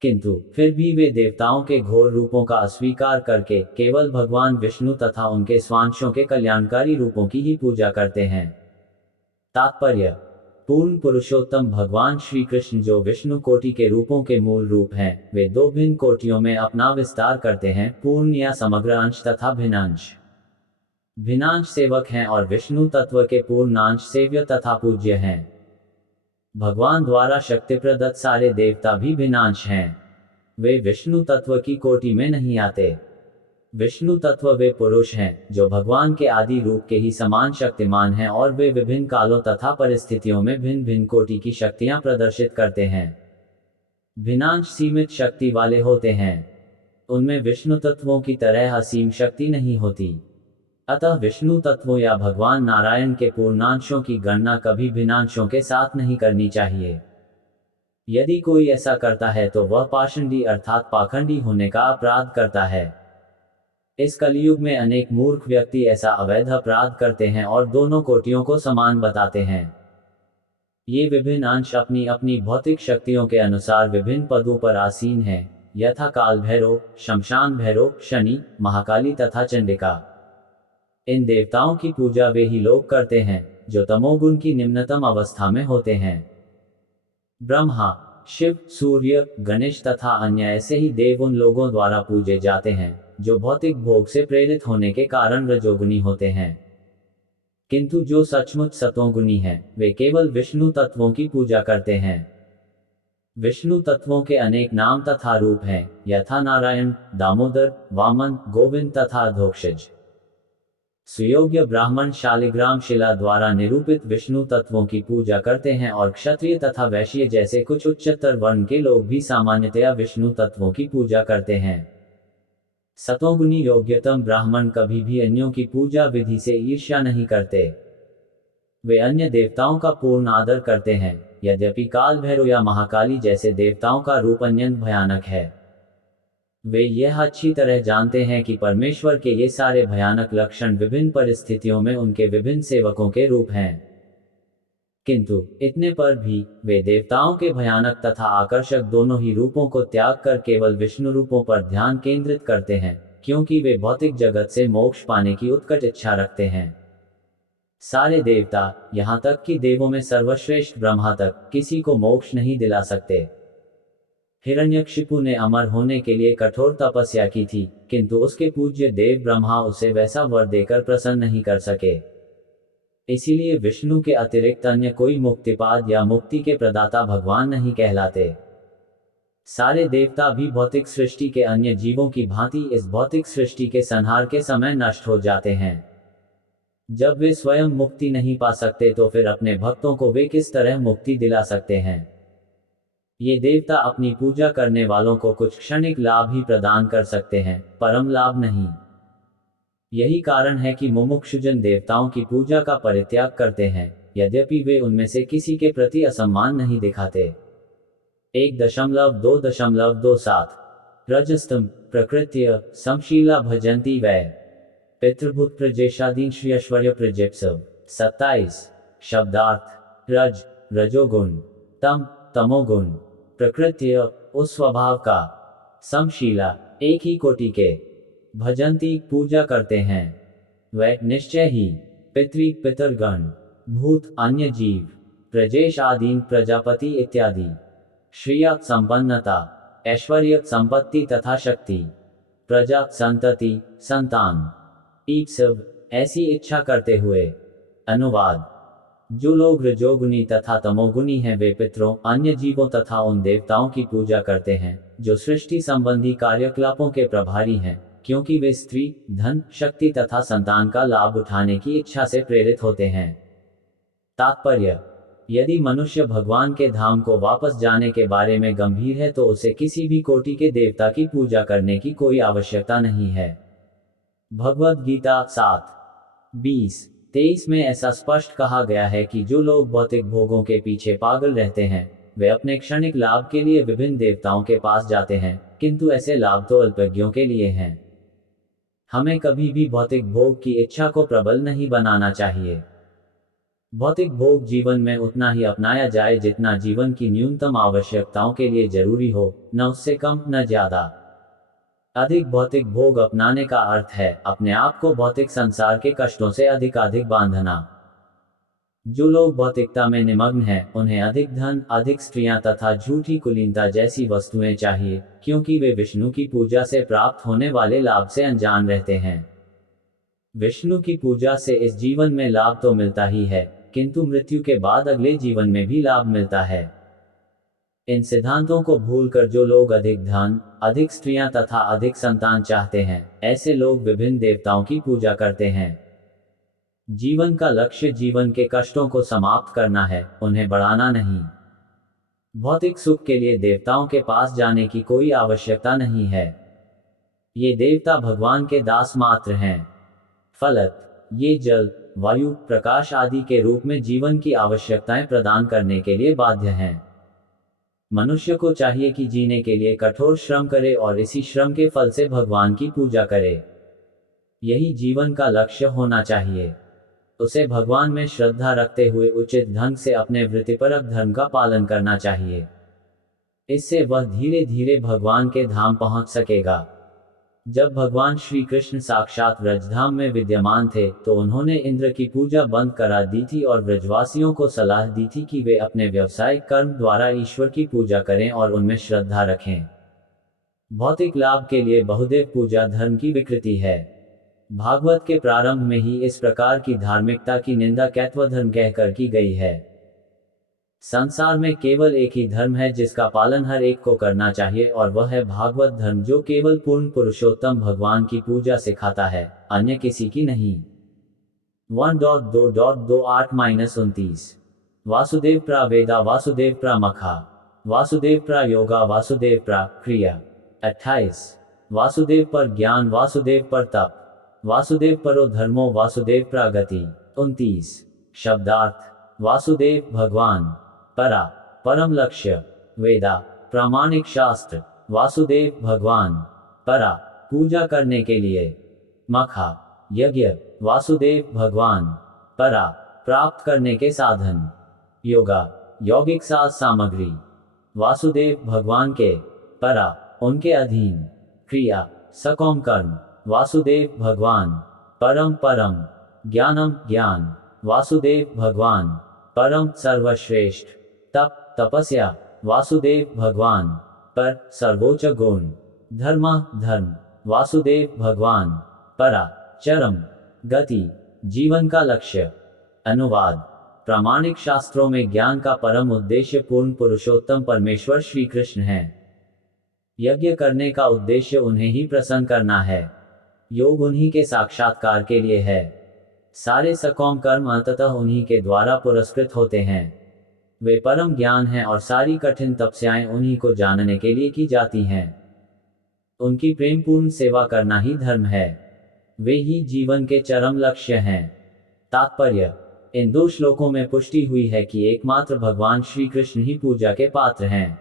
किंतु फिर भी वे देवताओं के घोर रूपों का अस्वीकार करके केवल भगवान विष्णु तथा उनके स्वांशों के कल्याणकारी रूपों की ही पूजा करते हैं। तात्पर्य, पूर्ण पुरुषोत्तम भगवान श्री कृष्ण जो विष्णु कोटि के रूपों के मूल रूप हैं, वे दो भिन्न कोटियों में अपना विस्तार करते हैं, पूर्ण या समग्र अंश तथा भिन्नांश। भिन्नांश सेवक हैं और विष्णु तत्व के पूर्णांश सेव्य तथा पूज्य हैं। भगवान द्वारा शक्ति प्रदत्त सारे देवता भी भिन्नांश हैं। वे विष्णु तत्व की कोटि में नहीं आते। विष्णु तत्व वे पुरुष हैं जो भगवान के आदि रूप के ही समान शक्तिमान हैं और वे विभिन्न कालों तथा परिस्थितियों में भिन्न भिन्न कोटि की शक्तियां प्रदर्शित करते हैं। भिन्नांश सीमित शक्ति वाले होते हैं। उनमें विष्णु तत्वों की तरह असीम शक्ति नहीं होती। अतः विष्णु तत्वों या भगवान नारायण के पूर्णांशों की गणना कभी भिन्नांशों के साथ नहीं करनी चाहिए। यदि कोई ऐसा करता है तो वह पाषंडी अर्थात पाखंडी होने का अपराध करता है। इस कलयुग में अनेक मूर्ख व्यक्ति ऐसा अवैध अपराध करते हैं और दोनों कोटियों को समान बताते हैं। ये विभिन्न अंश अपनी अपनी भौतिक शक्तियों के अनुसार विभिन्न पदों पर आसीन हैं, यथा काल भैरव, शमशान भैरव, शनि, महाकाली तथा चंडिका। इन देवताओं की पूजा वे ही लोग करते हैं जो तमोगुण की निम्नतम अवस्था में होते हैं। ब्रह्मा, शिव, सूर्य, गणेश तथा अन्य ऐसे ही देव उन लोगों द्वारा पूजे जाते हैं जो भौतिक भोग से प्रेरित होने के कारण रजोगुणी होते हैं। किंतु जो सचमुच सतोगुणी हैं, वे केवल विष्णु तत्वों की पूजा करते हैं। विष्णु तत्वों के अनेक नाम तथा रूप हैं, यथा नारायण, दामोदर, वामन, गोविंद तथा अधोक्षज। सुयोग्य ब्राह्मण शालिग्राम शिला द्वारा निरूपित विष्णु तत्वों की पूजा करते हैं और क्षत्रिय तथा वैश्य जैसे कुछ उच्चतर वर्ण के लोग भी सामान्यतया विष्णु तत्वों की पूजा करते हैं। सतोगुणी योग्यतम ब्राह्मण कभी भी अन्यों की पूजा विधि से ईर्ष्या नहीं करते। वे अन्य देवताओं का पूर्ण आदर करते हैं, यद्यपि काल भैरव या महाकाली जैसे देवताओं का रूप अत्यंत भयानक है। वे यह अच्छी तरह जानते हैं कि परमेश्वर के ये सारे भयानक लक्षण विभिन्न परिस्थितियों में उनके विभिन्न सेवकों के रूप हैं। किंतु इतने पर भी वे देवताओं के भयानक तथा आकर्षक दोनों ही रूपों को त्याग कर केवल विष्णु रूपों पर ध्यान केंद्रित करते हैं, क्योंकि वे भौतिक जगत से मोक्ष पाने की उत्कट इच्छा रखते हैं। सारे देवता, यहाँ तक कि देवों में सर्वश्रेष्ठ ब्रह्मा तक, किसी को मोक्ष नहीं दिला सकते। हिरण्यकशिपु ने अमर होने के लिए कठोर तपस्या की थी, किंतु उसके पूज्य देव ब्रह्मा उसे वैसा वर देकर प्रसन्न नहीं कर सके। इसीलिए विष्णु के अतिरिक्त अन्य कोई मुक्तिपाद या मुक्ति के प्रदाता भगवान नहीं कहलाते। सारे देवता भी भौतिक सृष्टि के अन्य जीवों की भांति इस भौतिक सृष्टि के संहार के समय नष्ट हो जाते हैं। जब वे स्वयं मुक्ति नहीं पा सकते तो फिर अपने भक्तों को वे किस तरह मुक्ति दिला सकते हैं। ये देवता अपनी पूजा करने वालों को कुछ क्षणिक लाभ ही प्रदान कर सकते हैं, परम लाभ नहीं। यही कारण है कि मुमुक्षुजन देवताओं की पूजा का परित्याग करते हैं, यद्यपि वे उनमें से किसी के प्रति असम्मान नहीं दिखाते। 1.2.27 रजस्तम प्रकृत्य समशीला भजंती वै पितृभूत प्रजेशादीन श्री ऐश्वर्य प्रजेप्सव। 27 शब्दार्थ रज रजोगुण, तम तमोगुण, प्रकृत्य उस स्वभाव का, समशीला एक ही कोटि के, भजंती पूजा करते हैं, वह निश्चय ही, पितृ पितरगण, भूत अन्य जीव, प्रजेश आदीन प्रजापति इत्यादि, श्रियत संपन्नता, ऐश्वर्य संपत्ति तथा शक्ति, प्रजा, संतति, संतान, ईप्सिव, ऐसी इच्छा करते हुए। अनुवाद। जो लोग रजोगुनी तथा तमोगुनी हैं वे पितरों, अन्य जीवों तथा उन देवताओं की पूजा करते हैं जो सृष्टि संबंधी कार्यकलापों के प्रभारी हैं, क्योंकि वे स्त्री, धन, शक्ति तथा संतान का लाभ उठाने की इच्छा से प्रेरित होते हैं। तात्पर्य। यदि मनुष्य भगवान के धाम को वापस जाने के बारे में गंभीर है तो उसे किसी भी कोटि के देवता की पूजा करने की कोई आवश्यकता नहीं है। भगवद गीता 7:20-23 में ऐसा स्पष्ट कहा गया है कि जो लोग भौतिक भोगों के पीछे पागल रहते हैं वे अपने क्षणिक लाभ के लिए विभिन्न देवताओं के पास जाते हैं, किंतु ऐसे लाभ तो अल्पज्ञों के लिए हैं। हमें कभी भी भौतिक भोग की इच्छा को प्रबल नहीं बनाना चाहिए। भौतिक भोग जीवन में उतना ही अपनाया जाए जितना जीवन की न्यूनतम आवश्यकताओं के लिए जरूरी हो, न उससे कम न ज्यादा। अधिक भौतिक भोग अपनाने का अर्थ है अपने आप को भौतिक संसार के कष्टों से अधिक बांधना। जो लोग भौतिकता में निमग्न हैं, उन्हें अधिक धन, अधिक स्त्रियां तथा झूठी कुलीनता जैसी वस्तुएं चाहिए, क्योंकि वे विष्णु की पूजा से प्राप्त होने वाले लाभ से अनजान रहते हैं। विष्णु की पूजा से इस जीवन में लाभ तो मिलता ही है, किंतु मृत्यु के बाद अगले जीवन में भी लाभ मिलता है। इन सिद्धांतों को भूलकर जो लोग अधिक धन, अधिक स्त्रियां तथा अधिक संतान चाहते हैं, ऐसे लोग विभिन्न देवताओं की पूजा करते हैं। जीवन का लक्ष्य जीवन के कष्टों को समाप्त करना है, उन्हें बढ़ाना नहीं। भौतिक सुख के लिए देवताओं के पास जाने की कोई आवश्यकता नहीं है। ये देवता भगवान के दास मात्र हैं। फलत ये जल, वायु, प्रकाश आदि के रूप में जीवन की आवश्यकताएं प्रदान करने के लिए बाध्य हैं। मनुष्य को चाहिए कि जीने के लिए कठोर श्रम करे और इसी श्रम के फल से भगवान की पूजा करे। यही जीवन का लक्ष्य होना चाहिए। उसे भगवान में श्रद्धा रखते हुए उचित ढंग से अपने वृत्तिपरक धर्म का पालन करना चाहिए। इससे वह धीरे धीरे भगवान के धाम पहुंच सकेगा। जब भगवान श्री कृष्ण साक्षात ब्रजधाम में विद्यमान थे तो उन्होंने इंद्र की पूजा बंद करा दी थी और ब्रजवासियों को सलाह दी थी कि वे अपने व्यावसायिक कर्म द्वारा ईश्वर की पूजा करें और उनमें श्रद्धा रखें। भौतिक लाभ के लिए बहुदेव पूजा धर्म की विकृति है। भागवत के प्रारंभ में ही इस प्रकार की धार्मिकता की निंदा कैत्वधर्म कहकर की गई है। संसार में केवल एक ही धर्म है जिसका पालन हर एक को करना चाहिए और वह है भागवत धर्म, जो केवल पूर्ण पुरुषोत्तम भगवान की पूजा सिखाता है, अन्य किसी की नहीं। 1.2.28-29 वासुदेव प्रा वेदा वासुदेव प्रा मखा वासुदेव प्रा योगा वासुदेव प्रा क्रिया। 28 वासुदेव पर ज्ञान वासुदेव पर तप वासुदेव परो धर्मो वासुदेव प्रा गति। 29 शब्दार्थ वासुदेव भगवान, परा परम लक्ष्य, वेदा प्रामाणिक शास्त्र, वासुदेव भगवान, परा पूजा करने के लिए, मखा यज्ञ, वासुदेव भगवान, परा प्राप्त करने के साधन, योगा यौगिक साज सामग्री, वासुदेव भगवान के, परा उनके अधीन, क्रिया सकौम कर्म, वासुदेव भगवान, परम परम, ज्ञानम ज्ञान, वासुदेव भगवान, परम सर्वश्रेष्ठ, तप तपस्या, वासुदेव भगवान, पर सर्वोच्च गुण, धर्म धर्म, वासुदेव भगवान, परा चरम गति, जीवन का लक्ष्य। अनुवाद। प्रामाणिक शास्त्रों में ज्ञान का परम उद्देश्य पूर्ण पुरुषोत्तम परमेश्वर श्री कृष्ण है। यज्ञ करने का उद्देश्य उन्हें ही प्रसन्न करना है। योग उन्हीं के साक्षात्कार के लिए है। सारे सकौम कर्म अंततः उन्हीं के द्वारा पुरस्कृत होते हैं। वे परम ज्ञान हैं और सारी कठिन तपस्याएं उन्हीं को जानने के लिए की जाती हैं। उनकी प्रेमपूर्ण सेवा करना ही धर्म है। वे ही जीवन के चरम लक्ष्य हैं। तात्पर्य। इन 2 श्लोकों में पुष्टि हुई है कि एकमात्र भगवान श्री कृष्ण ही पूजा के पात्र हैं।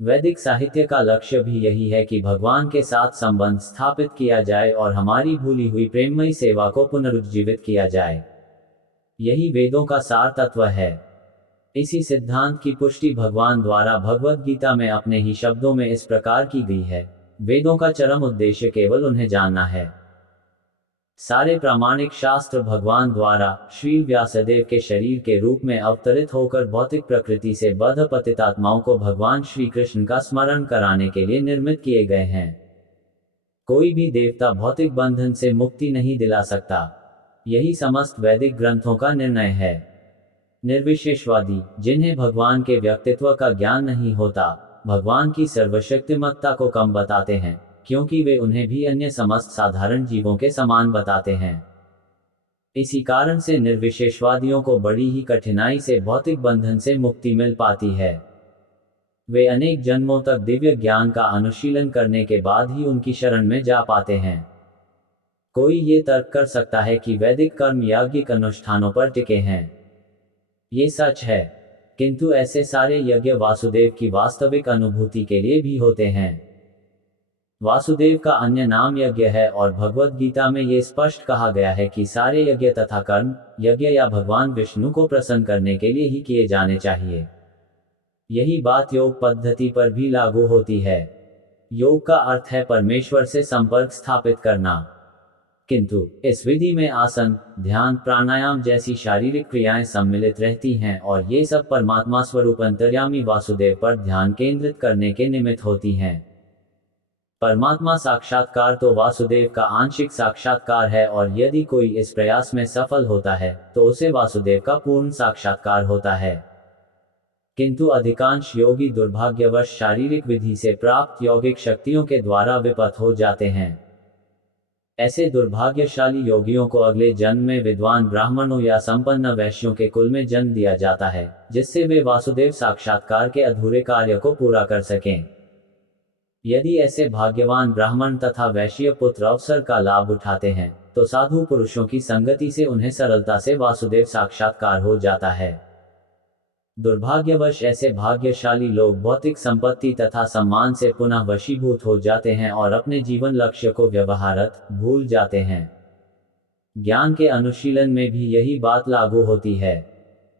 वैदिक साहित्य का लक्ष्य भी यही है कि भगवान के साथ संबंध स्थापित किया जाए और हमारी भूली हुई प्रेममयी सेवा को पुनरुज्जीवित किया जाए। यही वेदों का सार तत्व है। इसी सिद्धांत की पुष्टि भगवान द्वारा भगवद गीता में अपने ही शब्दों में इस प्रकार की गई है, वेदों का चरम उद्देश्य केवल उन्हें जानना है। सारे प्रामाणिक शास्त्र भगवान द्वारा श्री व्यासदेव के शरीर के रूप में अवतरित होकर भौतिक प्रकृति से बद्ध पतितात्माओं को भगवान श्री कृष्ण का स्मरण कराने के लिए निर्मित किए गए हैं। कोई भी देवता भौतिक बंधन से मुक्ति नहीं दिला सकता। यही समस्त वैदिक ग्रंथों का निर्णय है। निर्विशेषवादी, जिन्हें भगवान के व्यक्तित्व का ज्ञान नहीं होता, भगवान की सर्वशक्तिमत्ता को कम बताते हैं, क्योंकि वे उन्हें भी अन्य समस्त साधारण जीवों के समान बताते हैं। इसी कारण से निर्विशेषवादियों को बड़ी ही कठिनाई से भौतिक बंधन से मुक्ति मिल पाती है। वे अनेक जन्मों तक दिव्य ज्ञान का अनुशीलन करने के बाद ही उनकी शरण में जा पाते हैं। कोई ये तर्क कर सकता है कि वैदिक कर्म याज्ञिक अनुष्ठानों पर टिके हैं। ये सच है, किंतु ऐसे सारे यज्ञ वासुदेव की वास्तविक अनुभूति के लिए भी होते हैं। वासुदेव का अन्य नाम यज्ञ है और भगवद गीता में ये स्पष्ट कहा गया है कि सारे यज्ञ तथा कर्म यज्ञ या भगवान विष्णु को प्रसन्न करने के लिए ही किए जाने चाहिए। यही बात योग पद्धति पर भी लागू होती है। योग का अर्थ है परमेश्वर से संपर्क स्थापित करना, किंतु इस विधि में आसन, ध्यान, प्राणायाम जैसी शारीरिक क्रियाएं सम्मिलित रहती हैं और ये सब परमात्मा स्वरूप अंतर्यामी वासुदेव पर ध्यान केंद्रित करने के निमित्त होती हैं। परमात्मा साक्षात्कार तो वासुदेव का आंशिक साक्षात्कार है और यदि कोई इस प्रयास में सफल होता है तो उसे वासुदेव का पूर्ण साक्षात्कार होता है। किंतु अधिकांश योगी दुर्भाग्यवश शारीरिक विधि से प्राप्त यौगिक शक्तियों के द्वारा विपथ हो जाते हैं। ऐसे दुर्भाग्यशाली योगियों को अगले जन्म में विद्वान ब्राह्मणों या संपन्न वैश्यों के कुल में जन्म दिया जाता है, जिससे वे वासुदेव साक्षात्कार के अधूरे कार्य को पूरा कर सकें। यदि ऐसे भाग्यवान ब्राह्मण तथा वैश्य पुत्र अवसर का लाभ उठाते हैं तो साधु पुरुषों की संगति से उन्हें सरलता से वासुदेव साक्षात्कार हो जाता है। दुर्भाग्यवश ऐसे भाग्यशाली लोग भौतिक संपत्ति तथा सम्मान से पुनः वशीभूत हो जाते हैं और अपने जीवन लक्ष्य को व्यवहारत भूल जाते हैं। ज्ञान के अनुशीलन में भी यही बात लागू होती है।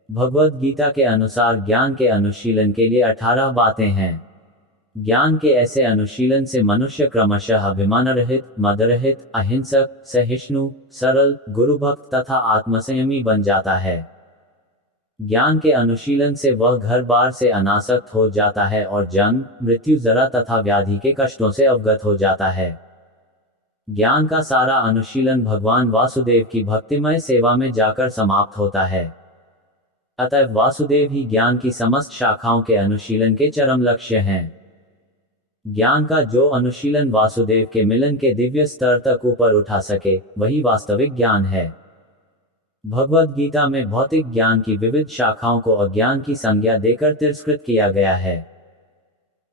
भगवद गीता के अनुसार ज्ञान के अनुशीलन के लिए 18 बातें हैं। ज्ञान के ऐसे अनुशीलन से मनुष्य क्रमशः अभिमानरहित, मदरहित, अहिंसक, सहिष्णु, सरल, गुरुभक्त तथा आत्मसंयमी बन जाता है। ज्ञान के अनुशीलन से वह घर बार से अनासक्त हो जाता है और जन्म, मृत्यु, जरा तथा व्याधि के कष्टों से अवगत हो जाता है। ज्ञान का सारा अनुशीलन भगवान वासुदेव की भक्तिमय सेवा में जाकर समाप्त होता है। अतः वासुदेव ही ज्ञान की समस्त शाखाओं के अनुशीलन के चरम लक्ष्य हैं। ज्ञान का जो अनुशीलन वासुदेव के मिलन के दिव्य स्तर तक ऊपर उठा सके, वही वास्तविक ज्ञान है। भगवद गीता में भौतिक ज्ञान की विविध शाखाओं को अज्ञान की संज्ञा देकर तिरस्कृत किया गया है।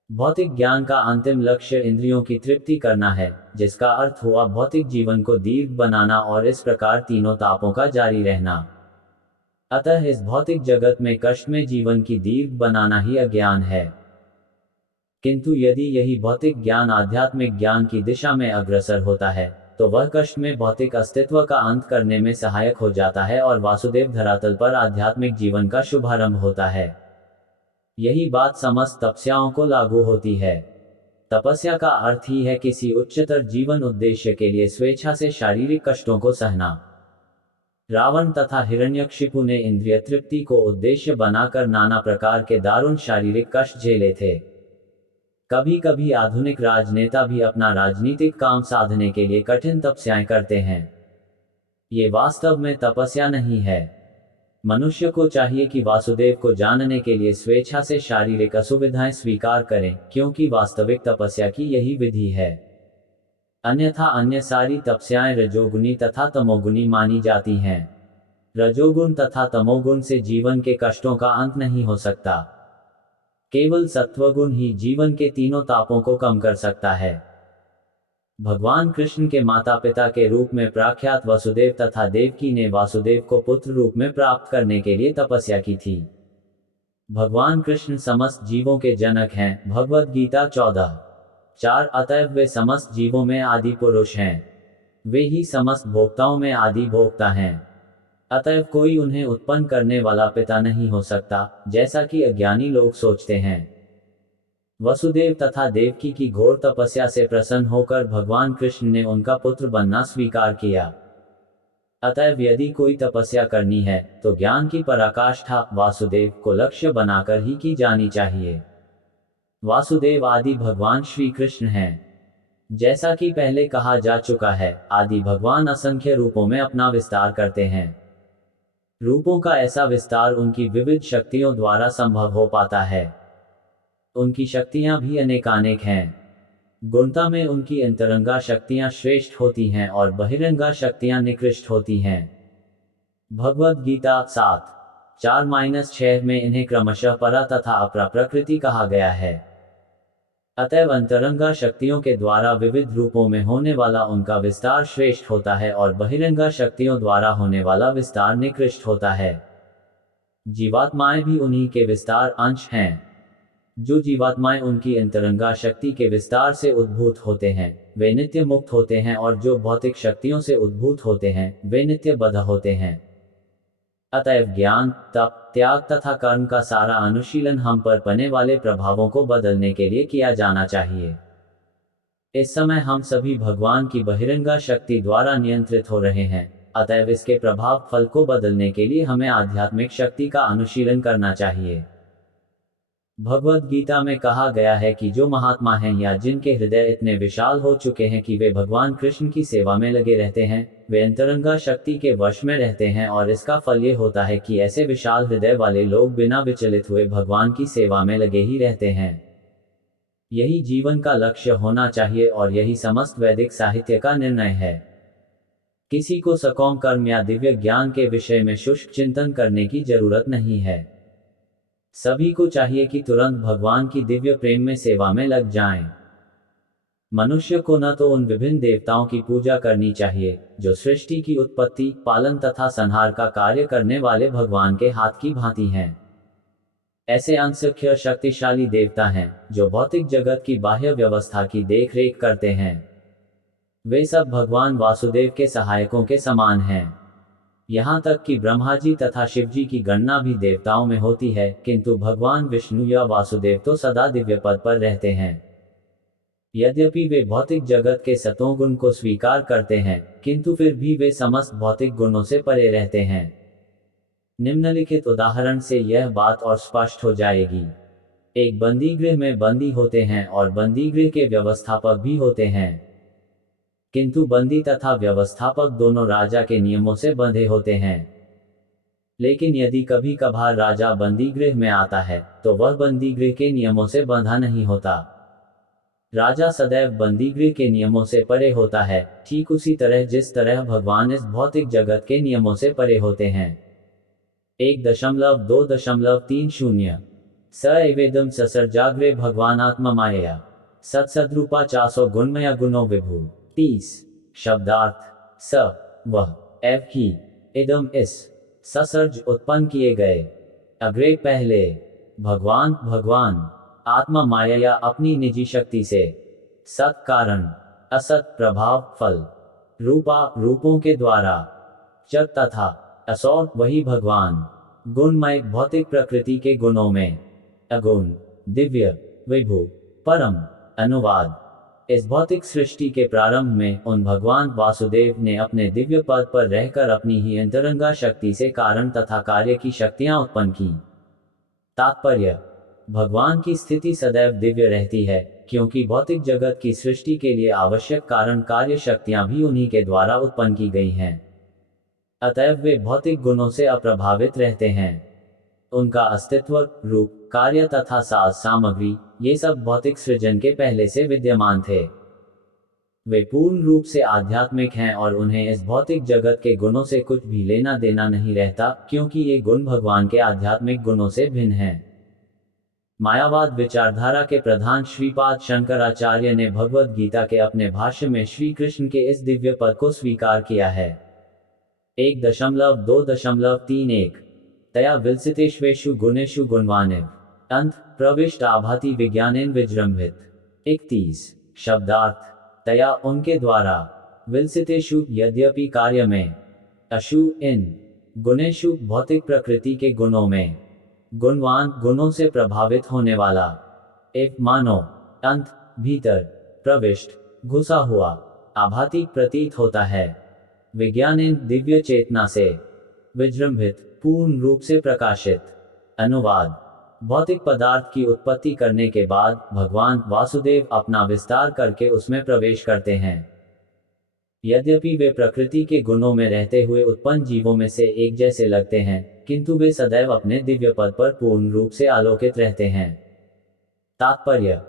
भौतिक ज्ञान का अंतिम लक्ष्य इंद्रियों की तृप्ति करना है, जिसका अर्थ हुआ भौतिक जीवन को दीर्घ बनाना और इस प्रकार तीनों तापों का जारी रहना। अतः इस भौतिक जगत में कष्ट में जीवन की दीर्घ बनाना ही अज्ञान है। किंतु यदि यही भौतिक ज्ञान आध्यात्मिक ज्ञान की दिशा में अग्रसर होता है तो वह कष्ट में भौतिक अस्तित्व का अंत करने में सहायक हो जाता है और वासुदेव धरातल पर आध्यात्मिक जीवन का शुभारंभ होता है। यही बात समस्त तपस्याओं को लागू होती है। तपस्या का अर्थ ही है किसी उच्चतर जीवन उद्देश्य के लिए स्वेच्छा से शारीरिक कष्टों को सहना। रावण तथा हिरण्यकशिपु ने इंद्रिय तृप्ति को उद्देश्य बनाकर नाना प्रकार के दारुण शारीरिक कष्ट झेले थे। कभी कभी आधुनिक राजनेता भी अपना राजनीतिक काम साधने के लिए कठिन तपस्याएं करते हैं। ये वास्तव में तपस्या नहीं है। मनुष्य को चाहिए कि वासुदेव को जानने के लिए स्वेच्छा से शारीरिक असुविधाएं स्वीकार करें, क्योंकि वास्तविक तपस्या की यही विधि है। अन्यथा अन्य सारी तपस्याएं रजोगुनी तथा तमोगुनी मानी जाती हैं। रजोगुण तथा तमोगुण से जीवन के कष्टों का अंत नहीं हो सकता। केवल सत्वगुण ही जीवन के तीनों तापों को कम कर सकता है। भगवान कृष्ण के माता पिता के रूप में प्रख्यात वसुदेव तथा देवकी ने वासुदेव को पुत्र रूप में प्राप्त करने के लिए तपस्या की थी। भगवान कृष्ण समस्त जीवों के जनक हैं, भगवद गीता 14:4। अतएव वे समस्त जीवों में आदि पुरुष हैं। वे ही समस्त भोक्ताओं में आदि भोक्ता हैं। अतएव कोई उन्हें उत्पन्न करने वाला पिता नहीं हो सकता, जैसा कि अज्ञानी लोग सोचते हैं। वसुदेव तथा देवकी की घोर तपस्या से प्रसन्न होकर भगवान कृष्ण ने उनका पुत्र बनना स्वीकार किया। अतएव यदि कोई तपस्या करनी है तो ज्ञान की पराकाष्ठा वासुदेव को लक्ष्य बनाकर ही की जानी चाहिए। वासुदेव आदि भगवान श्री कृष्ण हैं। जैसा कि पहले कहा जा चुका है, आदि भगवान असंख्य रूपों में अपना विस्तार करते हैं। रूपों का ऐसा विस्तार उनकी विविध शक्तियों द्वारा संभव हो पाता है। उनकी शक्तियां भी अनेकानेक हैं। गुणता में उनकी अंतरंगा शक्तियां श्रेष्ठ होती हैं और बहिरंगा शक्तियां निकृष्ट होती हैं। भगवद गीता 7:4-6 में इन्हें क्रमशः परा तथा अपरा प्रकृति कहा गया है। अतएव अंतरंगा शक्तियों के द्वारा विविध रूपों में होने वाला उनका विस्तार श्रेष्ठ होता है और बहिरंगा शक्तियों द्वारा होने वाला विस्तार निकृष्ट होता है। जीवात्माएं भी उन्हीं के विस्तार अंश हैं। जो जीवात्माएं उनकी अंतरंगा शक्ति के विस्तार से उद्भूत होते हैं, वे नित्य मुक्त होते हैं, और जो भौतिक शक्तियों से उद्भूत होते हैं, वे नित्य बद्ध होते हैं। अतएव ज्ञान, तप, त्याग तथा कर्म का सारा अनुशीलन हम पर पड़ने वाले प्रभावों को बदलने के लिए किया जाना चाहिए। इस समय हम सभी भगवान की बहिरंगा शक्ति द्वारा नियंत्रित हो रहे हैं। अतएव इसके प्रभाव फल को बदलने के लिए हमें आध्यात्मिक शक्ति का अनुशीलन करना चाहिए। भगवद गीता में कहा गया है कि जो महात्मा हैं या जिनके हृदय इतने विशाल हो चुके हैं कि वे भगवान कृष्ण की सेवा में लगे रहते हैं, वे अंतरंगा शक्ति के वश में रहते हैं, और इसका फल ये होता है कि ऐसे विशाल हृदय वाले लोग बिना विचलित हुए भगवान की सेवा में लगे ही रहते हैं। यही जीवन का लक्ष्य होना चाहिए और यही समस्त वैदिक साहित्य का निर्णय है। किसी को सकाम कर्म या दिव्य ज्ञान के विषय में शुष्क चिंतन करने की जरूरत नहीं है। सभी को चाहिए कि तुरंत भगवान की दिव्य प्रेम में सेवा में लग जाएं। मनुष्य को न तो उन विभिन्न देवताओं की पूजा करनी चाहिए जो सृष्टि की उत्पत्ति, पालन तथा संहार का कार्य करने वाले भगवान के हाथ की भांति हैं। ऐसे असंख्य शक्तिशाली देवता हैं जो भौतिक जगत की बाह्य व्यवस्था की देखरेख करते हैं। वे सब भगवान वासुदेव के सहायकों के समान हैं। यहाँ तक कि ब्रह्मा जी तथा शिव जी की गणना भी देवताओं में होती है, किंतु भगवान विष्णु या वासुदेव तो सदा दिव्य पद पर रहते हैं। यद्यपि वे भौतिक जगत के सतों गुण को स्वीकार करते हैं, किंतु फिर भी वे समस्त भौतिक गुणों से परे रहते हैं। निम्नलिखित उदाहरण से यह बात और स्पष्ट हो जाएगी। एक बंदीगृह में बंदी होते हैं और बंदीगृह के व्यवस्थापक भी होते हैं, किंतु बंदी तथा व्यवस्थापक दोनों राजा के नियमों से बंधे होते हैं। लेकिन यदि कभी कभार राजा बंदीगृह में आता है तो वह बंदीगृह के नियमों से बंधा नहीं होता। राजा सदैव बंदीगृह के नियमों से परे होता है, ठीक उसी तरह जिस तरह भगवान इस भौतिक जगत के नियमों से परे होते हैं। 1.2.30 स एवेदम ससर्जाग्रे भगवानात्म मायया सत्सद्रूपा 400 गुणमया गुणो विभु 30 शब्दार्थ स वह एव ही इदम इस ससर्ज उत्पन्न किए गए, अग्रे पहले, भगवान आत्मा माया अपनी निजी शक्ति से, सत कारण असत प्रभाव फल, रूपा रूपों के द्वारा, च तथा असौर वही भगवान, गुणमय भौतिक प्रकृति के गुणों में, अगुण दिव्य विभु परम। अनुवाद। इस भौतिक सृष्टि के प्रारंभ में उन भगवान वासुदेव ने अपने दिव्य पद पर रहकर अपनी ही अंतरंगा शक्ति से कारण तथा कार्य की शक्तियां उत्पन्न की। तात्पर्य, भगवान की स्थिति सदैव दिव्य रहती है, क्योंकि भौतिक जगत की सृष्टि के लिए आवश्यक कारण कार्य शक्तियां भी उन्हीं के द्वारा उत्पन्न की गई हैं। अतएव वे भौतिक गुणों से अप्रभावित रहते हैं। उनका अस्तित्व, रूप, कार्य तथा साज सामग्री, ये सब भौतिक सृजन के पहले से विद्यमान थे। वे पूर्ण रूप से आध्यात्मिक हैं और उन्हें इस भौतिक जगत के गुणों से कुछ भी लेना देना नहीं रहता, क्योंकि ये गुण भगवान के आध्यात्मिक गुणों से भिन्न हैं। मायावाद विचारधारा के प्रधान श्रीपाद शंकराचार्य ने भगवद गीता के अपने भाष्य में श्री कृष्ण के इस दिव्य पद को स्वीकार किया है। 1.2.31 तया विलसितेष्वेषु गुणेषु गुणवानिव अंत प्रविष्ट आभाति विज्ञानेन विजृंभित 31 शब्दार्थ तया उनके द्वारा, विलसितेषु यद्यपि कार्य में, अशु इन गुणेषु भौतिक प्रकृति के गुणों में, गुणवान गुणों से प्रभावित होने वाला, एक मानो अंत भीतर, प्रविष्ट घुसा हुआ, आभाति प्रतीत होता है, विज्ञानेन दिव्य चेतना से, विजृंभित पूर्ण रूप से प्रकाशित। अनुवाद। भौतिक पदार्थ की उत्पत्ति करने के बाद भगवान वासुदेव अपना विस्तार करके उसमें प्रवेश करते हैं। यद्यपि वे प्रकृति के गुणों में रहते हुए उत्पन्न जीवों में से एक जैसे लगते हैं, किंतु वे सदैव अपने दिव्य पद पर पूर्ण रूप से आलोकित रहते हैं। तात्पर्य: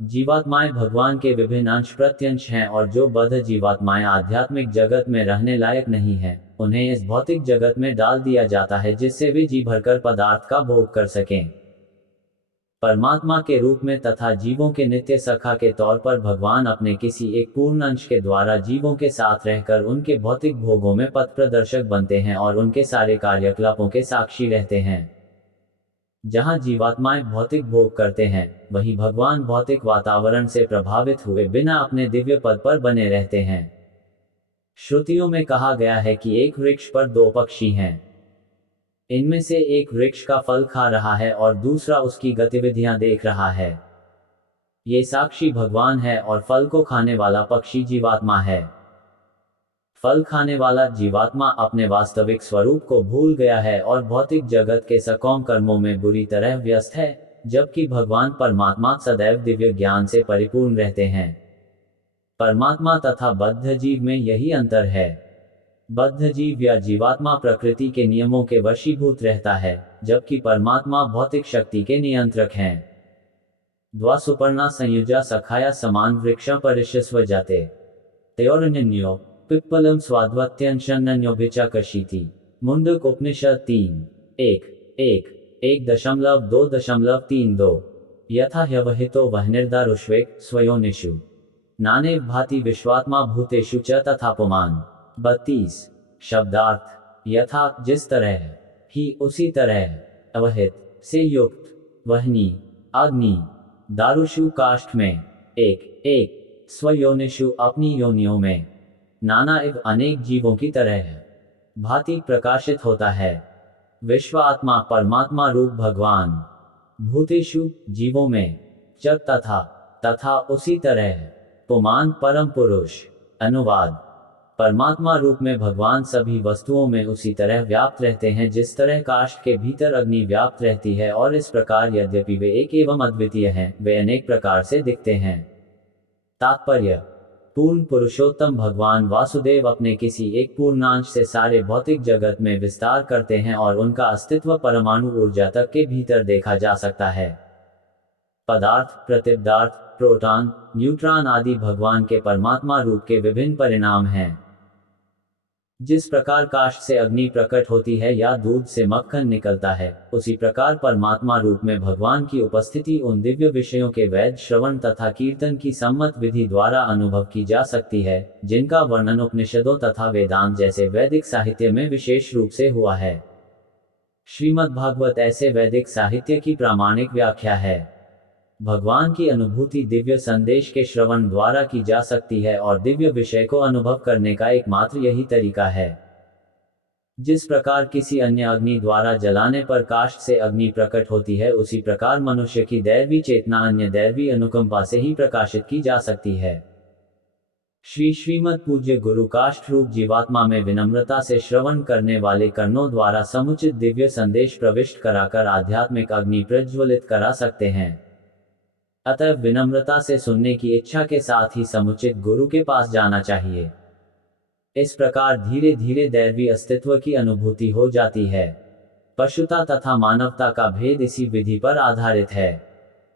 जीवात्माएं भगवान के विभिन्न अंश प्रत्यंश हैं और जो बद्ध जीवात्माएं आध्यात्मिक जगत में रहने लायक नहीं हैं, उन्हें इस भौतिक जगत में डाल दिया जाता है जिससे वे जी भरकर पदार्थ का भोग कर सकें। परमात्मा के रूप में तथा जीवों के नित्य सखा के तौर पर भगवान अपने किसी एक पूर्ण अंश के द्वारा जीवों के साथ रहकर उनके भौतिक भोगों में पथ प्रदर्शक बनते हैं और उनके सारे कार्यकलापों के साक्षी रहते हैं। जहां जीवात्माएं भौतिक भोग करते हैं, वहीं भगवान भौतिक वातावरण से प्रभावित हुए बिना अपने दिव्य पद पर बने रहते हैं। श्रुतियों में कहा गया है कि एक वृक्ष पर दो पक्षी हैं। इनमें से एक वृक्ष का फल खा रहा है और दूसरा उसकी गतिविधियां देख रहा है। ये साक्षी भगवान है और फल को खाने वाला पक्षी जीवात्मा है। फल खाने वाला जीवात्मा अपने वास्तविक स्वरूप को भूल गया है और भौतिक जगत के सकाम कर्मों में बुरी तरह व्यस्त है, जबकि भगवान परमात्मा सदैव दिव्य ज्ञान से परिपूर्ण रहते हैं। परमात्मा तथा बद्ध जीव में यही अंतर है। बद्ध जीव या जीवात्मा प्रकृति के नियमों के वशीभूत रहता है, जबकि परमात्मा भौतिक शक्ति के नियंत्रक हैं। द्वासुपर्णा संयुजा सखाया समान वृक्षं परिष्यस्व जाते तयोरन्यो पिप्पलम स्वाद्वत्यंशन्योभिचाकशीति। मुंडक उपनिषद 3:1.1.2.32 यथा ह्यवहितो वह्निर्दारुष्वेक स्वयोनिषु नाने भाति विश्वात्मा भूतेषु च तथापमान। 32 शब्दार्थ: यथा जिस तरह, ही उसी तरह, अवहित से युक्त, वह्नि अग्नि, दारुषु काष्ठ में, एक स्वयोनिषु अपनी योनियों में, नाना एवं अनेक जीवों की तरह भांति प्रकाशित होता है। विश्व आत्मा परमात्मा रूप भगवान, भूतेषु जीवों में, च तथा उसी तरह, पुमान परम पुरुष। अनुवाद: परमात्मा रूप में भगवान सभी वस्तुओं में उसी तरह व्याप्त रहते हैं जिस तरह काष्ठ के भीतर अग्नि व्याप्त रहती है, और इस प्रकार यद्यपि वे एक एवं अद्वितीय हैं, वे अनेक प्रकार से दिखते हैं। तात्पर्य: पूर्ण पुरुषोत्तम भगवान वासुदेव अपने किसी एक पूर्णांश से सारे भौतिक जगत में विस्तार करते हैं और उनका अस्तित्व परमाणु ऊर्जा तक के भीतर देखा जा सकता है। पदार्थ, प्रतिपदार्थ, प्रोटॉन, न्यूट्रॉन आदि भगवान के परमात्मा रूप के विभिन्न परिणाम हैं। जिस प्रकार काष्ठ से अग्नि प्रकट होती है या दूध से मक्खन निकलता है, उसी प्रकार परमात्मा रूप में भगवान की उपस्थिति उन दिव्य विषयों के वैध श्रवण तथा कीर्तन की सम्मत विधि द्वारा अनुभव की जा सकती है, जिनका वर्णन उपनिषदों तथा वेदांत जैसे वैदिक साहित्य में विशेष रूप से हुआ है। श्रीमद्भागवत ऐसे वैदिक साहित्य की प्रामाणिक व्याख्या है। भगवान की अनुभूति दिव्य संदेश के श्रवण द्वारा की जा सकती है और दिव्य विषय को अनुभव करने का एकमात्र यही तरीका है। जिस प्रकार किसी अन्य अग्नि द्वारा जलाने पर काष्ठ से अग्नि प्रकट होती है, उसी प्रकार मनुष्य की दैवी चेतना अन्य दैवी अनुकंपा से ही प्रकाशित की जा सकती है। श्रीमद् पूज्य गुरु काष्ठ रूप जीवात्मा में विनम्रता से श्रवण करने वाले कर्णों द्वारा समुचित दिव्य संदेश प्रविष्ट कराकर आध्यात्मिक अग्नि प्रज्वलित करा सकते हैं। अतः विनम्रता से सुनने की इच्छा के साथ ही समुचित गुरु के पास जाना चाहिए। इस प्रकार धीरे धीरे दैवी अस्तित्व की अनुभूति हो जाती है। पशुता तथा मानवता का भेद इसी विधि पर आधारित है।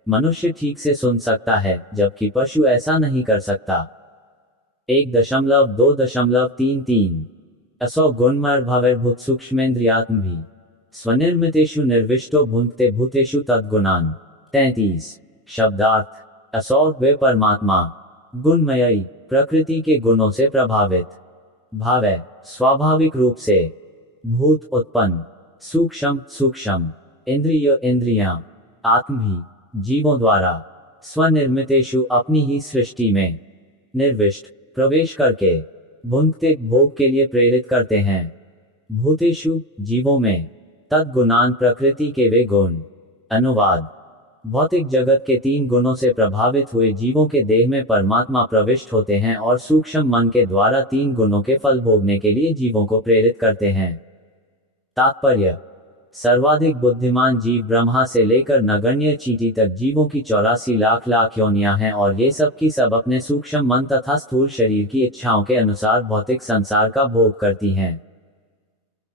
मनुष्य ठीक से सुन सकता है, जबकि पशु ऐसा नहीं कर सकता। 1.2.33 असौ गुणमर भवेर्भूत सूक्ष्मेन्द्रियात्म भी स्वनिर्मितेषु निर्विष्टो भुंक्ते भूतेषु तद्गुणान्। 33 शब्दार्थ: असौ वे परमात्मा, गुणमयी प्रकृति के गुणों से प्रभावित, भावे स्वाभाविक रूप से, भूत उत्पन्न, सूक्ष्म इंद्रिय इंद्रियां, आत्म भी जीवों द्वारा, स्वनिर्मितेषु अपनी ही सृष्टि में, निर्विष्ट प्रवेश करके, भुंक्ते भोग के लिए प्रेरित करते हैं, भूतेषु जीवों में, तद्गुणान प्रकृति के वे गुण। अनुवाद: भौतिक जगत के 3 गुणों से प्रभावित हुए जीवों के देह में परमात्मा प्रविष्ट होते हैं और सूक्ष्म मन के द्वारा 3 गुणों के फल भोगने के लिए जीवों को प्रेरित करते हैं। तात्पर्य: सर्वाधिक बुद्धिमान जीव ब्रह्मा से लेकर नगण्य चींटी तक जीवों की 84 लाख लाख योनियां हैं और ये सब की सब अपने सूक्ष्म मन तथा स्थूल शरीर की इच्छाओं के अनुसार भौतिक संसार का भोग करती हैं।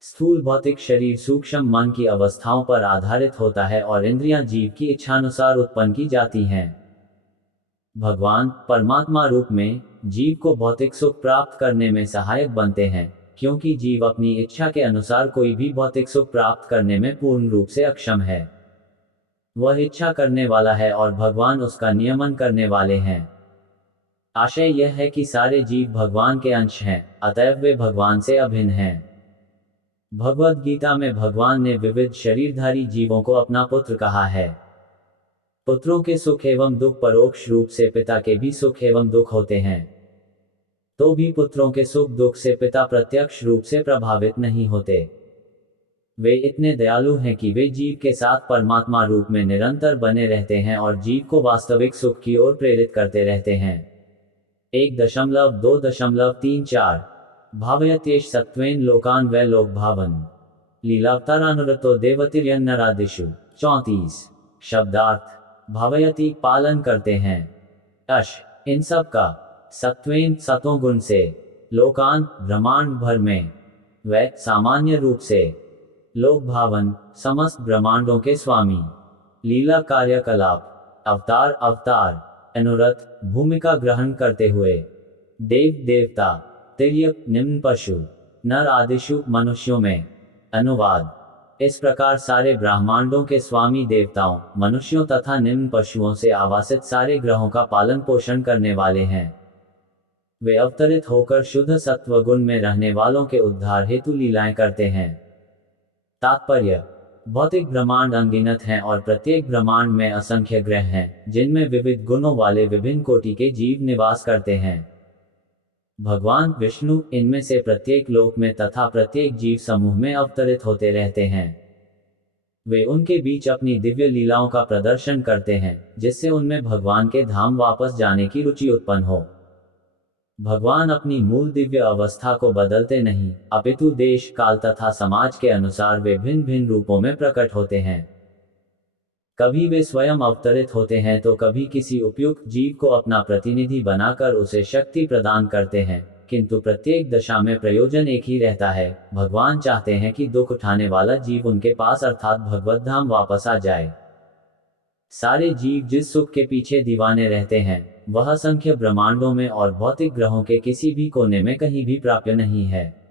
स्थूल भौतिक शरीर सूक्ष्म मन की अवस्थाओं पर आधारित होता है और इंद्रियां जीव की इच्छानुसार उत्पन्न की जाती हैं। भगवान परमात्मा रूप में जीव को भौतिक सुख प्राप्त करने में सहायक बनते हैं, क्योंकि जीव अपनी इच्छा के अनुसार कोई भी भौतिक सुख प्राप्त करने में पूर्ण रूप से अक्षम है। वह इच्छा करने वाला है और भगवान उसका नियमन करने वाले हैं। आशय यह है कि सारे जीव भगवान के अंश हैं, अतएव वे भगवान से अभिन्न हैं। भगवद गीता में भगवान ने विविध शरीरधारी जीवों को अपना पुत्र कहा है। पुत्रों के सुख एवं दुख परोक्ष रूप से पिता के भी सुख एवं दुख होते हैं, तो भी पुत्रों के सुख दुख से पिता प्रत्यक्ष रूप से प्रभावित नहीं होते। वे इतने दयालु हैं कि वे जीव के साथ परमात्मा रूप में निरंतर बने रहते हैं और जीव को वास्तविक सुख की ओर प्रेरित करते रहते हैं। 1.2.34 भावयत्येष सत्त्वेन लोकान वै लोक भावन लीलावतारानुरतो देवतिर्यन्नरादिषु। 34 शब्दार्थ भावयति पालन करते हैं, अश इन सब का, सत्वेन सतों गुण से, लोकान ब्रह्मांड भर में, वै सामान्य रूप से, लोक भावन समस्त ब्रह्मांडों के स्वामी, लीला कार्यकलाप अवतार अवतार, अनुरत भूमिका ग्रहण करते हुए, देव देवता, तिर्यक निम्न पशु, नर आदिशु मनुष्यों में। अनुवाद। इस प्रकार सारे ब्रह्मांडों के स्वामी देवताओं, मनुष्यों तथा निम्न पशुओं से आवासित सारे ग्रहों का पालन पोषण करने वाले हैं। वे अवतरित होकर शुद्ध सत्व गुण में रहने वालों के उद्धार हेतु लीलाएं करते हैं। तात्पर्य। भौतिक ब्रह्मांड अनगिनत हैं और प्रत्येक ब्रह्मांड में असंख्य ग्रह हैं, जिनमें विविध गुणों वाले विभिन्न कोटि के जीव निवास करते हैं। भगवान विष्णु इनमें से प्रत्येक लोक में तथा प्रत्येक जीव समूह में अवतरित होते रहते हैं। वे उनके बीच अपनी दिव्य लीलाओं का प्रदर्शन करते हैं, जिससे उनमें भगवान के धाम वापस जाने की रुचि उत्पन्न हो। भगवान अपनी मूल दिव्य अवस्था को बदलते नहीं, अपितु देश काल तथा समाज के अनुसार वे भिन्न भिन्न रूपों में प्रकट होते हैं। कभी वे स्वयं अवतरित होते हैं तो कभी किसी उपयुक्त जीव को अपना प्रतिनिधि बनाकर उसे शक्ति प्रदान करते हैं, किंतु प्रत्येक दशा में प्रयोजन एक ही रहता है। भगवान चाहते हैं कि दुख उठाने वाला जीव उनके पास अर्थात भगवत धाम वापस आ जाए। सारे जीव जिस सुख के पीछे दीवाने रहते हैं, वह असंख्य ब्रह्मांडों में और भौतिक ग्रहों के किसी भी कोने में कहीं भी प्राप्य नहीं है।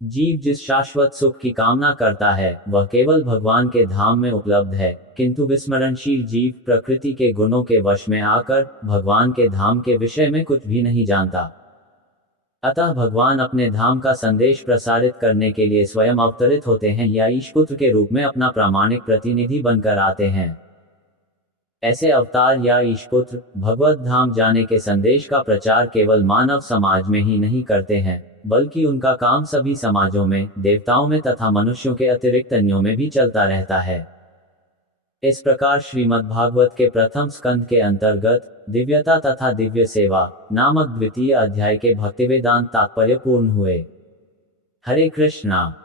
जीव जिस शाश्वत सुख की कामना करता है, वह केवल भगवान के धाम में उपलब्ध है, किंतु विस्मरणशील जीव प्रकृति के गुणों के वश में आकर भगवान के धाम के विषय में कुछ भी नहीं जानता। अतः भगवान अपने धाम का संदेश प्रसारित करने के लिए स्वयं अवतरित होते हैं या ईशपुत्र के रूप में अपना प्रामाणिक प्रतिनिधि बनकर आते हैं। ऐसे अवतार या ईशपुत्र भगवत धाम जाने के संदेश का प्रचार केवल मानव समाज में ही नहीं करते हैं, बल्कि उनका काम सभी समाजों में, देवताओं में तथा मनुष्यों के अतिरिक्त अन्यों में भी चलता रहता है। इस प्रकार श्रीमद् भागवत के प्रथम स्कंद के अंतर्गत दिव्यता तथा दिव्य सेवा नामक द्वितीय अध्याय के भक्तिवेदांत तात्पर्य पूर्ण हुए। हरे कृष्णा।